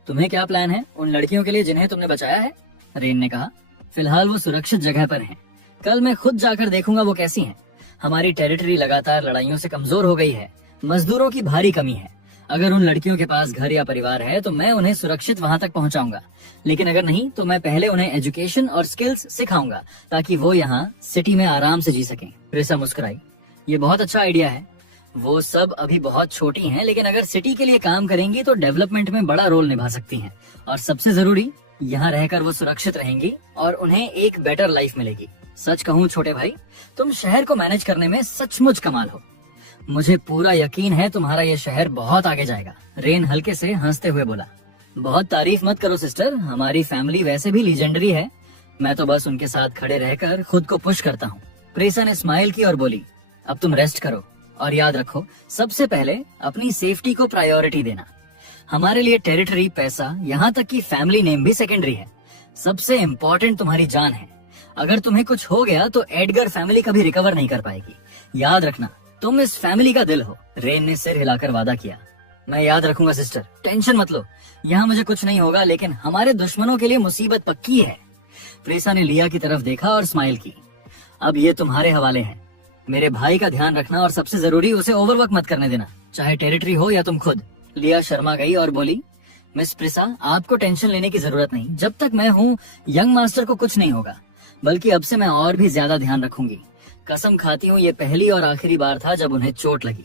तुम्हें क्या प्लान है उन लड़कियों के लिए जिन्हें तुमने बचाया है? रेन ने कहा, फिलहाल वो सुरक्षित जगह पर हैं। कल मैं खुद जाकर देखूंगा वो कैसी हैं। हमारी टेरिटरी लगातार लड़ाइयों से कमजोर हो गई है, मजदूरों की भारी कमी है। अगर उन लड़कियों के पास घर या परिवार है तो मैं उन्हें सुरक्षित वहां तक पहुंचाऊंगा, लेकिन अगर नहीं तो मैं पहले उन्हें एजुकेशन और स्किल्स सिखाऊंगा ताकि वो यहाँ सिटी में आराम से जी सकें। प्रीशिया मुस्कुराई, ये बहुत अच्छा आइडिया है। वो सब अभी बहुत छोटी हैं, लेकिन अगर सिटी के लिए काम करेंगी तो डेवलपमेंट में बड़ा रोल निभा सकती हैं। और सबसे जरूरी, यहाँ रहकर वो सुरक्षित रहेंगी और उन्हें एक बेटर लाइफ मिलेगी। सच कहूँ छोटे भाई, तुम शहर को मैनेज करने में सचमुच कमाल हो। मुझे पूरा यकीन है तुम्हारा ये शहर बहुत आगे जाएगा। रेन हल्के से हंसते हुए बोला, बहुत तारीफ मत करो सिस्टर, हमारी फैमिली वैसे भी लीजेंडरी है। मैं तो बस उनके साथ खड़े रहकर खुद को पुश करता हूँ। प्रीशिया ने स्माइल की और बोली, अब तुम रेस्ट करो और याद रखो, सबसे पहले अपनी सेफ्टी को प्रायोरिटी देना। हमारे लिए टेरिटरी, पैसा, यहाँ तक कि फैमिली नेम भी सेकेंडरी है। सबसे इम्पोर्टेंट तुम्हारी जान है। अगर तुम्हें कुछ हो गया तो एडगर फैमिली कभी रिकवर नहीं कर पाएगी। याद रखना, तुम इस फैमिली का दिल हो। रेन ने सिर हिलाकर वादा किया, मैं याद रखूंगा सिस्टर, टेंशन मत लो। यहाँ मुझे कुछ नहीं होगा, लेकिन हमारे दुश्मनों के लिए मुसीबत पक्की है। प्रीशिया ने लिया की तरफ देखा और स्माइल की, अब ये तुम्हारे हवाले है। मेरे भाई का ध्यान रखना और सबसे जरूरी, उसे ओवरवर्क मत करने देना, चाहे टेरिटरी हो या तुम खुद। लिया शर्मा गई और बोली, मिस प्रीशिया, आपको टेंशन लेने की जरूरत नहीं। जब तक मैं हूँ, यंग मास्टर को कुछ नहीं होगा, बल्कि अब से मैं और भी ज्यादा ध्यान रखूंगी। कसम खाती हूँ ये पहली और आखिरी बार था जब उन्हें चोट लगी।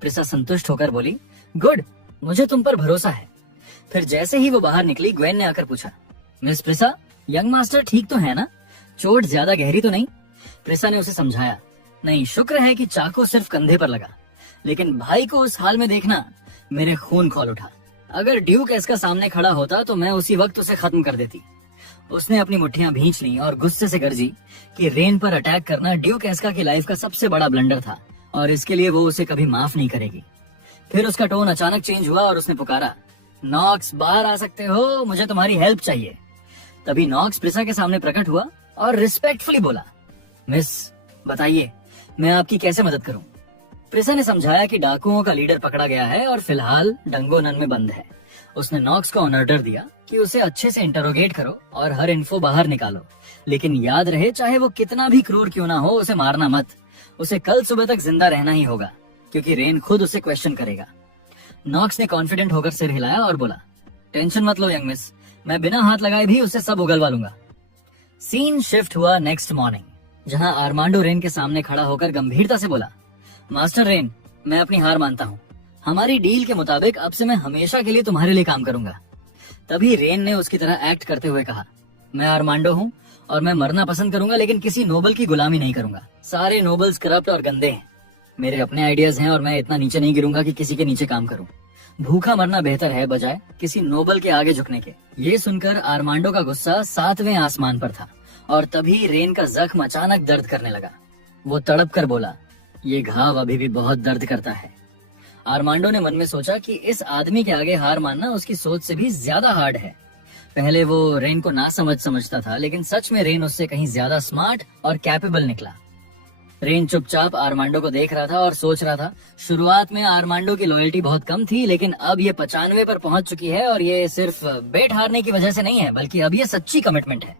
प्रीशिया संतुष्ट होकर बोली, गुड, मुझे तुम पर भरोसा है। फिर जैसे ही वो बाहर निकली, ग्वेन ने आकर पूछा, मिस प्रीशिया, यंग मास्टर ठीक तो है ना? चोट ज्यादा गहरी तो नहीं? प्रीशिया ने उसे समझाया, नहीं, शुक्र है कि चाकू सिर्फ कंधे पर लगा, लेकिन भाई को उस हाल में देखना मेरे खून खोल उठा। अगर ड्यूक एस्का सामने खड़ा होता तो मैं उसी वक्त उसे खत्म कर देती। उसने अपनी मुट्ठियां भींच ली और गुस्से से गर्जी कि रेन पर अटैक करना ड्यूक एस्का की लाइफ का सबसे बड़ा ब्लंडर था और इसके लिए वो उसे कभी माफ नहीं करेगी। फिर उसका टोन अचानक चेंज हुआ और उसने पुकारा, नॉक्स, बाहर आ सकते हो, मुझे तुम्हारी हेल्प चाहिए। तभी नॉक्स प्रीशिया के सामने प्रकट हुआ और रिस्पेक्टफुली बोला, मिस, बताइए मैं आपकी कैसे मदद करूं? प्रीशिया ने समझाया कि डाकुओं का लीडर पकड़ा गया है और फिलहाल डंगोनन में बंद है। उसने नॉक्स को ऑर्डर दिया कि उसे अच्छे से इंटरोगेट करो और हर इन्फो बाहर निकालो, लेकिन याद रहे, चाहे वो कितना भी क्रूर क्यों ना हो, उसे मारना मत। उसे कल सुबह तक जिंदा रहना ही होगा, क्योंकि रेन खुद उसे क्वेश्चन करेगा। नॉक्स ने कॉन्फिडेंट होकर सिर हिलाया और बोला, टेंशन मत लो यंग मिस, मैं बिना हाथ लगाए भी उसे सब उगलवा लूंगा। सीन शिफ्ट हुआ नेक्स्ट मॉर्निंग, जहां आर्मांडो रेन के सामने खड़ा होकर गंभीरता से बोला, मास्टर रेन, मैं अपनी हार मानता हूँ। हमारी डील के मुताबिक अब से मैं हमेशा के लिए तुम्हारे लिए काम करूंगा। तभी रेन ने उसकी तरह एक्ट करते हुए कहा, मैं आर्मांडो हूँ और मैं मरना पसंद करूंगा, लेकिन किसी नोबल की गुलामी नहीं करूंगा। सारे नोबल्स करप्ट और गंदे हैं। मेरे अपने आइडियाज हैं और मैं इतना नीचे नहीं गिरूंगा कि किसी के नीचे काम करूं। भूखा मरना बेहतर है बजाय किसी नोबल के आगे झुकने के। ये सुनकर आर्मांडो का गुस्सा 7वें आसमान पर था और तभी रेन का जख्म अचानक दर्द करने लगा। वो तड़प कर बोला, ये घाव अभी भी बहुत दर्द करता है। आर्मांडो ने मन में सोचा कि इस आदमी के आगे हार मानना उसकी सोच से भी ज्यादा हार्ड है। पहले वो रेन को ना समझता था, लेकिन सच में रेन उससे कहीं ज्यादा स्मार्ट और कैपेबल निकला। रेन चुपचाप आर्मांडो को देख रहा था और सोच रहा था, शुरुआत में आर्मांडो की लॉयल्टी बहुत कम थी, लेकिन अब ये 95 पर पहुंच चुकी है और ये सिर्फ बेट हारने की वजह से नहीं है, बल्कि अब ये सच्ची कमिटमेंट है।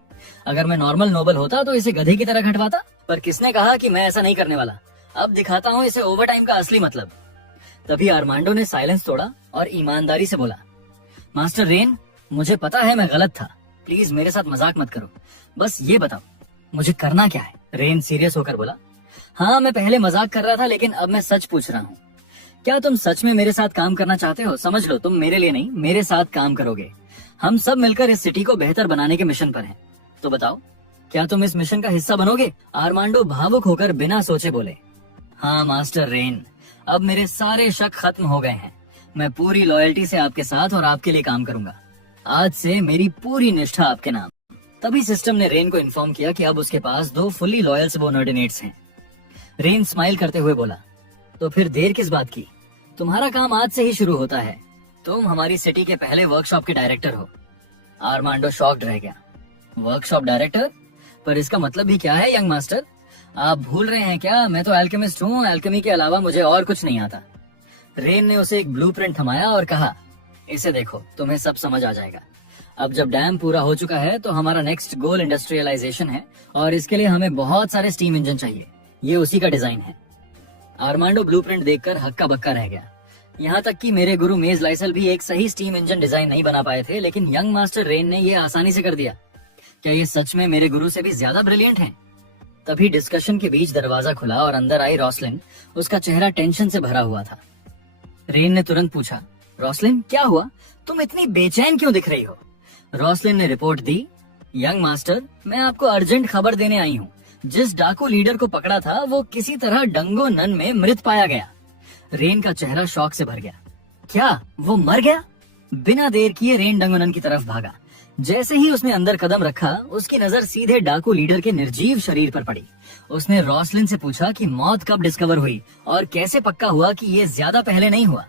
अगर मैं नॉर्मल नोबल होता तो इसे गधे की तरह घटवाता, पर किसने कहा कि मैं ऐसा नहीं करने वाला। अब दिखाता हूँ इसे ओवरटाइम का असली मतलब। तभी आर्मांडो ने साइलेंस तोड़ा और ईमानदारी से बोला, मास्टर रेन, मुझे पता है मैं गलत था, प्लीज मेरे साथ मजाक मत करो, बस ये बताओ मुझे करना क्या है। रेन सीरियस होकर बोला, हाँ मैं पहले मजाक कर रहा था, लेकिन अब मैं सच पूछ रहा हूँ। क्या तुम सच में मेरे साथ काम करना चाहते हो? समझ लो, तुम मेरे लिए नहीं, मेरे साथ काम करोगे। हम सब मिलकर इस सिटी को बेहतर बनाने के मिशन पर हैं। तो बताओ, क्या तुम इस मिशन का हिस्सा बनोगे? आर्मांडो भावुक होकर बिना सोचे बोले, हाँ मास्टर रेन, अब मेरे सारे शक खत्म हो गए हैं। मैं पूरी लॉयल्टी से आपके साथ और आपके लिए काम करूंगा। आज से मेरी पूरी निष्ठा आपके नाम। तभी सिस्टम ने रेन को इन्फॉर्म किया कि अब उसके पास 2 फुल्ली लॉयल सबऑर्डिनेट्स हैं। रेन स्माइल करते हुए बोला, तो फिर देर किस बात की? तुम्हारा काम आज से ही शुरू होता है। तुम हमारी सिटी के पहले वर्कशॉप के डायरेक्टर हो। आर्मांडो शॉक्ड रह गया। Workshop director? पर इसका मतलब भी क्या है यंग मास्टर? आप भूल रहे हैं क्या, मैं तो अल्केमिस्ट हूँ, अल्केमी के अलावा मुझे और कुछ नहीं आता। रेन ने उसे एक ब्लूप्रिंट थमाया और कहा, इसे देखो, तुम्हें सब समझ आ जाएगा। अब जब डैम पूरा हो चुका है तो हमारा नेक्स्ट गोल इंडस्ट्रियलाइजेशन है, और इसके लिए हमें बहुत सारे स्टीम इंजन चाहिए। ये उसी का डिजाइन है। आर्मांडो ब्लूप्रिंट देखकर हक्का बक्का रह गया। यहाँ तक कि मेरे गुरु मेज लाइसल भी एक सही स्टीम इंजन डिजाइन नहीं बना पाए थे, लेकिन यंग मास्टर रेन ने ये आसानी से कर दिया। क्या ये सच में मेरे गुरु से भी ज्यादा ब्रिलियंट हैं? तभी डिस्कशन के बीच दरवाजा खुला और अंदर आई रॉसलिन। उसका चेहरा टेंशन से भरा हुआ था। रेन ने तुरंत पूछा, रॉसलिन क्या हुआ? तुम इतनी बेचैन क्यों दिख रही हो? रॉसलिन ने रिपोर्ट दी, यंग मास्टर, मैं आपको अर्जेंट खबर देने आई हूँ। जिस डाकू लीडर को पकड़ा था वो किसी तरह डंगो नन में मृत पाया गया। रेन का चेहरा शॉक से भर गया। क्या वो मर गया? बिना देर किए रेन डंगो नन की तरफ भागा। जैसे ही उसने अंदर कदम रखा, उसकी नजर सीधे डाकू लीडर के निर्जीव शरीर पर पड़ी। उसने रॉसलिन से पूछा कि मौत कब डिस्कवर हुई और कैसे पक्का हुआ कि ये ज्यादा पहले नहीं हुआ।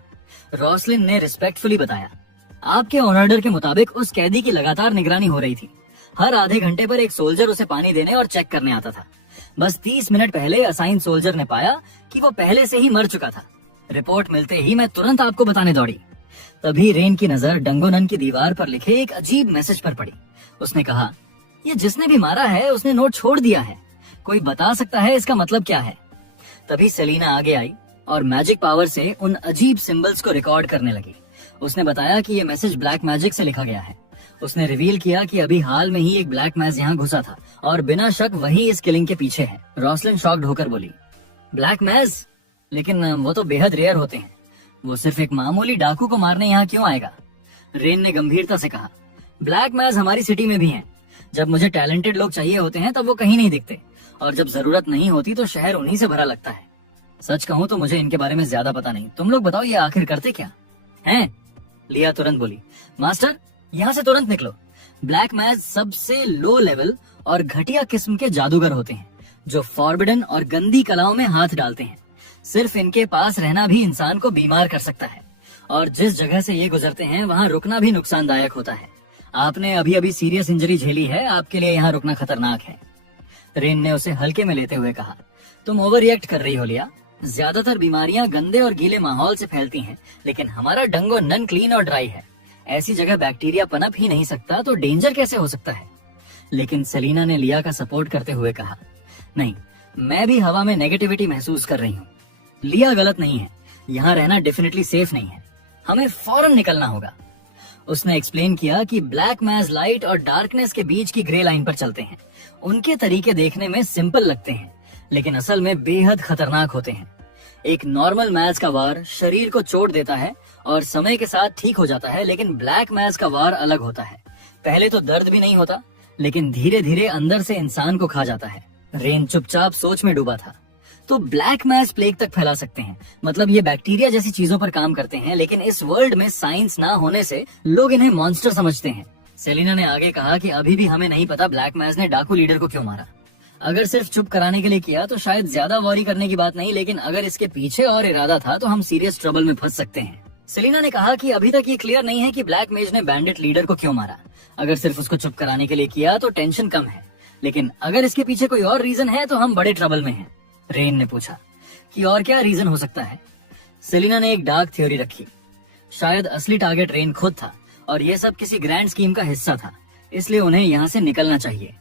रॉसलिन ने रिस्पेक्टफुली बताया, आपके ऑर्डर के मुताबिक उस कैदी की लगातार निगरानी हो रही थी। हर आधे घंटे पर एक सोल्जर उसे पानी देने और चेक करने आता था। बस 30 मिनट पहले असाइन सोल्जर ने पाया कि वो पहले से ही मर चुका था। रिपोर्ट मिलते ही मैं तुरंत आपको बताने दौड़ी। तभी रेन की नजर डंगोनन की दीवार पर लिखे एक अजीब मैसेज पर पड़ी। उसने कहा, ये जिसने भी मारा है उसने नोट छोड़ दिया है। कोई बता सकता है इसका मतलब क्या है? तभी सेलिना आगे आई और मैजिक पावर से उन अजीब सिंबल्स को रिकॉर्ड करने लगी। उसने बताया कि ये मैसेज ब्लैक मैजिक से लिखा गया है। उसने रिवील किया कि अभी हाल में ही एक ब्लैक मैज यहाँ घुसा था और बिना शक वही इस किलिंग के पीछे है। रॉसलिन शॉक्ड होकर बोली, ब्लैक मैज? लेकिन वो तो बेहद रेयर होते हैं। वो सिर्फ एक मामूली डाकू को मारने यहाँ क्यों आएगा? रेन ने गंभीरता से कहा, ब्लैक मैज हमारी सिटी में भी हैं। जब मुझे टैलेंटेड लोग चाहिए होते हैं तब वो कहीं नहीं दिखते, और जब जरूरत नहीं होती तो शहर उन्हीं से भरा लगता है। सच कहूँ तो मुझे इनके बारे में ज्यादा पता नहीं। तुम लोग बताओ, ये आखिर करते क्या हैं? लिया तुरंत बोली, मास्टर यहाँ से तुरंत निकलो। ब्लैक मैज सबसे लो लेवल और घटिया किस्म के जादूगर होते हैं जो फॉरबिडन और गंदी कलाओं में हाथ डालते हैं। सिर्फ इनके पास रहना भी इंसान को बीमार कर सकता है, और जिस जगह से ये गुजरते हैं वहाँ रुकना भी नुकसानदायक होता है। आपने अभी अभी सीरियस इंजरी झेली है, आपके लिए यहाँ रुकना खतरनाक है। रेन ने उसे हल्के में लेते हुए कहा, तुम ओवर रिएक्ट कर रही हो लिया। ज्यादातर बीमारियां गंदे और गीले माहौल से फैलती हैं, लेकिन हमारा डंगो नन क्लीन और ड्राई है। ऐसी जगह बैक्टीरिया पनप ही नहीं सकता तो डेंजर कैसे हो सकता है? लेकिन सेलिना ने लिया का सपोर्ट करते हुए कहा, नहीं, मैं भी हवा में नेगेटिविटी महसूस कर रही हूँ। लिया गलत नहीं है, यहाँ रहना डेफिनेटली सेफ नहीं है। हमें फौरन निकलना होगा। उसने एक्सप्लेन किया कि ब्लैक मैज लाइट और डार्कनेस के बीच की ग्रे लाइन पर चलते हैं। उनके तरीके देखने में सिंपल लगते हैं, लेकिन असल में बेहद खतरनाक होते हैं। एक नॉर्मल मैज का वार शरीर को चोट देता है और समय के साथ ठीक हो जाता है, लेकिन ब्लैक मैज का वार अलग होता है। पहले तो दर्द भी नहीं होता, लेकिन धीरे धीरे अंदर से इंसान को खा जाता है। रेन चुपचाप सोच में डूबा था। तो ब्लैक मैज प्लेग तक फैला सकते हैं, मतलब ये बैक्टीरिया जैसी चीजों पर काम करते हैं, लेकिन इस वर्ल्ड में साइंस ना होने से लोग इन्हें मॉन्स्टर समझते हैं। सेलिना ने आगे कहा कि अभी भी हमें नहीं पता ब्लैक मैज ने डाकू लीडर को क्यों मारा। अगर सिर्फ चुप कराने के लिए किया तो शायद ज्यादा वॉरी करने की बात नहीं, लेकिन अगर इसके पीछे और इरादा था तो हम सीरियस ट्रबल में फंस सकते हैं। सेलिना ने कहा कि अभी तक ये क्लियर नहीं है कि ब्लैक मेज ने बैंडिट लीडर को क्यों मारा। अगर सिर्फ उसको चुप कराने के लिए किया तो टेंशन कम है, लेकिन अगर इसके पीछे कोई और रीजन है तो हम बड़े ट्रबल में हैं। रेन ने पूछा कि और क्या रीजन हो सकता है। सेलिना ने एक डार्क थ्योरी रखी। शायद असली टारगेट रेन खुद था और ये सब किसी ग्रैंड स्कीम का हिस्सा था, इसलिए उन्हें यहाँ से निकलना चाहिए।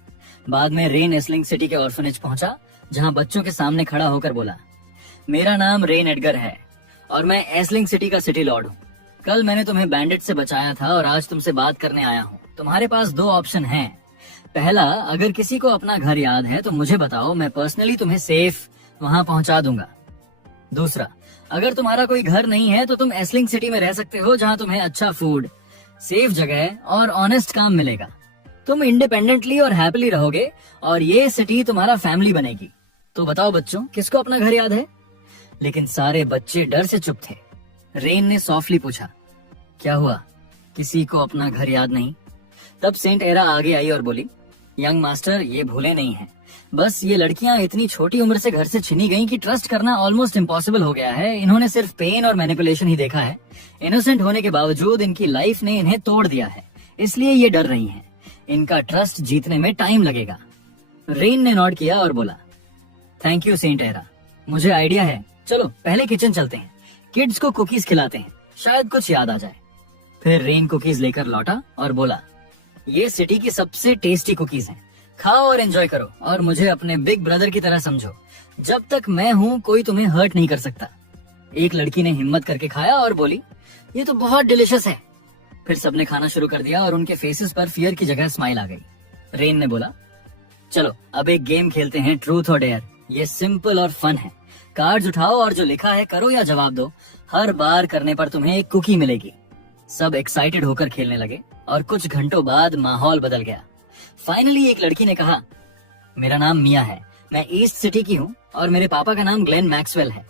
बाद में रेन एस्लिंग सिटी के ऑर्फनेज पहुंचा, जहाँ बच्चों के सामने खड़ा होकर बोला, मेरा नाम रेन एडगर है और मैं एस्लिंग सिटी का सिटी लॉर्ड हूँ। कल मैंने तुम्हें बैंडिट से बचाया था और आज तुमसे बात करने आया हूँ। तुम्हारे पास दो ऑप्शन हैं। पहला, अगर किसी को अपना घर याद है तो मुझे बताओ, मैं पर्सनली तुम्हें सेफ वहाँ पहुँचा दूंगा। दूसरा, अगर तुम्हारा कोई घर नहीं है तो तुम एस्लिंग सिटी में रह सकते हो, जहाँ तुम्हें अच्छा फूड, सेफ जगह और ऑनेस्ट काम मिलेगा। तुम इंडिपेंडेंटली और हैप्पीली रहोगे और ये सिटी तुम्हारा फैमिली बनेगी। तो बताओ बच्चों, किसको अपना घर याद है? लेकिन सारे बच्चे डर से चुप थे। रेन ने सॉफ्टली पूछा, क्या हुआ, किसी को अपना घर याद नहीं? तब सेंट एरा आगे आई और बोली, यंग मास्टर, ये भूले नहीं है। बस ये लड़कियां इतनी छोटी उम्र से घर से छिनी गईं कि ट्रस्ट करना ऑलमोस्ट इम्पॉसिबल हो गया है। इन्होंने सिर्फ पेन और मैनिपुलेशन ही देखा है। इनोसेंट होने के बावजूद इनकी लाइफ ने इन्हें तोड़ दिया है, इसलिए ये डर रही हैं। इनका ट्रस्ट जीतने में टाइम लगेगा। रेन ने नॉड किया और बोला, थैंक यू सेंट एरा, मुझे आइडिया है। चलो पहले किचन चलते हैं, किड्स को कुकीज खिलाते हैं, शायद कुछ याद आ जाए। फिर रेन कुकीज लेकर लौटा और बोला, ये सिटी की सबसे टेस्टी कुकीज हैं, खाओ और एंजॉय करो और मुझे अपने बिग ब्रदर की तरह समझो। जब तक मैं हूँ कोई तुम्हें हर्ट नहीं कर सकता। एक लड़की ने हिम्मत करके खाया और बोली, ये तो बहुत डिलिशियस है। फिर सबने खाना शुरू कर दिया और उनके फेसेस पर फियर की जगह स्माइल आ गई। रेन ने बोला, चलो अब एक गेम खेलते हैं, ट्रूथ और डेयर। ये सिंपल और फन है। कार्ड्स उठाओ और जो लिखा है करो या जवाब दो। हर बार करने पर तुम्हें एक कुकी मिलेगी। सब एक्साइटेड होकर खेलने लगे और कुछ घंटों बाद माहौल बदल गया। फाइनली एक लड़की ने कहा, मेरा नाम मिया है, मैं ईस्ट सिटी की हूँ और मेरे पापा का नाम ग्लेन मैक्सवेल है।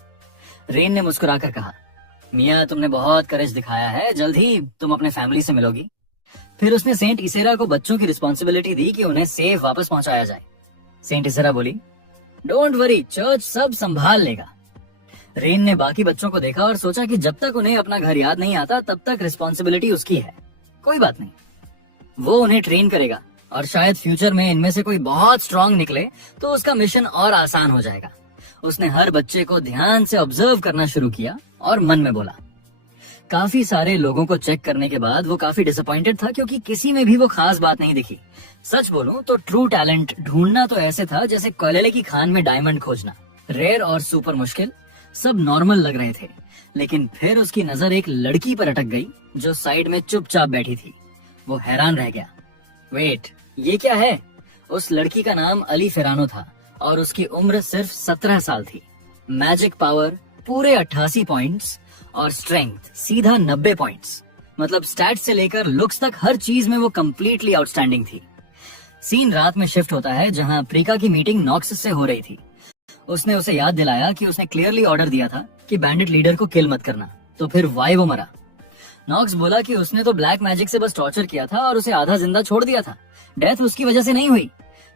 रेन ने मुस्कुराकर कहा, मिया, तुमने बहुत करेज दिखाया है, जल्द ही तुम अपने फैमिली से मिलोगी। फिर उसने सेंट इसेरा को बच्चों की रिस्पॉन्सिबिलिटी दी कि उन्हें सेफ वापस पहुंचाया जाए। सेंट इसेरा बोली, डोंट वरी, चर्च सब संभाल लेगा। रेन ने बाकी बच्चों को देखा और सोचा कि जब तक उन्हें अपना घर याद नहीं आता तब तक रिस्पॉन्सिबिलिटी उसकी है। कोई बात नहीं, वो उन्हें ट्रेन करेगा और शायद फ्यूचर में इनमें से कोई बहुत स्ट्रांग निकले तो उसका मिशन और आसान हो जाएगा। उसने हर बच्चे को ध्यान से ऑब्जर्व करना शुरू किया और मन में बोला। काफी सारे लोगों को चेक करने के बाद वो काफी डिसअपॉइंटेड था, क्योंकि किसी में भी वो खास बात नहीं दिखी। सच बोलूं तो ट्रू टैलेंट ढूंढना तो ऐसे था जैसे कोयले की खान में डायमंड खोजना। रेयर और सुपर मुश्किल, सब नॉर्मल लग रहे थे। लेकिन फिर उसकी नजर एक लड़की पर अटक गई जो साइड में चुपचाप बैठी थी। वो हैरान रह गया, वेट, ये क्या है? उस लड़की का नाम अली फेरानो था और उसकी उम्र सिर्फ 17 साल थी। मैजिक पावर पूरे 88 पॉइंट्स और स्ट्रेंथ सीधा 90 पॉइंट्स। मतलब स्टैट्स से लेकर लुक्स तक हर चीज में वो कंप्लीटली आउटस्टैंडिंग थी। सीन रात में शिफ्ट होता है जहां प्रिका की मीटिंग नॉक्स से हो रही थी। उसने उसे याद दिलाया कि उसने क्लियरली ऑर्डर दिया था कि बैंडिट लीडर को किल मत करना, तो फिर वाई वो मरा। नॉक्स बोला कि उसने तो ब्लैक मैजिक से बस टॉर्चर किया था और उसे आधा जिंदा छोड़ दिया था, डेथ उसकी वजह से नहीं हुई।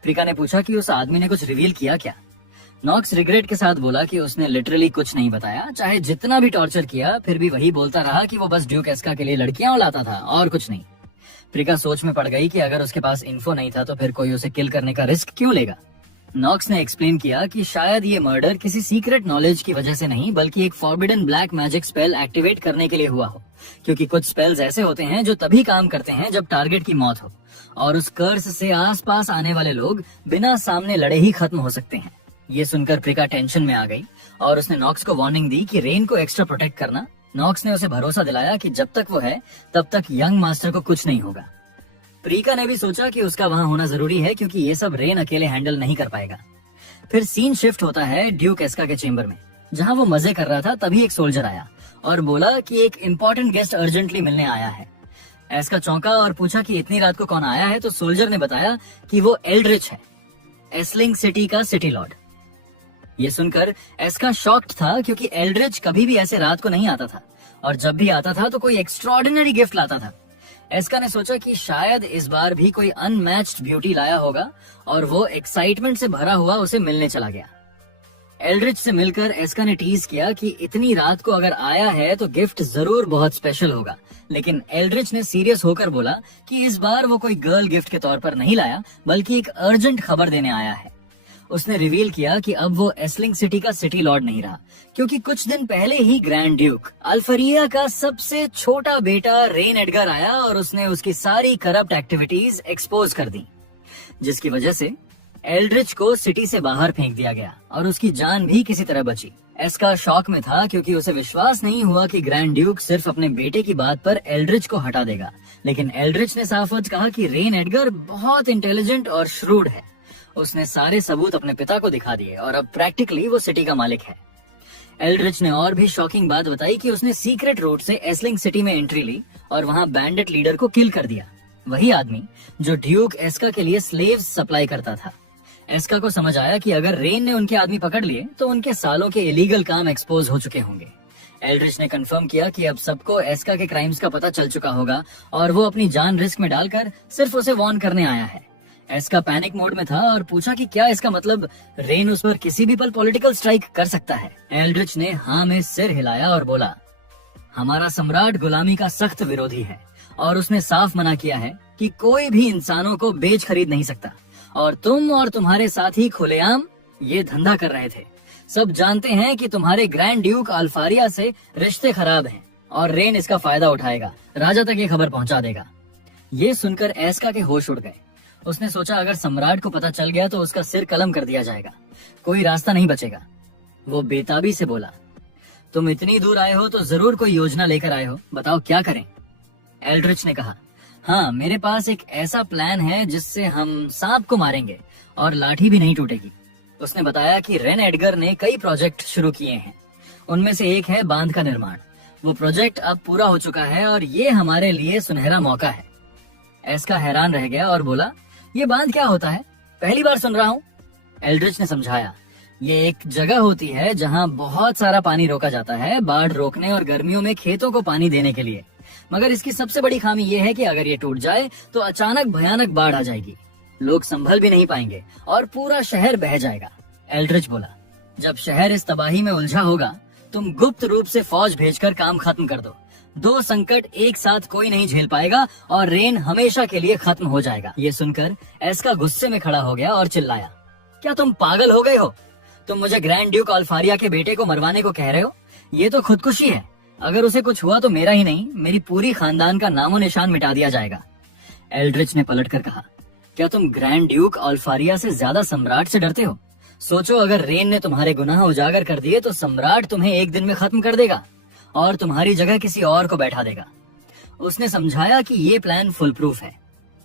प्रिका ने पूछा कि उस आदमी ने कुछ रिवील किया क्या। नॉक्स रिग्रेट के साथ बोला कि उसने लिटरली कुछ नहीं बताया, चाहे जितना भी टॉर्चर किया फिर भी वही बोलता रहा कि वो बस ड्यूक एस्का के लिए लड़कियां लाता था और कुछ नहीं। प्रिका सोच में पड़ गई कि अगर उसके पास इन्फो नहीं था तो फिर कोई उसे किल करने का रिस्क क्यों लेगा। नॉक्स ने एक्सप्लेन किया कि शायद ये मर्डर किसी सीक्रेट नॉलेज की वजह से नहीं, बल्कि एक forbidden black magic spell activate करने के लिए हुआ हो, क्योंकि कुछ स्पेल्स ऐसे होते हैं जो तभी काम करते हैं जब टारगेट की मौत हो, और उस कर्स से आसपास आने वाले लोग बिना सामने लड़े ही खत्म हो सकते हैं। ये सुनकर प्रिका टेंशन में आ गई और उसने नॉक्स को वार्निंग दी कि रेन को एक्स्ट्रा प्रोटेक्ट करना। नॉक्स ने उसे भरोसा दिलाया कि जब तक वो है तब तक यंग मास्टर को कुछ नहीं होगा। प्रिका ने भी सोचा कि उसका वहां होना जरूरी है, क्योंकि ये सब रेन अकेले हैंडल नहीं कर पाएगा। फिर सीन शिफ्ट होता है ड्यूक एस्का के चेंबर में, जहां वो मजे कर रहा था। तभी एक सोल्जर आया और बोला कि एक इम्पोर्टेंट गेस्ट अर्जेंटली मिलने आया है। एस्का चौंका और पूछा कि इतनी रात को कौन आया है, तो सोल्जर ने बताया कि वो एल्ड्रिच है, एस्लिंग सिटी का सिटी लॉर्ड। ये सुनकर एस्का शॉक्ड था, क्योंकि एल्ड्रिच कभी भी ऐसे रात को नहीं आता था और जब भी आता था तो कोई एक्स्ट्रॉर्डिनरी गिफ्ट लाता था। एस्का ने सोचा कि शायद इस बार भी कोई अनमैच्ड ब्यूटी लाया होगा और वो एक्साइटमेंट से भरा हुआ उसे मिलने चला गया। एल्ड्रिच से मिलकर एस्का ने टीज किया कि इतनी रात को अगर आया है तो गिफ्ट जरूर बहुत स्पेशल होगा, लेकिन एल्ड्रिच ने सीरियस होकर बोला कि इस बार वो कोई गर्ल गिफ्ट के तौर पर नहीं लाया बल्कि एक अर्जेंट खबर देने आया है। उसने रिवील किया कि अब वो एस्लिंग सिटी का सिटी लॉर्ड नहीं रहा, क्योंकि कुछ दिन पहले ही ग्रैंड ड्यूक अल्फरिया का सबसे छोटा बेटा रेन एडगर आया और उसने उसकी सारी करप्ट एक्टिविटीज एक्सपोज कर दी, जिसकी वजह से एल्ड्रिच को सिटी से बाहर फेंक दिया गया और उसकी जान भी किसी तरह बची। एस्का शॉक में था क्योंकि उसे विश्वास नहीं हुआ कि ग्रैंड ड्यूक सिर्फ अपने बेटे की बात पर एल्ड्रिच को हटा देगा, लेकिन एल्ड्रिच ने साफ कहा कि रेन एडगर बहुत इंटेलिजेंट और श्रूड है। उसने सारे सबूत अपने पिता को दिखा दिए और अब प्रैक्टिकली वो सिटी का मालिक है। एल्ड्रिच ने और भी शॉकिंग बात बताई कि उसने सीक्रेट रूट से एस्लिंग सिटी में एंट्री ली और वहां बैंडिट लीडर को किल कर दिया, वही आदमी जो ड्यूक एस्का के लिए स्लेव्स सप्लाई करता था। एस्का को समझ आया कि अगर रेन ने उनके आदमी पकड़ लिए तो उनके सालों के इलीगल काम एक्सपोज हो चुके होंगे। एल्ड्रिच ने कंफर्म किया कि अब सबको एस्का के क्राइम्स का पता चल चुका होगा और वो अपनी जान रिस्क में डालकर सिर्फ उसे वार्न करने आया है। एस्का पैनिक मोड में था और पूछा कि क्या इसका मतलब रेन उस पर किसी भी पल पॉलिटिकल स्ट्राइक कर सकता है। एल्ड्रिच ने हाँ में सिर हिलाया और बोला, हमारा सम्राट गुलामी का सख्त विरोधी है और उसने साफ मना किया है कि कोई भी इंसानों को बेच खरीद नहीं सकता, और तुम और तुम्हारे साथी खुलेआम ये धंधा कर रहे थे। सब जानते हैं कि तुम्हारे ग्रैंड ड्यूक अल्फारिया से रिश्ते खराब हैं और रेन इसका फायदा उठाएगा, राजा तक ये खबर पहुंचा देगा। ये सुनकर एस्का के होश उड़ गए। उसने सोचा अगर सम्राट को पता चल गया तो उसका सिर कलम कर दिया जाएगा, कोई रास्ता नहीं बचेगा। वो बेताबी से बोला, तुम इतनी दूर आए हो तो जरूर कोई योजना लेकर आए हो, बताओ क्या करें। एल्ड्रिच ने कहा, हाँ मेरे पास एक ऐसा प्लान है जिससे हम सांप को मारेंगे और लाठी भी नहीं टूटेगी। उसने बताया कि रेन एडगर ने कई प्रोजेक्ट शुरू किए हैं, उनमें से एक है बांध का निर्माण। वो प्रोजेक्ट अब पूरा हो चुका है और ये हमारे लिए सुनहरा मौका है। एस्का हैरान रह गया और बोला, ये बांध क्या होता है, पहली बार सुन रहा हूँ। एल्ड्रिच ने समझाया, ये एक जगह होती है जहाँ बहुत सारा पानी रोका जाता है बाढ़ रोकने और गर्मियों में खेतों को पानी देने के लिए, मगर इसकी सबसे बड़ी खामी ये है कि अगर ये टूट जाए तो अचानक भयानक बाढ़ आ जाएगी, लोग संभल भी नहीं पाएंगे और पूरा शहर बह जाएगा। एल्ड्रिच बोला, जब शहर इस तबाही में उलझा होगा तुम गुप्त रूप से फौज भेजकर काम खत्म कर दो। 2 संकट एक साथ कोई नहीं झेल पाएगा और रेन हमेशा के लिए खत्म हो जाएगा। ये सुनकर एस्का गुस्से में खड़ा हो गया और चिल्लाया, क्या तुम पागल हो गए हो? तुम मुझे ग्रैंड ड्यूक अल्फारिया के बेटे को मरवाने को कह रहे हो? ये तो खुदकुशी है। अगर उसे कुछ हुआ तो मेरा ही नहीं, मेरी पूरी खानदान का नामो निशान मिटा दिया जाएगा। एल्ड्रिच ने पलटकर कहा, क्या तुम ग्रैंड ड्यूक अल्फारिया से ज्यादा सम्राट से डरते हो? सोचो अगर रेन ने तुम्हारे गुनाह उजागर कर दिए तो सम्राट तुम्हें एक दिन में खत्म कर देगा और तुम्हारी जगह किसी और को बैठा देगा। उसने समझाया कि ये प्लान फुल प्रूफ है।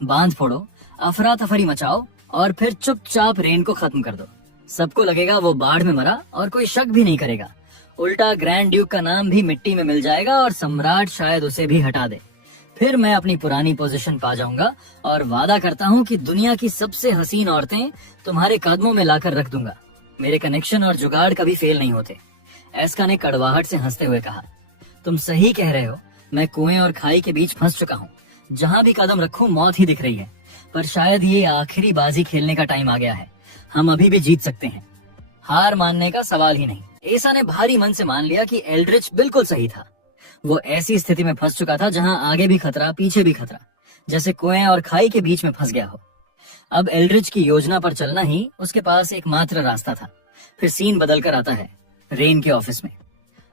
बांध फोड़ो, अफरा तफरी मचाओ और फिर चुपचाप रेन को खत्म कर दो। सबको लगेगा वो बाढ़ में मरा और कोई शक भी नहीं करेगा। उल्टा ग्रैंड ड्यूक का नाम भी मिट्टी में मिल जाएगा और सम्राट शायद उसे भी हटा दे। फिर मैं अपनी पुरानी पोजीशन पा जाऊंगा और वादा करता हूँ कि दुनिया की सबसे हसीन औरतें तुम्हारे कदमों में लाकर रख दूंगा। मेरे कनेक्शन और जुगाड़ कभी फेल नहीं होते। एस्का ने कड़वाहट से हंसते हुए कहा, तुम सही कह रहे हो, मैं कुएं और खाई के बीच फंस चुका हूँ। जहाँ भी कदम रखूं मौत ही दिख रही है, पर शायद ये आखिरी बाजी खेलने का टाइम आ गया है। हम अभी भी जीत सकते हैं, हार मानने का सवाल ही नहीं। एसा ने भारी मन से मान लिया कि एल्ड्रिच बिल्कुल सही था। वो ऐसी स्थिति में फंस चुका था जहां आगे भी खतरा पीछे भी खतरा, जैसे कुएं और खाई के बीच में फंस गया हो। अब एल्ड्रिच की योजना पर चलना ही उसके पास एकमात्र रास्ता था। फिर सीन बदल कर आता है रेन के ऑफिस में।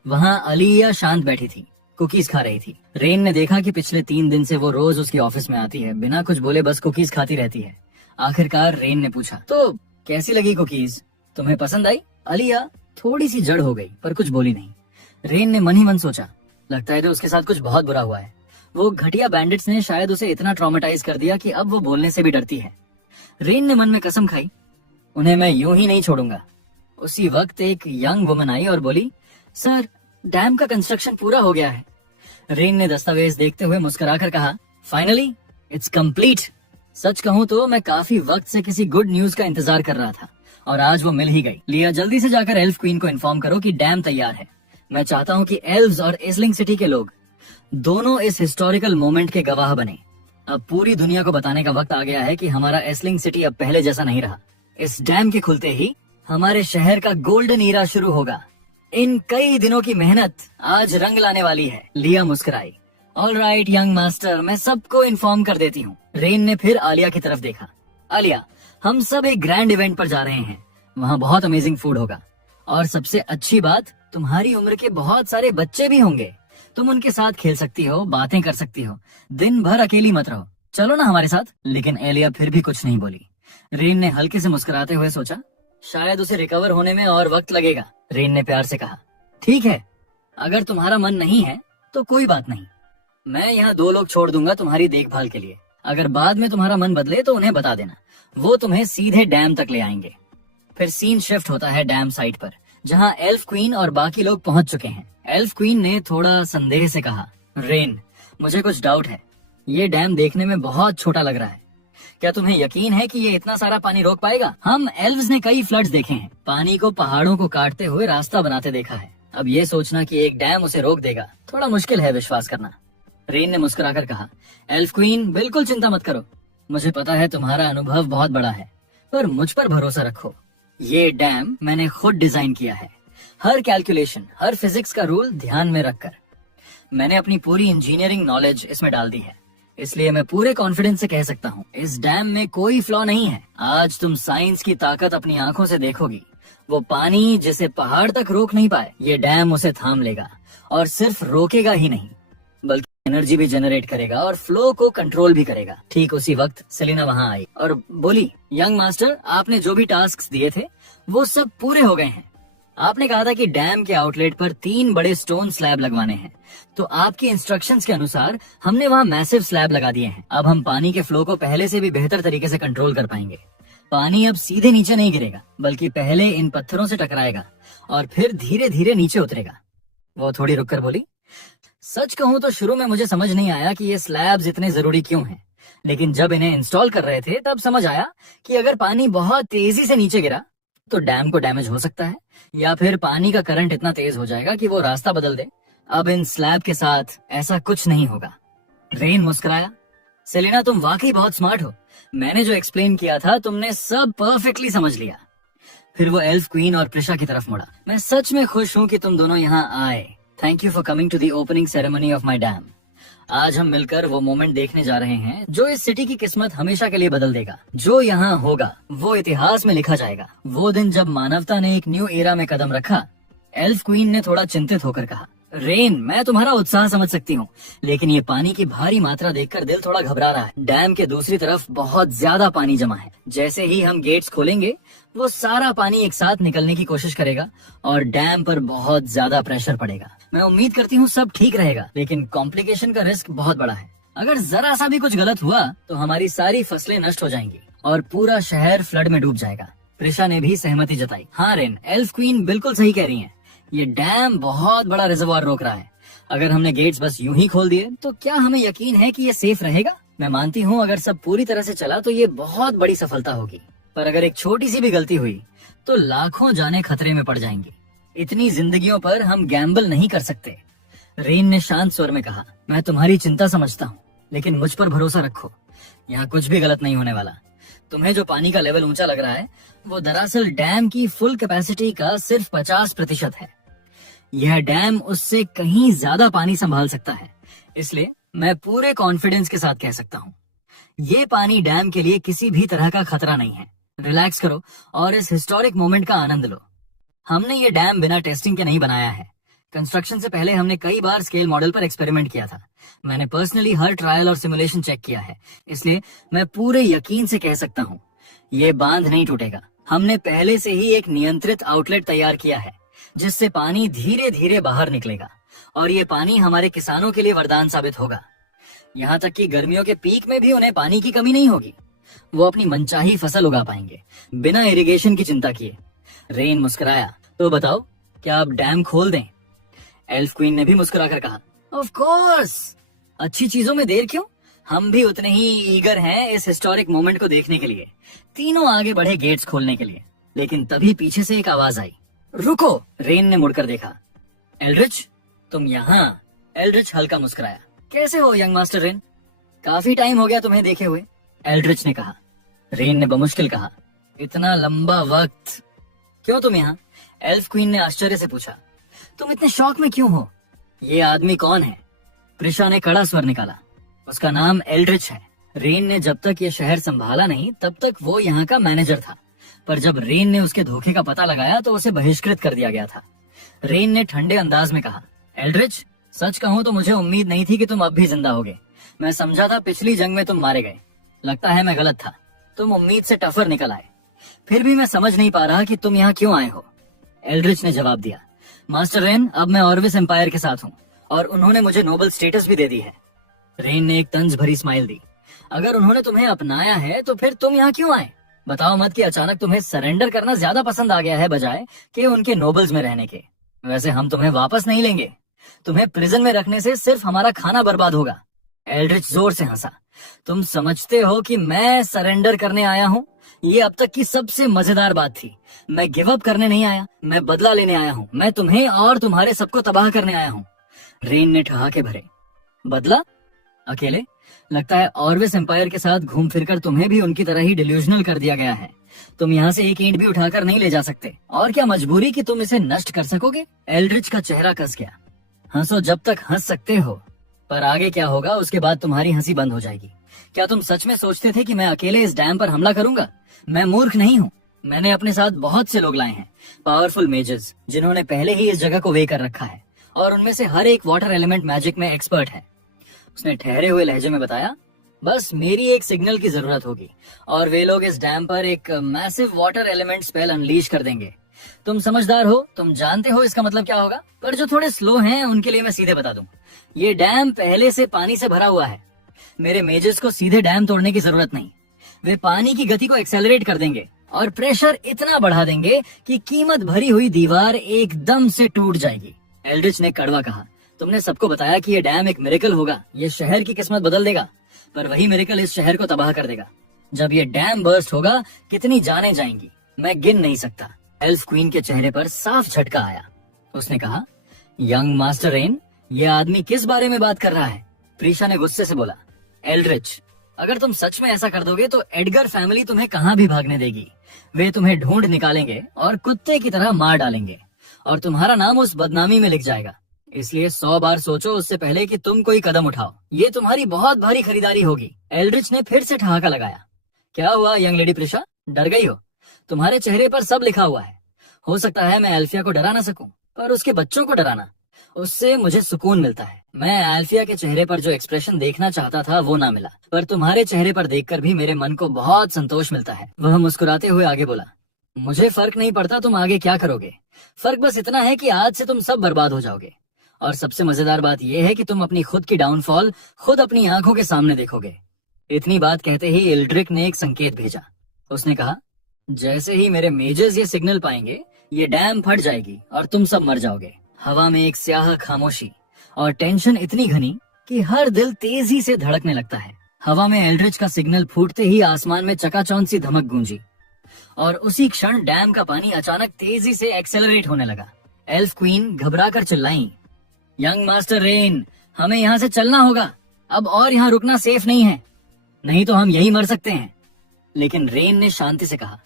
वहां अलिया शांत बैठी थी, कुकीज खा रही थी। रेन ने देखा कि पिछले 3 दिन से वो रोज उसकी ऑफिस में आती है, बिना कुछ बोले बस कुकीज खाती रहती है। आखिरकार रेन ने पूछा, तो कैसी लगी कुकीज, तुम्हें पसंद आई? अलिया थोड़ी सी जड़ हो गई पर कुछ बोली नहीं। रेन ने मन ही मन सोचा, लगता है तो उसके साथ कुछ बहुत बुरा हुआ है। वो घटिया बैंडिट्स ने शायद उसे इतना ट्रॉमेटाइज कर दिया कि अब वो बोलने से भी डरती है। रेन ने मन में कसम खाई, उन्हें मैं यूं ही नहीं छोड़ूंगा। उसी वक्त एक यंग वुमन आई और बोली, सर डैम का कंस्ट्रक्शन पूरा हो गया है। रेन ने दस्तावेज देखते हुए मुस्कुराकर कहा, फाइनली इट्स कंप्लीट। सच कहूं तो मैं काफी वक्त से किसी गुड न्यूज का इंतजार कर रहा था और आज वो मिल ही गई। लिया, जल्दी से जाकर एल्फ क्वीन को इन्फॉर्म करो कि डैम तैयार है। मैं चाहता हूँ कि एल्व्स और एस्लिंग सिटी के लोग दोनों इस हिस्टोरिकल मोमेंट के गवाह बने। अब पूरी दुनिया को बताने का वक्त आ गया है कि हमारा एस्लिंग सिटी अब पहले जैसा नहीं रहा। इस डैम के खुलते ही हमारे शहर का गोल्डन ईरा शुरू होगा। इन कई दिनों की मेहनत आज रंग लाने वाली है। लिया मुस्कुराई। ऑल राइट यंग मास्टर, मैं सबको इन्फॉर्म कर देती हूँ। रेन ने फिर आलिया की तरफ देखा। आलिया, हम सब एक ग्रैंड इवेंट पर जा रहे हैं। वहाँ बहुत अमेजिंग फूड होगा और सबसे अच्छी बात, तुम्हारी उम्र के बहुत सारे बच्चे भी होंगे। तुम उनके साथ खेल सकती हो, बातें कर सकती हो। दिन भर अकेली मत रहो, चलो ना हमारे साथ। लेकिन एलिया फिर भी कुछ नहीं बोली। रेन ने हल्के से मुस्कुराते हुए सोचा, शायद उसे रिकवर होने में और वक्त लगेगा। रेन ने प्यार से कहा, ठीक है, अगर तुम्हारा मन नहीं है तो कोई बात नहीं। मैं यहाँ 2 लोग छोड़ दूंगा तुम्हारी देखभाल के लिए। अगर बाद में तुम्हारा मन बदले तो उन्हें बता देना, वो तुम्हें सीधे डैम तक ले आएंगे। फिर सीन शिफ्ट होता है डैम साइट पर, जहाँ एल्फ क्वीन और बाकी लोग पहुंच चुके हैं। एल्फ क्वीन ने थोड़ा संदेह से कहा, रेन, मुझे कुछ डाउट है। ये डैम देखने में बहुत छोटा लग रहा है। क्या तुम्हें यकीन है कि ये इतना सारा पानी रोक पाएगा? हम एल्व्स ने कई फ्लड्स देखे हैं, पानी को पहाड़ों को काटते हुए रास्ता बनाते देखा है। अब ये सोचना कि एक डैम उसे रोक देगा, थोड़ा मुश्किल है विश्वास करना। रेन ने मुस्कुराकर कहा, एल्फ क्वीन, बिल्कुल चिंता मत करो। मुझे पता है तुम्हारा अनुभव बहुत बड़ा है, पर मुझ पर भरोसा रखो। ये डैम मैंने खुद डिजाइन किया है, हर कैलकुलेशन, हर फिजिक्स का रूल ध्यान में रखकर। मैंने अपनी पूरी इंजीनियरिंग नॉलेज इसमें डाल दी है, इसलिए मैं पूरे कॉन्फिडेंस से कह सकता हूँ, इस डैम में कोई फ्लॉ नहीं है। आज तुम साइंस की ताकत अपनी आंखों से देखोगी। वो पानी जिसे पहाड़ तक रोक नहीं पाए, ये डैम उसे थाम लेगा। और सिर्फ रोकेगा ही नहीं, बल्कि एनर्जी भी जनरेट करेगा और फ्लो को कंट्रोल भी करेगा। ठीक उसी वक्त सेलिना वहाँ आई और बोली, यंग मास्टर, आपने जो भी टास्क दिए थे वो सब पूरे हो गए हैं। आपने कहा था कि डैम के आउटलेट पर 3 बड़े स्टोन स्लैब लगवाने हैं, तो आपकी इंस्ट्रक्शंस के अनुसार हमने वहाँ मैसिव स्लैब लगा दिए हैं। अब हम पानी के फ्लो को पहले से भी बेहतर तरीके से कंट्रोल कर पाएंगे। पानी अब सीधे नीचे नहीं गिरेगा, बल्कि पहले इन पत्थरों से टकराएगा और फिर धीरे धीरे नीचे उतरेगा। वो थोड़ी रुककर बोली, सच कहूँ तो शुरू में मुझे समझ नहीं आया कि ये स्लैब्स इतने जरूरी क्यों हैं, लेकिन जब इन्हें इंस्टॉल कर रहे थे तब समझ आया कि अगर पानी बहुत तेजी से नीचे गिरा तो डैम को डैमेज हो सकता है, या फिर पानी का करंट इतना तेज हो जाएगा कि वो रास्ता बदल दे। अब इन स्लैब के साथ ऐसा कुछ नहीं होगा। रेन मुस्कुराया, सेलिना, तुम वाकई बहुत स्मार्ट हो। मैंने जो एक्सप्लेन किया था तुमने सब परफेक्टली समझ लिया। फिर वो एल्फ क्वीन और प्रिशा की तरफ मुड़ा। मैं सच में खुश हूँ कि तुम दोनों यहाँ आए। Thank you for coming to the opening ceremony of my dam. आज हम मिलकर वो मोमेंट देखने जा रहे हैं जो इस सिटी की किस्मत हमेशा के लिए बदल देगा। जो यहाँ होगा वो इतिहास में लिखा जाएगा। वो दिन जब मानवता ने एक न्यू एरा में कदम रखा। एल्फ क्वीन ने थोड़ा चिंतित होकर कहा, रेन, मैं तुम्हारा उत्साह समझ सकती हूँ, लेकिन ये पानी की भारी मात्रा देखकर दिल थोड़ा घबरा रहा है। डैम के दूसरी तरफ बहुत ज्यादा पानी जमा है। जैसे ही हम गेट्स खोलेंगे वो सारा पानी एक साथ निकलने की कोशिश करेगा और डैम पर बहुत ज्यादा प्रेशर पड़ेगा। मैं उम्मीद करती हूँ सब ठीक रहेगा, लेकिन कॉम्प्लिकेशन का रिस्क बहुत बड़ा है। अगर जरा सा भी कुछ गलत हुआ तो हमारी सारी फसलें नष्ट हो जाएंगी और पूरा शहर फ्लड में डूब जाएगा। प्रिशा ने भी सहमति जताई। हाँ रेन, एल्फ क्वीन बिल्कुल सही कह रही है। ये डैम बहुत बड़ा रिजर्वायर रोक रहा है। अगर हमने गेट्स बस यूं ही खोल दिए तो क्या हमें यकीन है कि ये सेफ रहेगा? मैं मानती हूँ अगर सब पूरी तरह से चला तो ये बहुत बड़ी सफलता होगी, पर अगर एक छोटी सी भी गलती हुई तो लाखों जाने खतरे में पड़ जाएंगी। इतनी जिंदगियों पर हम गैम्बल नहीं कर सकते। रेन ने शांत स्वर में कहा, मैं तुम्हारी चिंता समझता हूँ, लेकिन मुझ पर भरोसा रखो। यहाँ कुछ भी गलत नहीं होने वाला। तुम्हें जो पानी का लेवल ऊंचा लग रहा है वो दरअसल डैम की फुल कैपेसिटी का सिर्फ 50% है। यह डैम उससे कहीं ज्यादा पानी संभाल सकता है, इसलिए मैं पूरे कॉन्फिडेंस के साथ कह सकता हूँ ये पानी डैम के लिए किसी भी तरह का खतरा नहीं है। रिलैक्स करो और इस हिस्टोरिक मोमेंट का आनंद लो। हमने ये डैम बिना टेस्टिंग के नहीं बनाया है। कंस्ट्रक्शन से पहले हमने कई बार स्केल मॉडल पर एक्सपेरिमेंट किया था। मैंने पर्सनली हर ट्रायल और सिमुलेशन चेक किया है, इसलिए मैं पूरे यकीन से कह सकता हूँ ये बांध नहीं टूटेगा। हमने पहले से ही एक नियंत्रित आउटलेट तैयार किया है जिससे पानी धीरे धीरे बाहर निकलेगा और ये पानी हमारे किसानों के लिए वरदान साबित होगा। यहाँ तक कि गर्मियों के पीक में भी उन्हें पानी की कमी नहीं होगी। वो अपनी मनचाही फसल उगा पाएंगे बिना इरिगेशन की चिंता किए। रेन मुस्कुराया, तो बताओ क्या अब डैम खोल दें? एल्फ क्वीन ने भी मुस्कुराकर कहा, ऑफ कोर्स, अच्छी चीजों में देर क्यों? हम भी उतने ही ईगर हैं इस हिस्टोरिक मोमेंट को देखने के लिए। तीनों आगे बढ़े गेट्स खोलने के लिए, लेकिन तभी पीछे से एक आवाज आई, रुको। रेन ने मुड़कर देखा, एल्ड्रिच, तुम यहाँ? एल्ड्रिच हल्का मुस्कुराया। कैसे हो यंग मास्टर रेन? काफी टाइम हो गया तुम्हें देखे हुए, एल्ड्रिच ने कहा। रेन ने बमुश्किल कहा, इतना लंबा वक्त? क्यों तुम यहाँ? एल्फ क्वीन ने आश्चर्य से पूछा। तुम इतने शौक में क्यों हो? ये आदमी कौन है? प्रिशा ने कड़ा स्वर निकाला। उसका नाम एल्ड्रिच है। रेन ने जब तक ये शहर संभाला नहीं तब तक वो यहाँ का मैनेजर था, पर जब रेन ने उसके धोखे का पता लगाया तो उसे बहिष्कृत कर दिया गया था। रेन ने ठंडे अंदाज में कहा, एल्ड्रिच, सच कहूं तो मुझे उम्मीद नहीं थी कि तुम अब भी जिंदा होगे। मैं समझा था पिछली जंग में तुम मारे गए। लगता है मैं गलत था, तुम उम्मीद से टफर निकल आए। फिर भी मैं समझ नहीं पा रहा कि तुम यहाँ क्यों आए हो। एल्ड्रिच ने जवाब दिया, मास्टर रेन, अब मैं ऑर्विस एम्पायर के साथ हूँ और उन्होंने मुझे नोबल स्टेटस भी दे दी है। रेन ने एक तंज भरी स्माइल दी। अगर उन्होंने तुम्हें अपनाया है तो फिर तुम यहाँ क्यों आए? बताओ मत कि अचानक तुम्हें सरेंडर करना ज्यादा पसंद आ गया है बजाय कि उनके नोबल्स में रहने के। वैसे हम तुम्हें वापस नहीं लेंगे। तुम्हें प्रिजन में रखने से सिर्फ हमारा खाना बर्बाद होगा। एल्ड्रिच जोर से हंसा। तुम समझते हो कि मैं सरेंडर करने आया हूँ? ये अब तक की सबसे मजेदार बात थी। मैं गिव अप करने नहीं आया, मैं बदला लेने आया हूँ। मैं तुम्हें और तुम्हारे सबको तबाह करने आया हूँ। रेन ने ठहाके भरे। बदला? अकेले? लगता है ऑर्विस एम्पायर के साथ घूम फिरकर तुम्हें भी उनकी तरह ही डिल्यूजनल कर दिया गया है। तुम यहाँ से एक ईंट भी उठाकर नहीं ले जा सकते। और क्या मजबूरी कि तुम इसे नष्ट कर सकोगे? एल्ड्रिच का चेहरा कस गया। हंसो जब तक हंस सकते हो, पर आगे क्या होगा उसके बाद तुम्हारी हंसी बंद हो जाएगी। क्या तुम सच में सोचते थे कि मैं अकेले इस डैम पर हमला करूंगा? मैं मूर्ख नहीं हूँ। मैंने अपने साथ बहुत से लोग लाए हैं, पावरफुल मेजर्स, जिन्होंने पहले ही इस जगह को वे कर रखा है, और उनमें से हर एक वाटर एलिमेंट मैजिक में एक्सपर्ट है। उसने ठहरे हुए लहजे में बताया, बस मेरी एक सिग्नल की जरूरत होगी और वे लोग इस डैम पर एक massive water element spell unleash कर देंगे। तुम समझदार हो, तुम जानते हो इसका मतलब क्या होगा, पर जो थोड़े स्लो हैं उनके लिए मैं सीधे बता दूं, ये डैम पहले से पानी से भरा हुआ है। मेरे मेजर्स को सीधे डैम तोड़ने की जरूरत नहीं। वे पानी की गति को एक्सेलरेट कर देंगे और प्रेशर इतना बढ़ा देंगे कि कीमत भरी हुई दीवार एकदम से टूट जाएगी। एल्ड्रिच ने कड़वा कहा, तुमने सबको बताया कि ये डैम एक मिरेकल होगा, ये शहर की किस्मत बदल देगा, पर वही मिरेकल इस शहर को तबाह कर देगा। जब ये डैम बर्स्ट होगा कितनी जानें जाएंगी, मैं गिन नहीं सकता। एल्फ क्वीन के चेहरे पर साफ झटका आया। उसने कहा, यंग मास्टर रेन, ये आदमी किस बारे में बात कर रहा है? प्रीशा ने गुस्से से बोला। एल्ड्रिच, अगर तुम सच में ऐसा कर दोगे तो एडगर फैमिली तुम्हें कहाँ भी भागने देगी। वे तुम्हें ढूंढ निकालेंगे और कुत्ते की तरह मार डालेंगे और तुम्हारा नाम उस बदनामी में लिख जाएगा। इसलिए 100 बार सोचो उससे पहले कि तुम कोई कदम उठाओ। ये तुम्हारी बहुत भारी खरीदारी होगी। एल्ड्रिच ने फिर से ठहाका लगाया। क्या हुआ यंग लेडी प्रिशा, डर गई हो? तुम्हारे चेहरे पर सब लिखा हुआ है। हो सकता है मैं एल्फिया को डरा ना सकूं, पर उसके बच्चों को डराना, उससे मुझे सुकून मिलता है। मैं एल्फिया के चेहरे पर जो एक्सप्रेशन देखना चाहता था वो ना मिला, पर तुम्हारे चेहरे पर देखकर भी मेरे मन को बहुत संतोष मिलता है। वह मुस्कुराते हुए आगे बोला, मुझे फर्क नहीं पड़ता तुम आगे क्या करोगे। फर्क बस इतना है कि आज से तुम सब बर्बाद हो जाओगे। और सबसे मजेदार बात यह है कि तुम अपनी खुद की डाउनफॉल खुद अपनी आंखों के सामने देखोगे। इतनी बात कहते ही एल्ड्रिक ने एक संकेत भेजा। उसने कहा, जैसे ही मेरे मेजर्स ये सिग्नल पाएंगे, ये डैम फट जाएगी और तुम सब मर जाओगे। हवा में एक स्याह खामोशी और टेंशन इतनी घनी कि हर दिल तेजी से धड़कने लगता है। हवा में एल्ड्रिच का सिग्नल फूटते ही आसमान में चकाचौंध सी धमक गूंजी और उसी क्षण डैम का पानी अचानक तेजी से एक्सेलरेट होने लगा। एल्फ क्वीन घबराकर चिल्लाई, यंग मास्टर रेन, हमें यहाँ से चलना होगा। अब और यहाँ रुकना सेफ नहीं है, नहीं तो हम यही मर सकते हैं। लेकिन रेन ने शांति से कहा,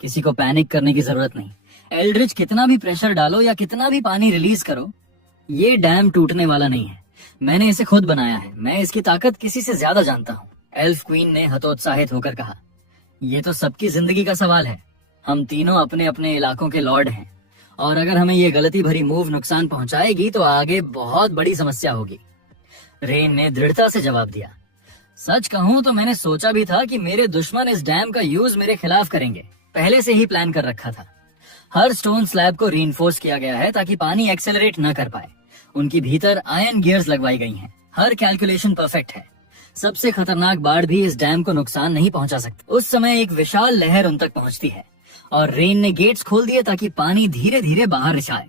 किसी को पैनिक करने की जरूरत नहीं। एल्ड्रिच कितना भी प्रेशर डालो या कितना भी पानी रिलीज करो, ये डैम टूटने वाला नहीं है। मैंने इसे खुद बनाया है, मैं इसकी ताकत किसी से ज्यादा जानता हूँ। एल्फ क्वीन ने हतोत्साहित होकर कहा, ये तो सबकी जिंदगी का सवाल है। हम तीनों अपने अपने इलाकों के लॉर्ड हैं और अगर हमें ये गलती भरी मूव नुकसान पहुंचाएगी तो आगे बहुत बड़ी समस्या होगी। रेन ने दृढ़ता से जवाब दिया, सच कहूं तो मैंने सोचा भी था कि मेरे दुश्मन इस डैम का यूज मेरे खिलाफ करेंगे। पहले से ही प्लान कर रखा था। हर स्टोन स्लैब को रीइंफोर्स किया गया है ताकि पानी एक्सेलरेट न कर पाए। उनकी भीतर आयरन गियर्स लगवाई गई हैं। हर कैलकुलेशन परफेक्ट है। सबसे खतरनाक बाढ़ भी इस डैम को नुकसान नहीं पहुंचा सकती। उस समय एक विशाल लहर उन तक पहुंचती है और रेन ने गेट्स खोल दिए ताकि पानी धीरे धीरे बाहर रिसाए।